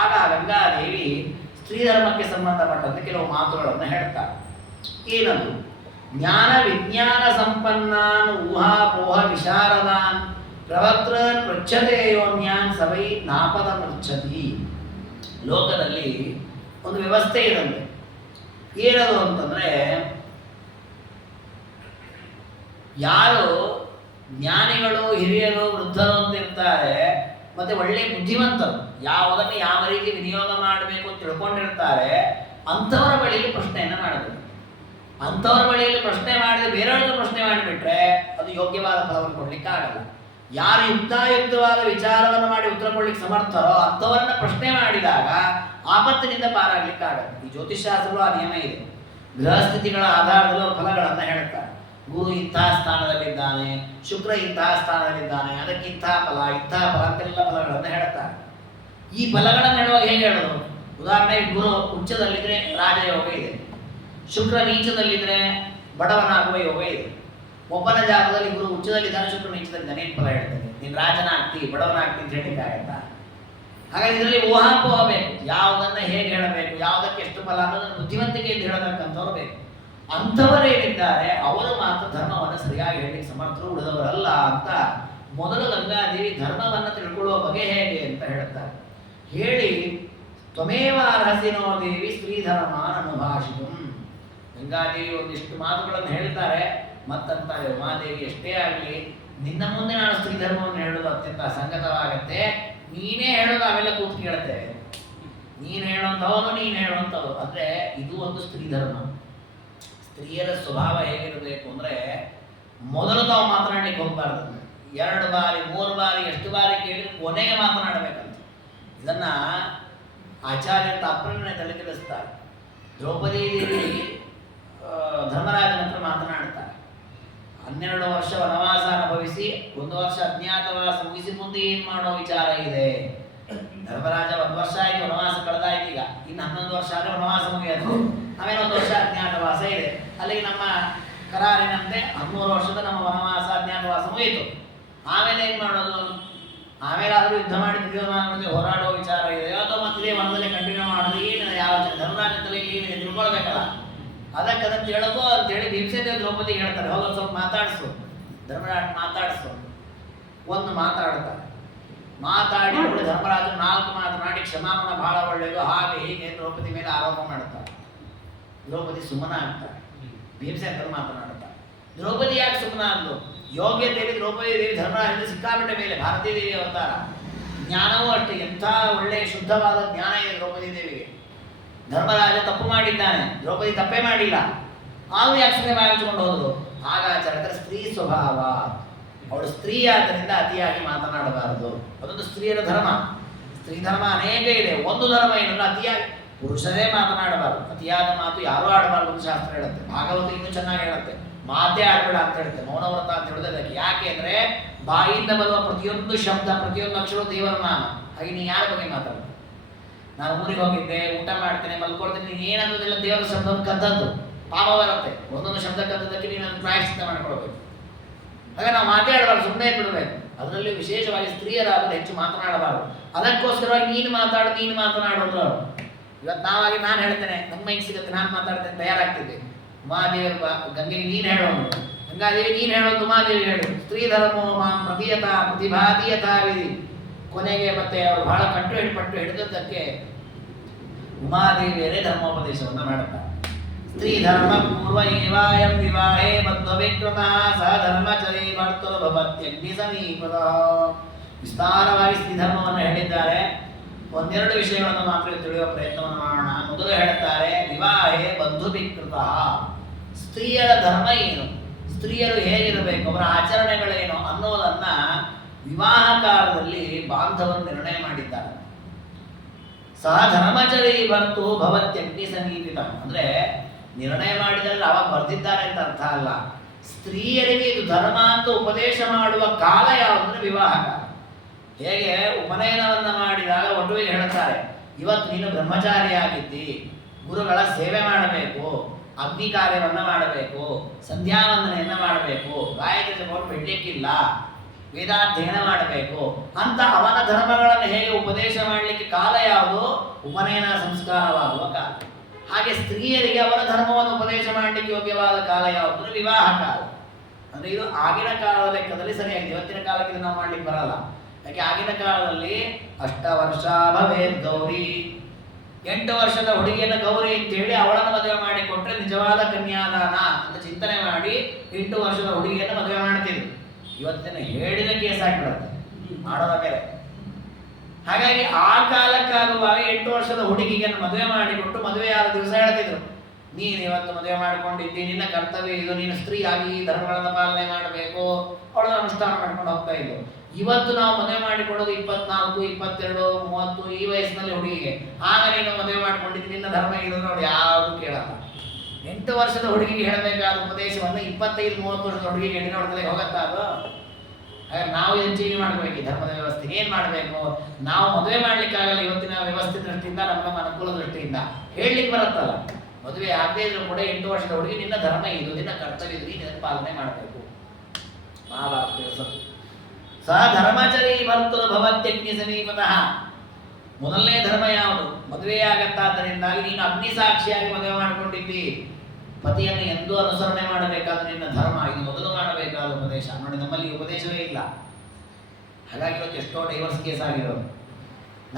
ಆಗ ಗಂಗಾದೇವಿ ಸ್ತ್ರೀ ಧರ್ಮಕ್ಕೆ ಸಂಬಂಧಪಟ್ಟಂತೆ ಕೆಲವು ಮಾತುಗಳನ್ನು ಹೇಳ್ತಾರೆ. ಏನದು? ಜ್ಞಾನ ವಿಜ್ಞಾನ ಸಂಪನ್ನಾನ್ ಊಹಾಪೋಹ ವಿಶಾರದಾನ್ ಪ್ರವಕ್ತ್ರನ್ ಪೃಚ್ಛತೆ ಯೋನ್ಯಾನ್ ಸವೈ ನಾಪದ ಮೃಚ್ಛತಿ. ಲೋಕದಲ್ಲಿ ಒಂದು ವ್ಯವಸ್ಥೆ ಇರುತ್ತೆ. ಏನದು ಅಂತಂದ್ರೆ, ಯಾರು ಜ್ಞಾನಿಗಳು, ಹಿರಿಯರು, ವೃದ್ಧರು ಅಂತ ಇರ್ತಾರೆ, ಮತ್ತೆ ಒಳ್ಳೆ ಬುದ್ಧಿವಂತರು, ಯಾವುದನ್ನು ಯಾವ ರೀತಿ ವಿನಿಯೋಗ ಮಾಡಬೇಕು ಅಂತ ತಿಳ್ಕೊಂಡಿರ್ತಾರೆ, ಅಂಥವರ ಬಳಿಯಲ್ಲಿ ಪ್ರಶ್ನೆಯನ್ನು ಮಾಡಬೇಕು. ಅಂಥವರ ಬಳಿಯಲ್ಲಿ ಪ್ರಶ್ನೆ ಮಾಡಿದ್ರೆ ಬೇರೆಯವ್ರಿಗೆ ಪ್ರಶ್ನೆ ಮಾಡಿಬಿಟ್ರೆ ಅದು ಯೋಗ್ಯವಾದ ಫಲವನ್ನು ಕೊಡ್ಲಿಕ್ಕೆ ಆಗಲ್ಲ. ಯಾರು ಯುಕ್ತಾಯುಕ್ತವಾದ ವಿಚಾರವನ್ನು ಮಾಡಿ ಉತ್ತರ ಕೊಡ್ಲಿಕ್ಕೆ ಸಮರ್ಥರೋ ಅಂಥವರನ್ನ ಪ್ರಶ್ನೆ ಮಾಡಿದಾಗ ಆಪತ್ತಿನಿಂದ ಪಾರಾಗ್ಲಿಕ್ಕೆ ಆಗಲ್ಲ. ಈ ಜ್ಯೋತಿಷಾಸ್ತ್ರಗಳು ಆ ನಿಯಮ ಇದೆ. ಗ್ರಹಸ್ಥಿತಿಗಳ ಆಧಾರದಲ್ಲಿ ಅವರು ಫಲಗಳನ್ನು ಹೇಳ್ತಾರೆ. ಗುರು ಇಂತಹ ಸ್ಥಾನದಲ್ಲಿದ್ದಾನೆ, ಶುಕ್ರ ಇಂತಹ ಸ್ಥಾನದಲ್ಲಿದ್ದಾನೆ, ಅದಕ್ಕೆ ಇಂತಹ ಫಲ ಅಂತೆಲ್ಲ ಫಲಗಳನ್ನು ಹೇಳ್ತಾರೆ. ಈ ಫಲಗಳನ್ನು ಹೇಳುವಾಗ ಹೇಗೆ ಹೇಳೋದು? ಉದಾಹರಣೆಗೆ, ಗುರು ಉಚ್ಚದಲ್ಲಿದ್ರೆ ರಾಜಯೋಗ ಇದೆ, ಶುಕ್ರ ನೀಚದಲ್ಲಿದ್ರೆ ಬಡವನಾಗುವ ಯೋಗ ಇದೆ. ಒಬ್ಬನ ಜಾಗದಲ್ಲಿ ಗುರು ಉಚ್ಚದಲ್ಲಿದ್ದಾನೆ, ಶುಕ್ರ ನೀಚದಲ್ಲಿದ್ದಾನೆ, ಏನು ಫಲ ಹೇಳ್ತೇನೆ? ನೀನು ರಾಜನಾಗ್ತಿ, ಬಡವನಾಗ್ತಿ ಅಂತ ಹೇಳಿಕ್ಕಾಗತ್ತಾ? ಹಾಗಾಗಿ ಇದರಲ್ಲಿ ಊಹಾಪೋಹ ಬೇಕು. ಯಾವುದನ್ನ ಹೇಗೆ ಹೇಳಬೇಕು, ಯಾವುದಕ್ಕೆ ಎಷ್ಟು ಫಲ ಅನ್ನೋದನ್ನು ಬುದ್ಧಿವಂತಿಕೆಯಿಂದ ಹೇಳತಕ್ಕಂಥವ್ರು ಬೇಕು. ಅಂಥವರೇನಿದ್ದಾರೆ ಅವರು ಮಾತ್ರ ಧರ್ಮವನ್ನು ಸರಿಯಾಗಿ ಹೇಳಲಿಕ್ಕೆ ಸಮರ್ಥರು, ಉಳಿದವರಲ್ಲ ಅಂತ ಮೊದಲು ಗಂಗಾದೇವಿ ಧರ್ಮವನ್ನು ತಿಳ್ಕೊಳ್ಳುವ ಬಗೆ ಹೇಗೆ ಅಂತ ಹೇಳ್ತಾರೆ. ಹೇಳಿ, ತ್ವಮೇವ ಅರ್ಹಸಿನೋ ದೇವಿ ಸ್ತ್ರೀ ಧರ್ಮಾನ್ ಅನುಭಾಷಿತು. ಗಂಗಾದೇವಿ ಒಂದಿಷ್ಟು ಮಾತುಗಳನ್ನು ಹೇಳ್ತಾರೆ. ಮತ್ತಂತಾರೆ, ಉಮಾದೇವಿ ಎಷ್ಟೇ ಆಗಲಿ ನಿನ್ನ ಮುಂದೆ ನಾನು ಸ್ತ್ರೀ ಧರ್ಮವನ್ನು ಹೇಳೋದು ಅತ್ಯಂತ ಅಸಂಗತವಾಗತ್ತೆ. ನೀನೇ ಹೇಳೋದು ಅವೆಲ್ಲ ಕೂತು ಕೇಳ್ತೇವೆ. ನೀನು ಹೇಳುವಂಥವನು, ನೀನು ಹೇಳುವಂಥವ್ರು. ಅಂದರೆ ಇದು ಒಂದು ಸ್ತ್ರೀ ಧರ್ಮ. ಸ್ತ್ರೀಯರ ಸ್ವಭಾವ ಹೇಗಿರಬೇಕು ಅಂದರೆ, ಮೊದಲು ತಾವು ಮಾತನಾಡಲಿಕ್ಕೆ ಹೋಗಬಾರ್ದು. 2 ಬಾರಿ 3 ಬಾರಿ ಎಷ್ಟು ಬಾರಿ ಕೇಳಿ ಕೊನೆಗೆ ಮಾತನಾಡಬೇಕಂತ. ಇದನ್ನು ಆಚಾರ್ಯ ತಾತ್ಪರ್ಯದಲ್ಲಿ ತಿಳಿಸ್ತಾರೆ. ದ್ರೌಪದಿ ದೇವಿ ಧರ್ಮರಾಜನ ಹತ್ರ ಮಾತನಾಡ್ತಾರೆ. 12 ವರ್ಷ ವನವಾಸ ಅನುಭವಿಸಿ 1 ವರ್ಷ ಅಜ್ಞಾತವಾಸ ಮುಗಿಸಿ ಮುಂದೆ ಏನು ಮಾಡೋ ವಿಚಾರ ಇದೆ? ಧರ್ಮರಾಜ 1 ವರ್ಷ ಆಯ್ತು ವನವಾಸ ಕಳೆದಾಯ್ತು, ಈಗ ಇನ್ನು 11 ವರ್ಷ ಆದರೆ ವನವಾಸ ಮುಗಿಯೋದು. ಆಮೇಲೆ 1 ವರ್ಷ ಅಜ್ಞಾತವಾಸ ಇದೆ. ಅಲ್ಲಿಗೆ ನಮ್ಮ ಕರಾರಿನಂತೆ 13 ವರ್ಷದ ನಮ್ಮ ವನವಾಸ ಅಜ್ಞಾತವಾಸ ಮುಗಿಯಿತು. ಆಮೇಲೆ ಏನು ಮಾಡೋದು? ಆಮೇಲೆ ಆದರೂ ಯುದ್ಧ ಮಾಡಿ ದುರ್ಯೋಧನ ಹೋರಾಡೋ ವಿಚಾರ ಇದೆ, ಅಥವಾ ಮತ್ತೆ ವನದಲ್ಲೇ ಕಂಟಿನ್ಯೂ ಮಾಡೋದು? ಏನು ಯಾವ ಧರ್ಮರಾಜದಲ್ಲಿ ಏನಿದೆ ತಿಳ್ಕೊಳ್ಬೇಕಲ್ಲ. ಅದನ್ನು ತಿಳ್ಕೋ ಅಂತೇಳಿ ಭೀಮಸೇನ ದ್ರೌಪದಿಗೆ ಹೇಳ್ತಾರೆ, ಹೋಗೋದು ಸ್ವಲ್ಪ ಮಾತಾಡಿಸು, ಧರ್ಮರಾಜ ಮಾತಾಡಿಸು. ಒಂದು ಮಾತಾಡ್ತಾರೆ. ಮಾತಾಡಿ ಧರ್ಮರಾಜ 4 ಮಾತನಾಡಿ ಕ್ಷಮಾಪಣ ಬಹಳ ಒಳ್ಳೆಯದು, ಹಾಗೆ ಹೀಗೆ ದ್ರೌಪದಿ ಮೇಲೆ ಆರೋಪ ಮಾಡ್ತಾರೆ. ದ್ರೌಪದಿ ಸುಮ್ಮನ ಆಗ್ತಾರೆ. ಭೀಮಸೇನ ಮಾತನಾಡ್ತಾರೆ. ದ್ರೌಪದಿ ಯಾಕೆ ಸುಮ್ಮನ ಅಂದ್ಲು? ಯೋಗ್ಯತೆಯಲ್ಲಿ ದ್ರೌಪದಿ ದೇವಿ ಧರ್ಮರಾಜನಿಂದ ಸಿಕ್ಕಾಬಿಟ್ಟ ಮೇಲೆ ಭಾರತೀ ದೇವಿ ಅವತಾರ. ಜ್ಞಾನವೂ ಅಷ್ಟೇ, ಎಂಥ ಒಳ್ಳೆಯ ಶುದ್ಧವಾದ ಜ್ಞಾನ ಇದೆ ದ್ರೌಪದಿ ದೇವಿಗೆ. ಧರ್ಮರಾಜ ತಪ್ಪು ಮಾಡಿದ್ದಾನೆ, ದ್ರೌಪದಿ ತಪ್ಪೇ ಮಾಡಿಲ್ಲ, ಆದರೂ ಯಾಕೆ ಸುಮ್ಮನೆ ಬಾಯಿಸ್ಕೊಂಡು ಹೋದ್ರು? ಹಾಗಾಚಾರ್ಯ ಸ್ತ್ರೀ ಸ್ವಭಾವ, ಅವಳು ಸ್ತ್ರೀ ಆದ್ದರಿಂದ ಅತಿಯಾಗಿ ಮಾತನಾಡಬಾರದು. ಅದೊಂದು ಸ್ತ್ರೀಯರ ಧರ್ಮ. ಸ್ತ್ರೀ ಧರ್ಮ ಅನೇಕ ಇದೆ. ಒಂದು ಧರ್ಮ ಏನಂದ್ರೆ ಅತಿಯಾಗಿ ಪುರುಷರೇ ಮಾತನಾಡಬಾರದು. ಅತಿಯಾದ ಮಾತು ಯಾರೂ ಆಡಬಾರ್ದು ಅಂತ ಶಾಸ್ತ್ರ ಹೇಳುತ್ತೆ. ಭಾಗವತ ಇನ್ನೂ ಚೆನ್ನಾಗಿ ಹೇಳುತ್ತೆ, ಮಾತೇ ಆಡಬೇಡ ಅಂತ ಹೇಳುತ್ತೆ. ಮೌನವ್ರತ ಅಂತ ಹೇಳೋದು ಅದಕ್ಕೆ. ಯಾಕೆ ಅಂದ್ರೆ ಬಾಯಿಂದ ಬರುವ ಪ್ರತಿಯೊಂದು ಶಬ್ದ, ಪ್ರತಿಯೊಂದು ಅಕ್ಷರ ದೇವರ ನಾಮ. ಹಾಗೆ ನೀ ಯಾರ ಬಗ್ಗೆ ಮಾತಾಡ? ನಾನು ಊರಿಗೆ ಹೋಗಿದ್ದೆ, ಊಟ ಮಾಡ್ತೇನೆ, ಮಲ್ಕೊಳ್ತೇನೆ, ನೀನು ಏನನ್ನೋದಿಲ್ಲ ದೇವರ ಶಬ್ದವನ್ನು ಕದ್ದದ್ದು ಪಾಪ ಬರುತ್ತೆ. ಒಂದೊಂದು ಶಬ್ದ ಕದ್ದದಕ್ಕೆ ನೀನು ಪ್ರಾಯಶ್ಚಿತ್ತ ಮಾಡ್ಕೊಳ್ಬೇಕು. ಹಾಗೆ ನಾವು ಮಾತಾಡಬಾರ್ದು, ಸುಮ್ಮನೆ ಬಿಡಬೇಕು. ಅದರಲ್ಲಿ ವಿಶೇಷವಾಗಿ ಸ್ತ್ರೀಯರಾದರೆ ಹೆಚ್ಚು ಮಾತನಾಡಬಾರದು. ಅದಕ್ಕೋಸ್ಕರವಾಗಿ ನೀನು ಮಾತನಾಡೋದು. ಇವತ್ತು ನಾವಾಗಿ ನಾನು ಹೇಳ್ತೇನೆ, ನಮ್ಮ ಮೈಂಡ್ ಸಿಗುತ್ತೆ, ನಾನು ಮಾತಾಡ್ತೇನೆ, ತಯಾರಾಗ್ತಿದ್ದೆ. ಉಮಾದೇವಿ ಗಂಗೆಗೆ ನೀನು ಹೇಳೋದು, ಗಂಗಾದೇವಿ ನೀನು ಹೇಳೋದು, ಉಮಾದೇವಿ ಹೇಳು. ಸ್ತ್ರೀ ಧರ್ಮೋ ಮಾಂ ಪ್ರತಿಯತ ಪ್ರತಿಭಾತಿ ಯಥಾವಿಧಿ. ಕೊನೆಗೆ ಮತ್ತೆ ಅವರು ಬಹಳ ಪಟ್ಟು ಹಿಡಿದದ್ದಕ್ಕೆ ಉಮಾದೇವಿಯರೇ ಧರ್ಮೋಪದೇಶವನ್ನು ಮಾಡುತ್ತಾರೆ. ಸ್ತ್ರೀ ಧರ್ಮ ಪೂರ್ವ ಏವಾಯಂ ವಿವಾಹೇ ಬದ್ಧ ವಿಕೃತ ಸಹ ಧರ್ಮಚರಿ ಭವತ್ಯಗ್ನಿ ಸಮೀಪದ. ವಿಸ್ತಾರವಾಗಿ ಸ್ತ್ರೀ ಧರ್ಮವನ್ನು ಹೇಳಿದ್ದಾರೆ. ಒಂದೆರಡು ವಿಷಯಗಳನ್ನು ಮಾತ್ರ ತಿಳಿಯುವ ಪ್ರಯತ್ನವನ್ನು ಮಾಡೋಣ. ಮೊದಲು ಹೇಳುತ್ತಾರೆ, ವಿವಾಹೇ ಬಂಧು ವಿಕೃತ. ಸ್ತ್ರೀಯರ ಧರ್ಮ ಏನು, ಸ್ತ್ರೀಯರು ಹೇಗಿರಬೇಕು, ಅವರ ಆಚರಣೆಗಳೇನು ಅನ್ನೋದನ್ನ ವಿವಾಹ ಕಾಲದಲ್ಲಿ ಬಾಂಧವನ್ ನಿರ್ಣಯ ಮಾಡಿದ್ದಾರೆ. ಸಹ ಧರ್ಮಚರಿ ಬರ್ತು ಭವತ್ಯಗ್ನಿ ಸಮೀಪಿತ ಅಂದ್ರೆ ನಿರ್ಣಯ ಮಾಡಿದರೆ ಅವಾಗ ಬರ್ದಿದ್ದಾರೆ ಅಂತ ಅರ್ಥ ಅಲ್ಲ. ಸ್ತ್ರೀಯರಿಗೆ ಇದು ಧರ್ಮ ಅಂತ ಉಪದೇಶ ಮಾಡುವ ಕಾಲ ಯಾವುದಂದ್ರೆ ವಿವಾಹ ಕಾಲ. ಹೇಗೆ ಉಪನಯನವನ್ನ ಮಾಡಿದಾಗ ವಟುವಿಗೆ ಹೇಳ್ತಾರೆ, ಇವತ್ತು ನೀನು ಬ್ರಹ್ಮಚಾರಿಯಾಗಿದ್ದಿ, ಗುರುಗಳ ಸೇವೆ ಮಾಡಬೇಕು, ಅಗ್ನಿ ಕಾರ್ಯವನ್ನ ಮಾಡಬೇಕು, ಸಂಧ್ಯಾವಂದನೆಯನ್ನ ಮಾಡಬೇಕು, ಗಾಯತ್ರಿ ಜಪವನ್ನು ಬಿಡ್ಲಿಕ್ಕಿಲ್ಲ, ವೇದಾಧ್ಯಯನ ಮಾಡಬೇಕು ಅಂತ ಅವನ ಧರ್ಮಗಳನ್ನು ಹೇಗೆ ಉಪದೇಶ ಮಾಡಲಿಕ್ಕೆ ಕಾಲ ಯಾವುದು? ಉಪನಯನ ಸಂಸ್ಕಾರವಾಗುವ ಕಾಲ. ಹಾಗೆ ಸ್ತ್ರೀಯರಿಗೆ ಅವರ ಧರ್ಮವನ್ನು ಉಪದೇಶ ಮಾಡಲಿಕ್ಕೆ ಯೋಗ್ಯವಾದ ಕಾಲ ಯಾವುದು? ವಿವಾಹ ಕಾಲ. ಅಂದ್ರೆ ಇದು ಆಗಿನ ಕಾಲದ ಲೆಕ್ಕದಲ್ಲಿ ಸರಿಯಾಗಿದೆ. ಇವತ್ತಿನ ಕಾಲಕ್ಕೆ ನಾವು ಮಾಡ್ಲಿಕ್ಕೆ ಬರಲ್ಲ. ಯಾಕೆ ಆಗಿನ ಕಾಲದಲ್ಲಿ 8 ವರ್ಷ ಭವೇದ್ ಗೌರಿ, 8 ವರ್ಷದ ಹುಡುಗಿಯನ್ನು ಗೌರಿ ಅಂತ ಹೇಳಿ ಅವಳನ್ನು ಮದುವೆ ಮಾಡಿಕೊಟ್ರೆ ನಿಜವಾದ ಕನ್ಯಾದಾನ ಅಂತ ಚಿಂತನೆ ಮಾಡಿ 8 ವರ್ಷದ ಹುಡುಗಿಯನ್ನು ಮದುವೆ ಮಾಡ್ತಿದ್ರು. ಇವತ್ತಿನ ಹೇಳಿದ ಕೇಸ್ ಆಗಿಬಿಡುತ್ತೆ ಮಾಡೋದ ಮೇಲೆ. ಹಾಗಾಗಿ ಆ ಕಾಲಕ್ಕಾಗುವಾಗ 8 ವರ್ಷದ ಹುಡುಗಿಗೆ ಮದುವೆ ಮಾಡಿಕೊಟ್ಟು ಮದುವೆಯಾದ ದಿವಸ ಹೇಳ್ತಿದ್ರು, ನೀನು ಇವತ್ತು ಮದುವೆ ಮಾಡಿಕೊಂಡಿದ್ದಿ, ನಿನ್ನ ಕರ್ತವ್ಯ ಇದು, ನೀನು ಸ್ತ್ರೀ ಆಗಿ ಧರ್ಮಗಳನ್ನು ಪಾಲನೆ ಮಾಡಬೇಕು, ಅವಳ ಅನುಷ್ಠಾನ ಮಾಡ್ಕೊಂಡು ಹೋಗ್ತಾ ಇದ್ರು. ಇವತ್ತು ನಾವು ಮದುವೆ ಮಾಡಿಕೊಡೋದು 24, 22, 30 ಈ ವಯಸ್ಸಿನಲ್ಲಿ ಹುಡುಗಿಗೆ. ಆಗ ನೀನು ಮದುವೆ ಮಾಡಿಕೊಂಡಿದ್ದು ನಿನ್ನ ಧರ್ಮ ಇದು ನೋಡಿ ಯಾವುದು ಕೇಳಲ್ಲ. 8 ವರ್ಷದ ಹುಡುಗಿಗೆ ಹೇಳಬೇಕಾದ ಉಪದೇಶವನ್ನು 25, 30 ವರ್ಷದ ಹುಡುಗಿಗೆ ಹೆಣ್ಣು ನೋಡ್ತಲೇ ಹೋಗತ್ತಾ ಅದು? ಹಾಗೆ ನಾವು ಇದನ್ನು ಚೇಂಜ್ ಮಾಡಬೇಕು. ಈ ಧರ್ಮದ ವ್ಯವಸ್ಥೆ ಏನ್ ಮಾಡಬೇಕು? ನಾವು ಮದುವೆ ಮಾಡ್ಲಿಕ್ಕಾಗಲ್ಲ ಇವತ್ತಿನ ವ್ಯವಸ್ಥೆ ದೃಷ್ಟಿಯಿಂದ, ನಮ್ಮ ಅನುಕೂಲ ದೃಷ್ಟಿಯಿಂದ ಹೇಳಲಿಕ್ಕೆ ಬರುತ್ತಲ್ಲ. ಮದುವೆ ಆಗದೇ ಇದ್ರು ಕೂಡ 8 ವರ್ಷದ ಹುಡುಗಿ ನಿನ್ನ ಧರ್ಮ ಇದು, ನಿನ್ನ ಕರ್ತವ್ಯ ಇದು, ನೀನು ಪಾಲನೆ ಮಾಡಬೇಕು. ಮಹಾಭಾರತ ಸಹ ಧರ್ಮಚರಿ ಭರ್ತೃ ಭವತ್ಯಗ್ನಿ ಸಮೀಪತಃ. ಮೊದಲನೇ ಧರ್ಮ ಯಾವುದು? ಮದುವೆಯಾಗತ್ತಾದ್ದರಿಂದಾಗಿ ನೀನು ಅಗ್ನಿ ಸಾಕ್ಷಿಯಾಗಿ ಮದುವೆ ಮಾಡಿಕೊಂಡಿದ್ದಿ. ಪತಿಯನ್ನು ಎಂದೂ ಅನುಸರಣೆ ಮಾಡಬೇಕಾದ ನಿನ್ನ ಧರ್ಮ, ಇದು ಮೊದಲು ಮಾಡಬೇಕಾದ ಉಪದೇಶ. ನೋಡಿ, ನಮ್ಮಲ್ಲಿ ಉಪದೇಶವೇ ಇಲ್ಲ. ಹಾಗಾಗಿ ಇವತ್ತು ಎಷ್ಟೋ ಡೈವರ್ಸ್ ಕೇಸ್ ಆಗಿರೋದು.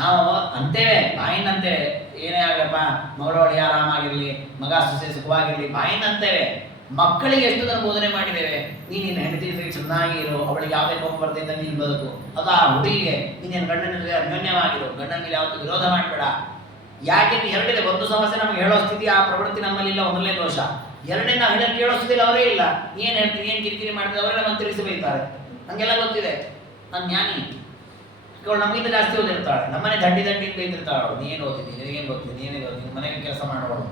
ನಾವು ಅಂತೇವೆ, ಬಾಯಿನಂತೇವೆ, ಏನೇ ಆಗಪ್ಪ ಮಗಳೊಳಿ ಆರಾಮಾಗಿರ್ಲಿ, ಮಗ ಸೊಸೆ ಸುಖವಾಗಿರ್ಲಿ, ಬಾಯಿನಂತೇವೆ. ಮಕ್ಕಳಿಗೆ ಎಷ್ಟು ಜನ ಬೋಧನೆ ಮಾಡಿದ್ದೇವೆ, ನೀನು ಹೆಂಡತಿ ಚೆನ್ನಾಗಿ ಇರು, ಅವಳಿಗೆ ಯಾವುದೇ ಕೋಪ ಬರ್ತಿದ್ದ ನೀನು ಬದುಕು. ಅದು ಆ ಹುಡುಗಿಗೆ ನೀನೇನು ಗಂಡನ ಅನ್ಯೋನ್ಯವಾಗಿರು, ಗಂಡನ ಮೇಲೆ ಯಾವತ್ತೂ ವಿರೋಧ ಮಾಡಬೇಡ. ಯಾಕೆಂದ್ರೆ ಎರಡಿದೆ. ಒಂದು ಸಮಸ್ಯೆ ನಮ್ಗೆ ಹೇಳೋ ಸ್ಥಿತಿ, ಆ ಪ್ರವೃತ್ತಿ ನಮ್ಮಲ್ಲಿ ಇಲ್ಲ, ಒಂದನೇ ದೋಷ. ಎರಡನೇ ನಾವು ಹೇಳೋಕೆ ಕೇಳೋ ಸ್ಥಿತಿಯಲ್ಲಿ ಅವರೇ ಇಲ್ಲ. ಏನ್ ಹೇಳ್ತೀನಿ, ಏನ್ ಕಿರಿಕಿರಿ ಮಾಡ್ತೀವಿ, ಅವರೇ ನಮ್ಮನ್ನು ತಿಳಿಸಿ ಬೈತಾರೆ. ಹಂಗೆಲ್ಲ ಗೊತ್ತಿದೆ. ನಾನು ಜ್ಞಾನಿ, ಅವಳು ನಮಗಿಂತ ಜಾಸ್ತಿ ಓದಿರ್ತಾಳೆ, ನಮ್ಮನೆ ದಂಡಿ ಬೈತಿರ್ತಾಳೆ. ಅವಳು ನೀನು ಓದಿದ್ದೀನಿ, ನಿನಗೇನು ಗೊತ್ತಿದೆ, ನೀನೇ ಗೊತ್ತಿದೆ, ಮನೆಗೆ ಕೆಲಸ ಮಾಡೋಳು.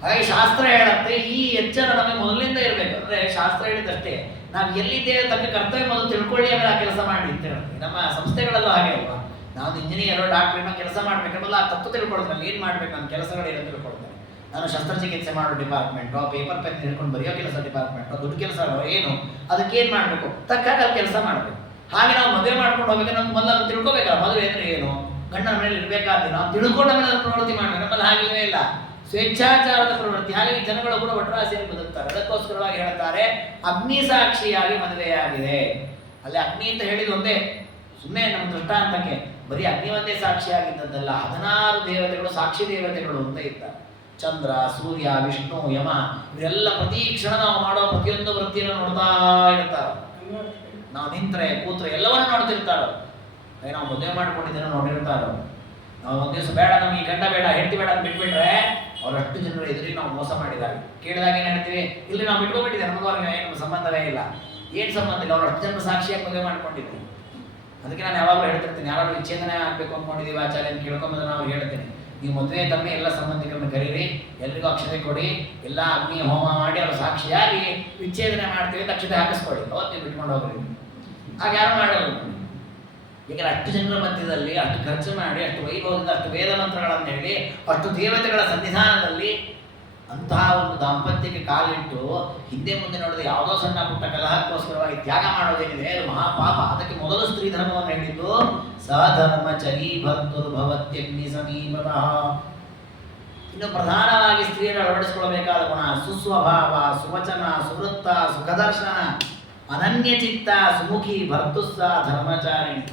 ಹಾಗಾಗಿ ಶಾಸ್ತ್ರ ಹೇಳತ್ತೆ, ಈ ಎಚ್ಚರ ನಮಗೆ ಮೊದಲಿಂದ ಇರಬೇಕು. ಅಂದ್ರೆ ಶಾಸ್ತ್ರ ಹೇಳಿದಷ್ಟೇ, ನಾವು ಎಲ್ಲಿದ್ದೇವೆ ತಕ್ಕ ಕರ್ತವ್ಯ ಮೊದಲು ತಿಳ್ಕೊಳ್ಳಿ, ಆಮೇಲೆ ಆ ಕೆಲಸ ಮಾಡಿ ಅಂತ ಹೇಳ್ತೀವಿ. ನಮ್ಮ ಸಂಸ್ಥೆಗಳಲ್ಲೂ ಹಾಗೆ ಅಲ್ವಾ? ನಾನು ಇಂಜಿನಿಯರ್, ಡಾಕ್ಟ್ರಿನ ಕೆಲಸ ಮಾಡ್ಬೇಕಂದ್ರೆ ಆ ತತ್ವ ತಿಳ್ಕೊಳ್ತೇನೆ, ಏನ್ ಮಾಡ್ಬೇಕು, ನನ್ನ ಕೆಲಸಗಳೇನು ತಿಳ್ಕೊಳ್ತೇನೆ. ನಾನು ಶಸ್ತ್ರಚಿಕಿತ್ಸೆ ಮಾಡೋ ಡಿಪಾರ್ಟ್ಮೆಂಟು, ಪೇಪರ್ ಪೆನ್ ಹಿಡ್ಕೊಂಡು ಬರೆಯೋ ಕೆಲಸ ಡಿಪಾರ್ಟ್ಮೆಂಟು, ದುಡ್ಡು ಕೆಲಸ ಏನು, ಅದಕ್ಕೆ ಏನ್ ಮಾಡ್ಬೇಕು, ತಕ್ಕಾಗ ಅಲ್ಲಿ ಕೆಲಸ ಮಾಡ್ಬೇಕು. ಹಾಗೆ ನಾವು ಮದುವೆ ಮಾಡ್ಕೊಂಡು ಹೋಗ್ಬೇಕು, ನಮ್ಗೆ ಮೊದಲು ಅದನ್ನು ತಿಳ್ಕೊಬೇಕಲ್ಲ. ಮದುವೆ ಅಂದ್ರೆ ಏನು, ಗಂಡನ ಮೇಲೆ ಇರಬೇಕಾದ್ರೆ ನಾವು ತಿಳ್ಕೊಂಡ ಮೇಲೆ ಅದನ್ನು ಪ್ರವೃತ್ತಿ ಮಾಡ್ಬೇಕು. ನಮ್ಮಲ್ಲಿ ಹಾಗಿಲ್ಲವೇ ಇಲ್ಲ, ಸ್ವೇಚ್ಛಾಚಾರದ ಪ್ರವೃತ್ತಿ. ಹಾಗಾಗಿ ಜನಗಳು ಕೂಡ ಒಟ್ರಾಸಿಯಾಗಿ ಬದುಕ್ತಾರೆ. ಅದಕ್ಕೋಸ್ಕರವಾಗಿ ಹೇಳ್ತಾರೆ, ಅಗ್ನಿ ಸಾಕ್ಷಿಯಾಗಿ ಮದುವೆಯಾಗಿದೆ. ಅಲ್ಲಿ ಅಗ್ನಿ ಅಂತ ಹೇಳಿದ ಒಂದೇ ಸುಮ್ಮನೆ ನಮ್ಮ ದೃಷ್ಟಾಂತಕ್ಕೆ, ಬರೀ ಅಗ್ನಿ ಒಂದೇ ಸಾಕ್ಷಿಯಾಗಿದ್ದದ್ದಲ್ಲ, 16 ದೇವತೆಗಳು ಸಾಕ್ಷಿ ದೇವತೆಗಳು ಅಂತ ಇದ್ದಾರೆ. ಚಂದ್ರ, ಸೂರ್ಯ, ವಿಷ್ಣು, ಯಮ, ಇವರೆಲ್ಲ ಪ್ರತಿ ಕ್ಷಣ ನಾವು ಮಾಡೋ ಪ್ರತಿಯೊಂದು ವೃತ್ತಿಯನ್ನು ನೋಡ್ತಾ ಇರ್ತಾರೆ. ನಾವು ನಿಂತ್ರೆ ಕೂತ್ರೆ ಎಲ್ಲವನ್ನೂ ನೋಡ್ತಿರ್ತಾರೋ. ನಾವು ಮದುವೆ ಮಾಡ್ಕೊಂಡಿದ್ದೇನೋ ನೋಡಿರ್ತಾರೋ. ನಾವು ಒಂದು ದಿವಸ ಬೇಡ, ನಮ್ಗೆ ಈ ಗಂಡ ಬೇಡ, ಹೆಂಡತಿ ಬೇಡ ಅಂತ ಬಿಟ್ಬಿಟ್ರೆ ಅವರಷ್ಟು ಜನರು ಎದುರಿಗೆ ನಾವು ಮೋಸ ಮಾಡಿದಾಗ ಕೇಳಿದಾಗ ಏನು ಹೇಳ್ತೀವಿ, ಇಲ್ಲಿ ನಾವು ಬಿಟ್ಕೊಂಡ್ಬಿಟ್ಟಿದ್ದೆ, ನಮಗವ್ರಿಗೆ ಏನು ಸಂಬಂಧವೇ ಇಲ್ಲ. ಏನು ಸಂಬಂಧ ಇಲ್ಲ, ಅವ್ರು ಅಷ್ಟು ಜನ ಸಾಕ್ಷಿಯಾಗಿ ಮದುವೆ ಮಾಡ್ಕೊಂಡಿದ್ವಿ. ಅದಕ್ಕೆ ನಾನು ಯಾವಾಗಲೂ ಹೇಳ್ತಿರ್ತೀನಿ, ಯಾರು ವಿಚ್ಛೇದನೆ ಆಗಬೇಕು ಅಂದ್ಕೊಂಡಿದ್ದೀವಿ ಆಚಾರ್ಯ ಅಂತ ಕೇಳ್ಕೊಂಬಂದ್ರೆ ನಾವು ಹೇಳ್ತೀನಿ, ನೀವು ಮದುವೆ ತಮ್ಮೆ ಎಲ್ಲ ಸಂಬಂಧಿಕರನ್ನು ಕರೀರಿ, ಎಲ್ರಿಗೂ ಅಕ್ಷತೆ ಕೊಡಿ, ಎಲ್ಲ ಅಗ್ನಿ ಹೋಮ ಮಾಡಿ ಅವ್ರ ಸಾಕ್ಷಿಯಾಗಿ ವಿಚ್ಛೇದನೆ ಮಾಡ್ತೀವಿ ಅಂತ ಅಕ್ಷತೆ ಹಾಕಿಸ್ಕೊಳ್ಳಿ, ಅವತ್ತು ನೀವು ಬಿಟ್ಕೊಂಡು ಹೋಗ್ರಿ. ಆಗ ಯಾರು ಮಾಡಲ್ಲ. ಯಾಕಂದ್ರೆ ಅಷ್ಟು ಜನರ ಮಧ್ಯದಲ್ಲಿ ಅಷ್ಟು ಖರ್ಚು ಮಾಡಿ, ಅಷ್ಟು ವೈಭವದಿಂದ, ಅಷ್ಟು ವೇದ ಮಂತ್ರಗಳನ್ನು ಹೇಳಿ, ಅಷ್ಟು ದೇವತೆಗಳ ಸನ್ನಿಧಾನದಲ್ಲಿ ಅಂತಹ ಒಂದು ದಾಂಪತ್ಯಕ್ಕೆ ಕಾಲಿಟ್ಟು ಹಿಂದೆ ಮುಂದೆ ನೋಡಿದ ಯಾವುದೋ ಸಣ್ಣ ಪುಟ್ಟ ಕಲಹಕ್ಕೋಸ್ಕರವಾಗಿ ತ್ಯಾಗ ಮಾಡೋದೇನಿದೆ ಅದು ಮಹಾಪಾಪ. ಅದಕ್ಕೆ ಮೊದಲು ಸ್ತ್ರೀ ಧರ್ಮವನ್ನು ಹೇಳಿದ್ದು, ಸಧರ್ಮಚರಿ ಭರ್ತುರ್ಭವತ್ಯಗ್ನಿ ಸಮೀಪತಃ. ಇನ್ನು ಪ್ರಧಾನವಾಗಿ ಸ್ತ್ರೀಯರು ಅಳವಡಿಸಿಕೊಳ್ಳಬೇಕಾದ ಗುಣ ಸುಸ್ವಭಾವ, ಸುವಚನ, ಸುವೃತ್ತ, ಸುಖದರ್ಶನ, ಅನನ್ಯಚಿತ್ತ, ಸುಮುಖಿ, ಭರ್ತುಸ್ಸ ಧರ್ಮಚಾರಿಣಿ.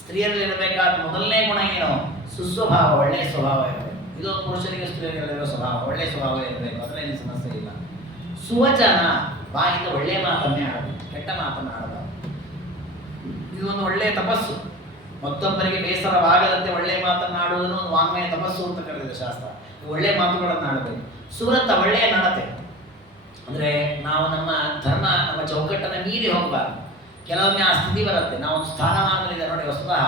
ಸ್ತ್ರೀಯರಲ್ಲಿರಬೇಕಾದ ಮೊದಲನೇ ಗುಣ ಏನು? ಸುಸ್ವಭಾವ, ಒಳ್ಳೆಯ ಸ್ವಭಾವ ಇರಬೇಕು. ಇದು ಪುರುಷರಿಗೆ ಸ್ತ್ರೀಯರಲ್ಲಿರೋ ಸ್ವಭಾವ, ಒಳ್ಳೆಯ ಸ್ವಭಾವ ಇರಬೇಕು, ಅದರಲ್ಲಿ ಸಮಸ್ಯೆ ಇಲ್ಲ. ಸುವಚನ, ಬಾಯಿಂದ ಒಳ್ಳೆಯ ಮಾತನ್ನೇ ಆಡಬೇಕು, ಕೆಟ್ಟ ಮಾತನ್ನು ಆಡಬಾರದು. ಇದು ಒಂದು ಒಳ್ಳೆಯ ತಪಸ್ಸು. ಮತ್ತೊಬ್ಬರಿಗೆ ಬೇಸರವಾಗದಂತೆ ಒಳ್ಳೆಯ ಮಾತನ್ನು ಆಡುವುದನ್ನು ಒಂದು ವಾಂಗ್ಮಯ ತಪಸ್ಸು ಅಂತ ಕರೆದಿದೆ ಶಾಸ್ತ್ರ. ಒಳ್ಳೆಯ ಮಾತುಗಳನ್ನು ಆಡಬೇಕು. ಸುವೃತ್ತ, ಒಳ್ಳೆಯ ನಡತೆ. ಅಂದರೆ ನಾವು ನಮ್ಮ ಧರ್ಮ, ನಮ್ಮ ಚೌಕಟ್ಟನ್ನು ಮೀರಿ ಹೋಗಬಾರ್ದು. ಕೆಲವೊಮ್ಮೆ ಆ ಸ್ಥಿತಿ ಬರುತ್ತೆ. ನಾವು ಒಂದು ಸ್ಥಾನಮಾನದಲ್ಲಿದೆ ನೋಡಿ. ವಸ್ತುತಃ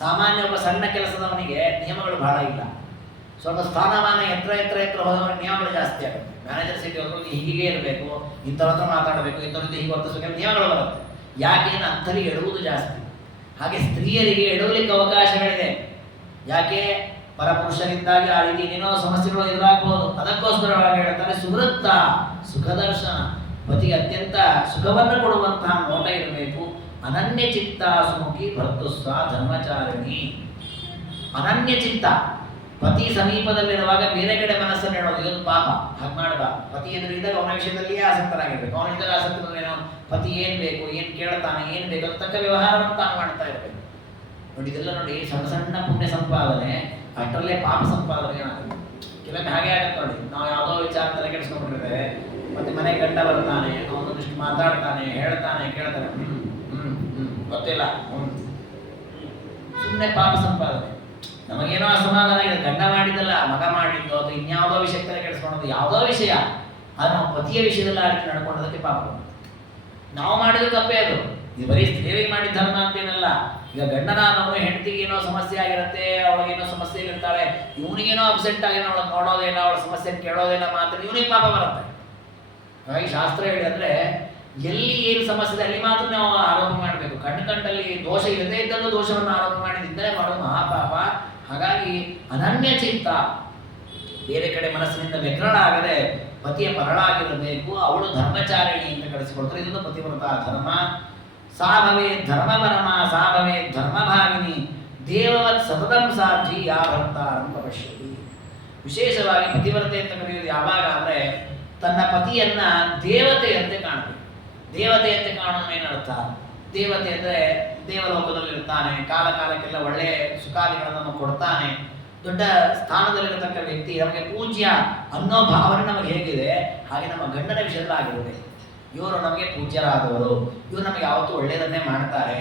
ಸಾಮಾನ್ಯ ಒಬ್ಬ ಸಣ್ಣ ಕೆಲಸದವನಿಗೆ ನಿಯಮಗಳು ಬಹಳ ಇಲ್ಲ. ಸ್ವಲ್ಪ ಸ್ಥಾನಮಾನ ಎತ್ತರ ಹೋದವನಿಗೆ ನಿಯಮಗಳು ಜಾಸ್ತಿ ಆಗುತ್ತೆ. ಮ್ಯಾನೇಜರ್ ಸೀಟ್ ಹೋಗೋದು ಹೀಗೆ ಇರಬೇಕು, ಇಂಥವ್ರ ಹತ್ರ ಮಾತಾಡಬೇಕು, ಇಂಥವ್ರ ಹೀಗೆ ವರ್ತಿಸಬೇಕು, ನಿಯಮಗಳು ಬರುತ್ತೆ. ಯಾಕೆಂದ್ರೆ ಅಂಥಲ್ಲಿ ಎಡುವುದು ಜಾಸ್ತಿ. ಹಾಗೆ ಸ್ತ್ರೀಯರಿಗೆ ಎಡವಲಿಕ್ಕೆ ಅವಕಾಶಗಳಿದೆ. ಯಾಕೆ? ಪರಪುರುಷರಿಂದಾಗಿ ಆ ರೀತಿ ಏನೇನೋ ಸಮಸ್ಯೆಗಳು ಎದುರಾಗಬಹುದು. ಅದಕ್ಕೋಸ್ಕರವಾಗಿ ಹೇಳ್ತಾರೆ ಸುವೃತ್ತ ಸುಖದರ್ಶನ. ಪತಿಗೆ ಅತ್ಯಂತ ಸುಖವನ್ನು ಕೊಡುವಂತಹ ನೋಟ ಇರಬೇಕು. ಅನನ್ಯ ಚಿತ್ತ ಸುಮುಖಿ ಭರ್ತುಸ್ವ ಧರ್ಮಚಾರಿಣಿ. ಅನನ್ಯ ಚಿತ್ತ, ಪತಿ ಸಮೀಪದಲ್ಲಿರುವಾಗ ಬೇರೆ ಕಡೆ ಮನಸ್ಸನ್ನು ಹೇಳೋದು ಇದೊಂದು ಪಾಪ. ಹಾಗೆ ಮಾಡಬಾರ್ದು. ಪತಿ ಎದುರಿದ್ದಾಗ ಅವನ ವಿಷಯದಲ್ಲಿಯೇ ಆಸಕ್ತರಾಗಿರ್ಬೇಕು. ಅವನ ವಿಷಯದಲ್ಲಿ ಆಸಕ್ತಿ ಏನೋ ಪತಿ ಏನ್ ಬೇಕು, ಏನ್ ಕೇಳ್ತಾನೆ, ಏನ್ ಬೇಕು ಅದು ತಕ್ಕ ವ್ಯವಹಾರವನ್ನು ತಾನು ಮಾಡ್ತಾ ಇರಬೇಕು. ನೋಡಿ ಇದೆಲ್ಲ ನೋಡಿ ಸಣ್ಣ ಸಣ್ಣ ಪುಣ್ಯ ಸಂಪಾದನೆ, ಅಷ್ಟರಲ್ಲೇ ಪಾಪ ಸಂಪಾದನೆ ಆಗುತ್ತೆ. ಕೆಲವೊಮ್ಮೆ ಹಾಗೆ ಆಗುತ್ತೆ ನೋಡಿ. ನಾವು ಯಾವುದೋ ವಿಚಾರ ತಲೆ ಕೆಡಿಸ್ಕೊಂಡ್ಬಿಟ್ಟಿರ್ತೇವೆ. ಮತ್ತೆ ಮನೆ ಗಂಡ ಬರ್ತಾನೆ, ಅವನೊಂದಿಷ್ಟು ಮಾತಾಡ್ತಾನೆ, ಹೇಳ್ತಾನೆ, ಕೇಳ್ತಾನೆ, ಗೊತ್ತಿಲ್ಲ, ಸುಮ್ಮನೆ ಪಾಪ ಸಂಪಾದನೆ. ನಮಗೇನೋ ಅಸಮಾಧಾನ ಇದೆ, ಗಂಡ ಮಾಡಿದ್ದಲ್ಲ ಮಗ ಮಾಡಿದ್ದು, ಅದು ಇನ್ಯಾವುದೋ ವಿಷಯಕ್ಕೆ ತಲೆ ಕೆಡಿಸ್ಕೊಳ್ಳೋದು, ಯಾವುದೋ ವಿಷಯ ಅದು ನಾವು ಪತಿಯ ವಿಷಯದಲ್ಲಿ ಆ ರೀತಿ ನಡ್ಕೊಂಡೋದಕ್ಕೆ ಪಾಪ. ನಾವು ಮಾಡಿದ ತಪ್ಪೇ ಅದು. ಇದು ಬರೀ ಸ್ತ್ರೀಯರಿಗೆ ಮಾಡಿದ ಧರ್ಮ ಅಂತೇನಲ್ಲ. ಈಗ ಗಂಡನಾದವನು ಹೆಂಡತಿಗೆ ಏನೋ ಸಮಸ್ಯೆ ಆಗಿರುತ್ತೆ, ಅವಳಿಗೇನೋ ಸಮಸ್ಯೆ ಇರ್ತಾಳೆ, ಇವನಿಗೇನೋ ಅಪ್ಸೆಟ್ ಆಗಿ ಅವಳನ್ನು ನೋಡೋದಿಲ್ಲ, ಅವಳ ಸಮಸ್ಯೆ ಕೇಳೋದಿಲ್ಲ, ಮಾತ್ರ ಇವನಿಗೆ ಪಾಪ ಬರುತ್ತೆ. ಹಾಗಾಗಿ ಶಾಸ್ತ್ರ ಹೇಳಿ ಅಂದ್ರೆ ಎಲ್ಲಿ ಏನು ಸಮಸ್ಯೆ ಇದೆ ಅಲ್ಲಿ ಮಾತ್ರ ನಾವು ಆರೋಪ ಮಾಡಬೇಕು. ಕಂಡಲ್ಲಿ ದೋಷ ಇರದೇ ಇದ್ದಲ್ಲೂ ದೋಷವನ್ನು ಆರೋಪ ಮಾಡಿದ್ದರೆ ಮಾಡೋದು ಮಹಾಪಾಪ. ಹಾಗಾಗಿ ಅನನ್ಯ ಚಿತ್ತ, ಬೇರೆ ಕಡೆ ಮನಸ್ಸಿನಿಂದ ವ್ಯಗ್ರಣ ಆಗದೆ ಪತಿಯ ಪರಳಾಗಿರಬೇಕು. ಅವಳು ಧರ್ಮಚಾರಿಣಿ ಅಂತ ಕಳಿಸಿಕೊಡ್ತಾರೆ. ಇದೊಂದು ಪತಿವ್ರತ ಧರ್ಮ. ಸಾ ಭವೇ ಧರ್ಮಪರಮ ಸಾ ಭವೇ ಧರ್ಮಭಾಗಿನಿ ದೇವವತ್ ಸತತಂ ಸಾಧ್ವಿ ಯಾ ಭರ್ತಾರಂ ಪಶ್ಯತಿ. ವಿಶೇಷವಾಗಿ ಪತಿವ್ರತೆ ಅಂತ ಕರೆಯೋದು ಯಾವಾಗ ಅಂದ್ರೆ ತನ್ನ ಪತಿಯನ್ನ ದೇವತೆಯಂತೆ ಕಾಣಬೇಕು. ದೇವತೆಯಂತೆ ಕಾಣೋದು ಏನರ್ಥ? ದೇವತೆ ಅಂದ್ರೆ ದೇವಲೋಕದಲ್ಲಿ ಇರ್ತಾನೆ, ಕಾಲ ಕಾಲಕ್ಕೆಲ್ಲ ಒಳ್ಳೆ ಸುಖಾದಿಗಳನ್ನು ಕೊಡ್ತಾನೆ, ದೊಡ್ಡ ಸ್ಥಾನದಲ್ಲಿರತಕ್ಕ ವ್ಯಕ್ತಿ, ನಮಗೆ ಪೂಜ್ಯ ಅನ್ನೋ ಭಾವನೆ ನಮಗೆ ಹೇಗಿದೆ ಹಾಗೆ ನಮ್ಮ ಗಂಡನ ವಿಷಯದಲ್ಲಿ ಆಗಿರಬೇಕು. ಇವರು ನಮಗೆ ಪೂಜ್ಯರಾದವರು, ಇವರು ನಮಗೆ ಯಾವತ್ತೂ ಒಳ್ಳೆಯದನ್ನೇ ಮಾಡ್ತಾರೆ.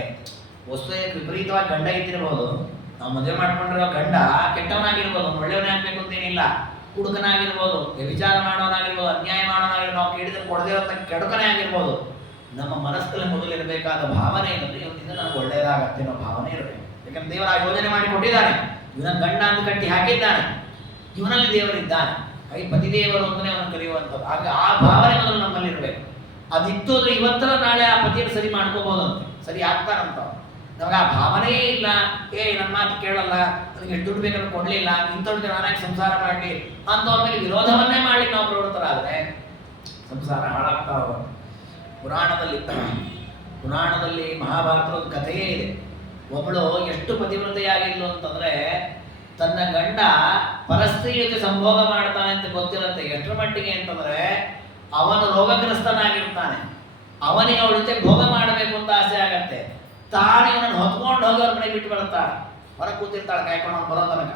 ವಸ್ತು ವಿಪರೀತವಾಗಿ ಗಂಡ ಇದ್ದಿರಬಹುದು, ನಾವು ಮದುವೆ ಮಾಡ್ಕೊಂಡಿರೋ ಗಂಡ ಕೆಟ್ಟವನಾಗಿರ್ಬೋದು, ಒಳ್ಳೆಯವನೇ ಆಗ್ಬೇಕು ಅಂತೇನಿಲ್ಲ. ಹುಡುಗನಾಗಿರ್ಬೋದು, ವ್ಯಭಿಚಾರ ಮಾಡೋನಾಗಿರ್ಬೋದು, ಅನ್ಯಾಯ ಮಾಡೋನಾಗಿರ್ಬೋದು, ನಾವು ಕೇಳಿದ್ರೆ ಕೊಡದೇ ಇರೋ ಕೆಡುಕನೇ ಆಗಿರ್ಬೋದು. ನಮ್ಮ ಮನಸ್ಸಲ್ಲಿ ಮೊದಲಿರಬೇಕಾದ ಭಾವನೆ ಏನಂದ್ರೆ ಇವತ್ತಿಂದ ನನಗೆ ಒಳ್ಳೆಯದಾಗತ್ತೆ ಅನ್ನೋ ಭಾವನೆ ಇರಬೇಕು. ಯಾಕಂದ್ರೆ ದೇವರ ಯೋಜನೆ ಮಾಡಿ ಕೊಟ್ಟಿದ್ದಾನೆ, ಇವನ ಗಂಡ ಅಂತ ಕಟ್ಟಿ ಹಾಕಿದ್ದಾನೆ, ಇವನಲ್ಲಿ ದೇವರಿದ್ದಾನೆ. ಹಾಗೆ ಪತಿದೇವರು ಅಂತಲೇ ಅವನು ಕರೆಯುವಂಥದ್ದು. ಆಗ ಆ ಭಾವನೆ ಮೊದಲು ನಮ್ಮಲ್ಲಿ ಇರಬೇಕು. ಅದಿತ್ತು ಅಂದ್ರೆ ಇವತ್ತರ ನಾಳೆ ಆ ಪತಿಯನ್ನು ಸರಿ ಮಾಡ್ಕೋಬಹುದಂತೆ, ಸರಿ ಆಗ್ತಾರಂತ. ನಮಗೆ ಆ ಭಾವನೆಯೇ ಇಲ್ಲ. ನನ್ನ ಮಾತು ಕೇಳಲ್ಲ, ನನಗೆ ಎಷ್ಟು ದುಡ್ಡು ಬೇಕಾದ್ರೂ ಕೊಡ್ಲಿಲ್ಲ, ಇಂಥವ್ರಿಗೆ ನಾನಾಗಿ ಸಂಸಾರ ಮಾಡಲಿ ಅಂತ ಮೇಲೆ ವಿರೋಧವನ್ನೇ ಮಾಡಿ ನಾವು ಪ್ರವೃತ್ತರಾದ್ರೆ ಸಂಸಾರ ಹಾಳಾಗ್ತಾ ಹೋಗುತ್ತೆ. ಪುರಾಣದಲ್ಲಿ ಮಹಾಭಾರತದ ಒಂದು ಕಥೆಯೇ ಇದೆ. ಒಬ್ಬಳು ಎಷ್ಟು ಪತಿವ್ರತೆಯಾಗಿದ್ಲು ಅಂತಂದ್ರೆ ತನ್ನ ಗಂಡ ಪರಸ್ತ್ರೀ ಜೊತೆ ಸಂಭೋಗ ಮಾಡ್ತಾನೆ ಅಂತ ಗೊತ್ತಿರುತ್ತೆ. ಎಷ್ಟರ ಮಟ್ಟಿಗೆ ಅಂತಂದ್ರೆ ಅವನು ರೋಗಗ್ರಸ್ತನಾಗಿರ್ತಾನೆ, ಅವನಿಗೆ ಅವಳ ಜೊತೆ ಭೋಗ ಮಾಡಬೇಕು ಅಂತ ಆಸೆ ಆಗತ್ತೆ. ತಾನೇ ಅವನನ್ನು ಹೊತ್ಕೊಂಡು ಹೋಗಿ ಅವ್ರ ಮನೆಗೆ ಬಿಟ್ಟು ಬರ್ತಾಳೆ, ಹೊರಗೆ ಕೂತಿರ್ತಾಳೆ ಕಾಯ್ಕೊಂಡು ಅವ್ನು ಬರೋ ತನಕ.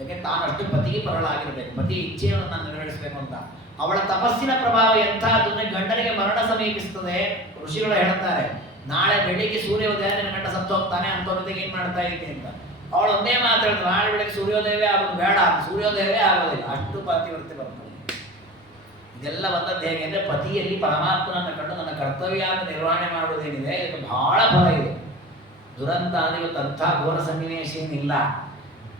ಯಾಕೆ? ತಾನಷ್ಟು ಪತಿಗೆ ಪರಳಾಗಿರ್ಬೇಕು, ಪತಿ ಇಚ್ಛೆಯನ್ನು ನಾನು ನೆರವೇರಿಸಬೇಕು ಅಂತ. ಅವಳ ತಪಸ್ಸಿನ ಪ್ರಭಾವ ಎಂಥದ್ದು, ಗಂಡನಿಗೆ ಮರಣ ಸಮೀಪಿಸ್ತದೆ. ಋಷಿಗಳು ಹೇಳ್ತಾರೆ, ನಾಳೆ ಬೆಳಿಗ್ಗೆ ಸೂರ್ಯೋದಯ ನಿನ್ನ ಗಂಡ ಸತ್ತು ಹೋಗ್ತಾನೆ, ಅಂಥವ್ರೊಂದಿಗೆ ಏನ್ ಮಾಡ್ತಾ ಇದ್ದೀನಿ ಅಂತ. ಅವಳು ಒಂದೇ ಮಾತಾಡಿದ್ರು, ನಾಳೆ ಬೆಳಿಗ್ಗೆ ಸೂರ್ಯೋದಯವೇ ಆಗೋದು ಬೇಡ, ಸೂರ್ಯೋದಯವೇ ಆಗೋದಿಲ್ಲ, ಅಷ್ಟು ಪತಿವ್ರತೆ ಬರ್ತದೆ. ಇದೆಲ್ಲ ಬಂದದ್ದು ಹೇಗೆ ಅಂದ್ರೆ ಪತಿಯಲ್ಲಿ ಪರಮಾತ್ಮನನ್ನು ಕಂಡು ನನ್ನ ಕರ್ತವ್ಯವನ್ನು ನಿರ್ವಹಣೆ ಮಾಡುವುದೇನಿದೆ ಇದಕ್ಕೆ ಬಹಳ ಫಲ ಇದೆ. ದುರಂತ ಅಂದ್ರೆ ಇವತ್ತು ಅಂಥ ಘೋರ ಸನ್ನಿವೇಶ ಏನಿಲ್ಲ.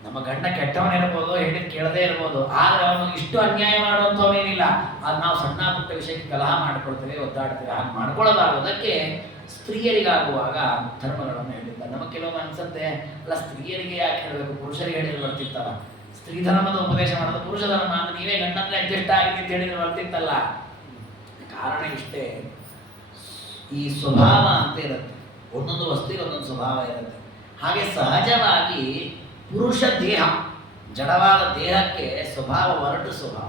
ನಮ್ಮ ಗಂಡ ಕೆಟ್ಟವನಿರ್ಬೋದು, ಹೇಳಿದ್ ಕೇಳದೇ ಇರ್ಬೋದು, ಆದ್ರೆ ಅವನು ಇಷ್ಟು ಅನ್ಯಾಯ ಮಾಡುವಂಥವನೇನಿಲ್ಲ. ಅದು ನಾವು ಸಣ್ಣ ಪುಟ್ಟ ವಿಷಯಕ್ಕೆ ಕಲಹ ಮಾಡ್ಕೊಳ್ತೇವೆ, ಒದ್ದಾಡ್ತೇವೆ. ಹಾಗೆ ಮಾಡ್ಕೊಳ್ಳಬಾರ್ದು. ಅದಕ್ಕೆ ಸ್ತ್ರೀಯರಿಗಾಗುವಾಗ ಧರ್ಮಗಳನ್ನು ಹೇಳಿದ್ದ. ನಮಗೆ ಕೆಲವೊಮ್ಮೆ ಅನ್ಸುತ್ತೆ, ಅಲ್ಲ ಸ್ತ್ರೀಯರಿಗೆ ಯಾಕೆ ಹೇಳಬೇಕು, ಪುರುಷರಿಗೆ ಹೇಳಿದ್ರೆ ಬರ್ತಿತ್ತಲ್ಲ. ಸ್ತ್ರೀ ಧರ್ಮದ ಉಪದೇಶ ಮಾಡೋದು ಪುರುಷ ಧರ್ಮ ಅಂತ ನೀವೇ ಗಂಡಂದ್ರೆ ಅಡ್ಜಸ್ಟ್ ಆಗಿದೆ ಅಂತ ಹೇಳಿದ್ರೆ ಬರ್ತಿತ್ತಲ್ಲ. ಕಾರಣ ಇಷ್ಟೇ, ಈ ಸ್ವಭಾವ ಅಂತ ಇರುತ್ತೆ. ಒಂದೊಂದು ವಸ್ತುವಿಗೆ ಒಂದೊಂದು ಸ್ವಭಾವ ಇರುತ್ತೆ. ಹಾಗೆ ಸಹಜವಾಗಿ ಪುರುಷ ದೇಹ, ಜಡವಾದ ದೇಹಕ್ಕೆ ಸ್ವಭಾವ ಒರಟು ಸ್ವಭಾವ.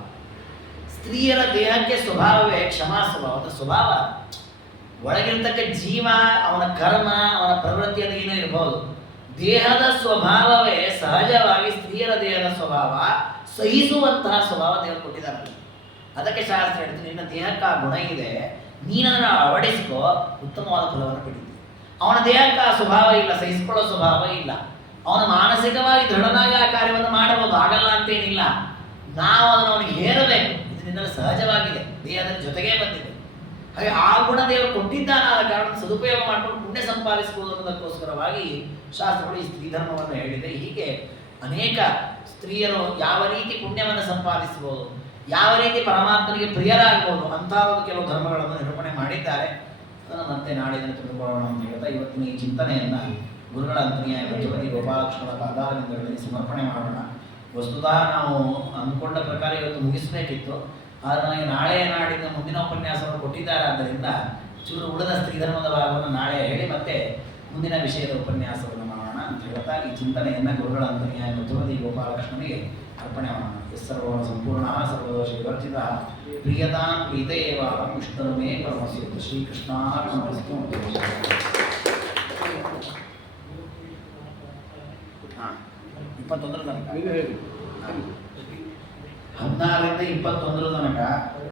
ಸ್ತ್ರೀಯರ ದೇಹಕ್ಕೆ ಸ್ವಭಾವವೇ ಕ್ಷಮಾ ಸ್ವಭಾವ. ಅದು ಸ್ವಭಾವ ಒಳಗಿರ್ತಕ್ಕ ಜೀವ, ಅವನ ಕರ್ಮ, ಅವನ ಪ್ರವೃತ್ತಿ ಅದು ಏನೋ ಇರಬಹುದು. ದೇಹದ ಸ್ವಭಾವವೇ ಸಹಜವಾಗಿ ಸ್ತ್ರೀಯರ ದೇಹದ ಸ್ವಭಾವ ಸಹಿಸುವಂತಹ ಸ್ವಭಾವ ದೇವರು ಕೊಟ್ಟಿದ್ದಾರಲ್ಲ. ಅದಕ್ಕೆ ಶಾಸ್ತ್ರ ಹೇಳ್ತೀನಿ, ನಿನ್ನ ದೇಹಕ್ಕೆ ಆ ಗುಣ ಇದೆ, ನೀನನ್ನು ಅಳವಡಿಸ್ಕೋ, ಉತ್ತಮವಾದ ಫಲವನ್ನು ಪಡಿತೀವಿ. ಅವನ ದೇಹಕ್ಕೆ ಆ ಸ್ವಭಾವ ಇಲ್ಲ, ಸಹಿಸಿಕೊಳ್ಳೋ ಸ್ವಭಾವ ಇಲ್ಲ. ಅವನು ಮಾನಸಿಕವಾಗಿ ದೃಢನಾಗಿ ಆ ಕಾರ್ಯವನ್ನು ಮಾಡಬಹುದು, ಆಗಲ್ಲ ಅಂತೇನಿಲ್ಲ. ನಾವು ಅದನ್ನು ಅವನಿಗೆ ಹೇರಬೇಕು. ಇದು ನಿನ್ನಲ್ಲಿ ಸಹಜವಾಗಿದೆ, ದೇಹದ ಜೊತೆಗೇ ಬಂದಿದೆ. ಹಾಗೆ ಆ ಗುಣ ದೇವರು ಕೊಟ್ಟಿದ್ದಾನಾದ ಕಾರಣ ಸದುಪಯೋಗ ಮಾಡಿಕೊಂಡು ಪುಣ್ಯ ಸಂಪಾದಿಸಬಹುದು ಅನ್ನೋದಕ್ಕೋಸ್ಕರವಾಗಿ ಶಾಸ್ತ್ರಗಳು ಈ ಸ್ತ್ರೀ ಧರ್ಮವನ್ನು ಹೇಳಿದೆ. ಹೀಗೆ ಅನೇಕ ಸ್ತ್ರೀಯರು ಯಾವ ರೀತಿ ಪುಣ್ಯವನ್ನು ಸಂಪಾದಿಸಬಹುದು, ಯಾವ ರೀತಿ ಪರಮಾತ್ಮನಿಗೆ ಪ್ರಿಯರಾಗಬಹುದು ಅಂತ ಒಂದು ಕೆಲವು ಧರ್ಮಗಳನ್ನು ನಿರೂಪಣೆ ಮಾಡಿದ್ದಾರೆ. ಅದನ್ನು ಮತ್ತೆ ನಾಳೆ ದಿನ ತಿಳ್ಕೊಳ್ಳೋಣ ಅಂತ ಹೇಳ್ತಾ ಇವತ್ತಿನ ಈ ಚಿಂತನೆಯನ್ನ ಗುರುಗಳ ಅಂತರ್ಯಾಯ ಪಂಚಪತಿ ಗೋಪಾಲಕೃಷ್ಣನ ಪಾದಾರವಿಂದಗಳಲ್ಲಿ ಸಮರ್ಪಣೆ ಮಾಡೋಣ. ವಸ್ತುತಃ ನಾವು ಅಂದ್ಕೊಂಡ ಪ್ರಕಾರ ಇವತ್ತು ಮುಗಿಸಬೇಕಿತ್ತು, ಆದರೆ ನನಗೆ ನಾಳೆ ನಾಡಿನ ಮುಂದಿನ ಉಪನ್ಯಾಸವನ್ನು ಕೊಟ್ಟಿದ್ದಾರೆ. ಆದ್ದರಿಂದ ಚೂರು ಉಳಿದ ಸ್ತ್ರೀ ಧರ್ಮದ ಭಾಗವನ್ನು ನಾಳೆ ಹೇಳಿ ಮತ್ತೆ ಮುಂದಿನ ವಿಷಯದ ಉಪನ್ಯಾಸವನ್ನು ಮಾಡೋಣ ಅಂತ ಹೇಳ್ತಾ ಈ ಚಿಂತನೆಯನ್ನು ಗುರುಗಳ ಅಂತರ್ಯಾಯ ಪಂಚಪತಿ ಗೋಪಾಲಕೃಷ್ಣನಿಗೆ ಅರ್ಪಣೆ ಮಾಡೋಣ. ಸರ್ವ ಸಂಪೂರ್ಣ ಸರ್ವದೋಷ ವಿವರ್ಜಿತ ಪ್ರಿಯತಾಂ ಪ್ರೀತಯೇವ ವಿಷ್ಣುಮೇ ಪರಮಸ್ಯ ಶ್ರೀಕೃಷ್ಣಾರ್ಪಣಮಸ್ತು. 21 ತನಕ 16ರಿಂದ 21 ತನಕ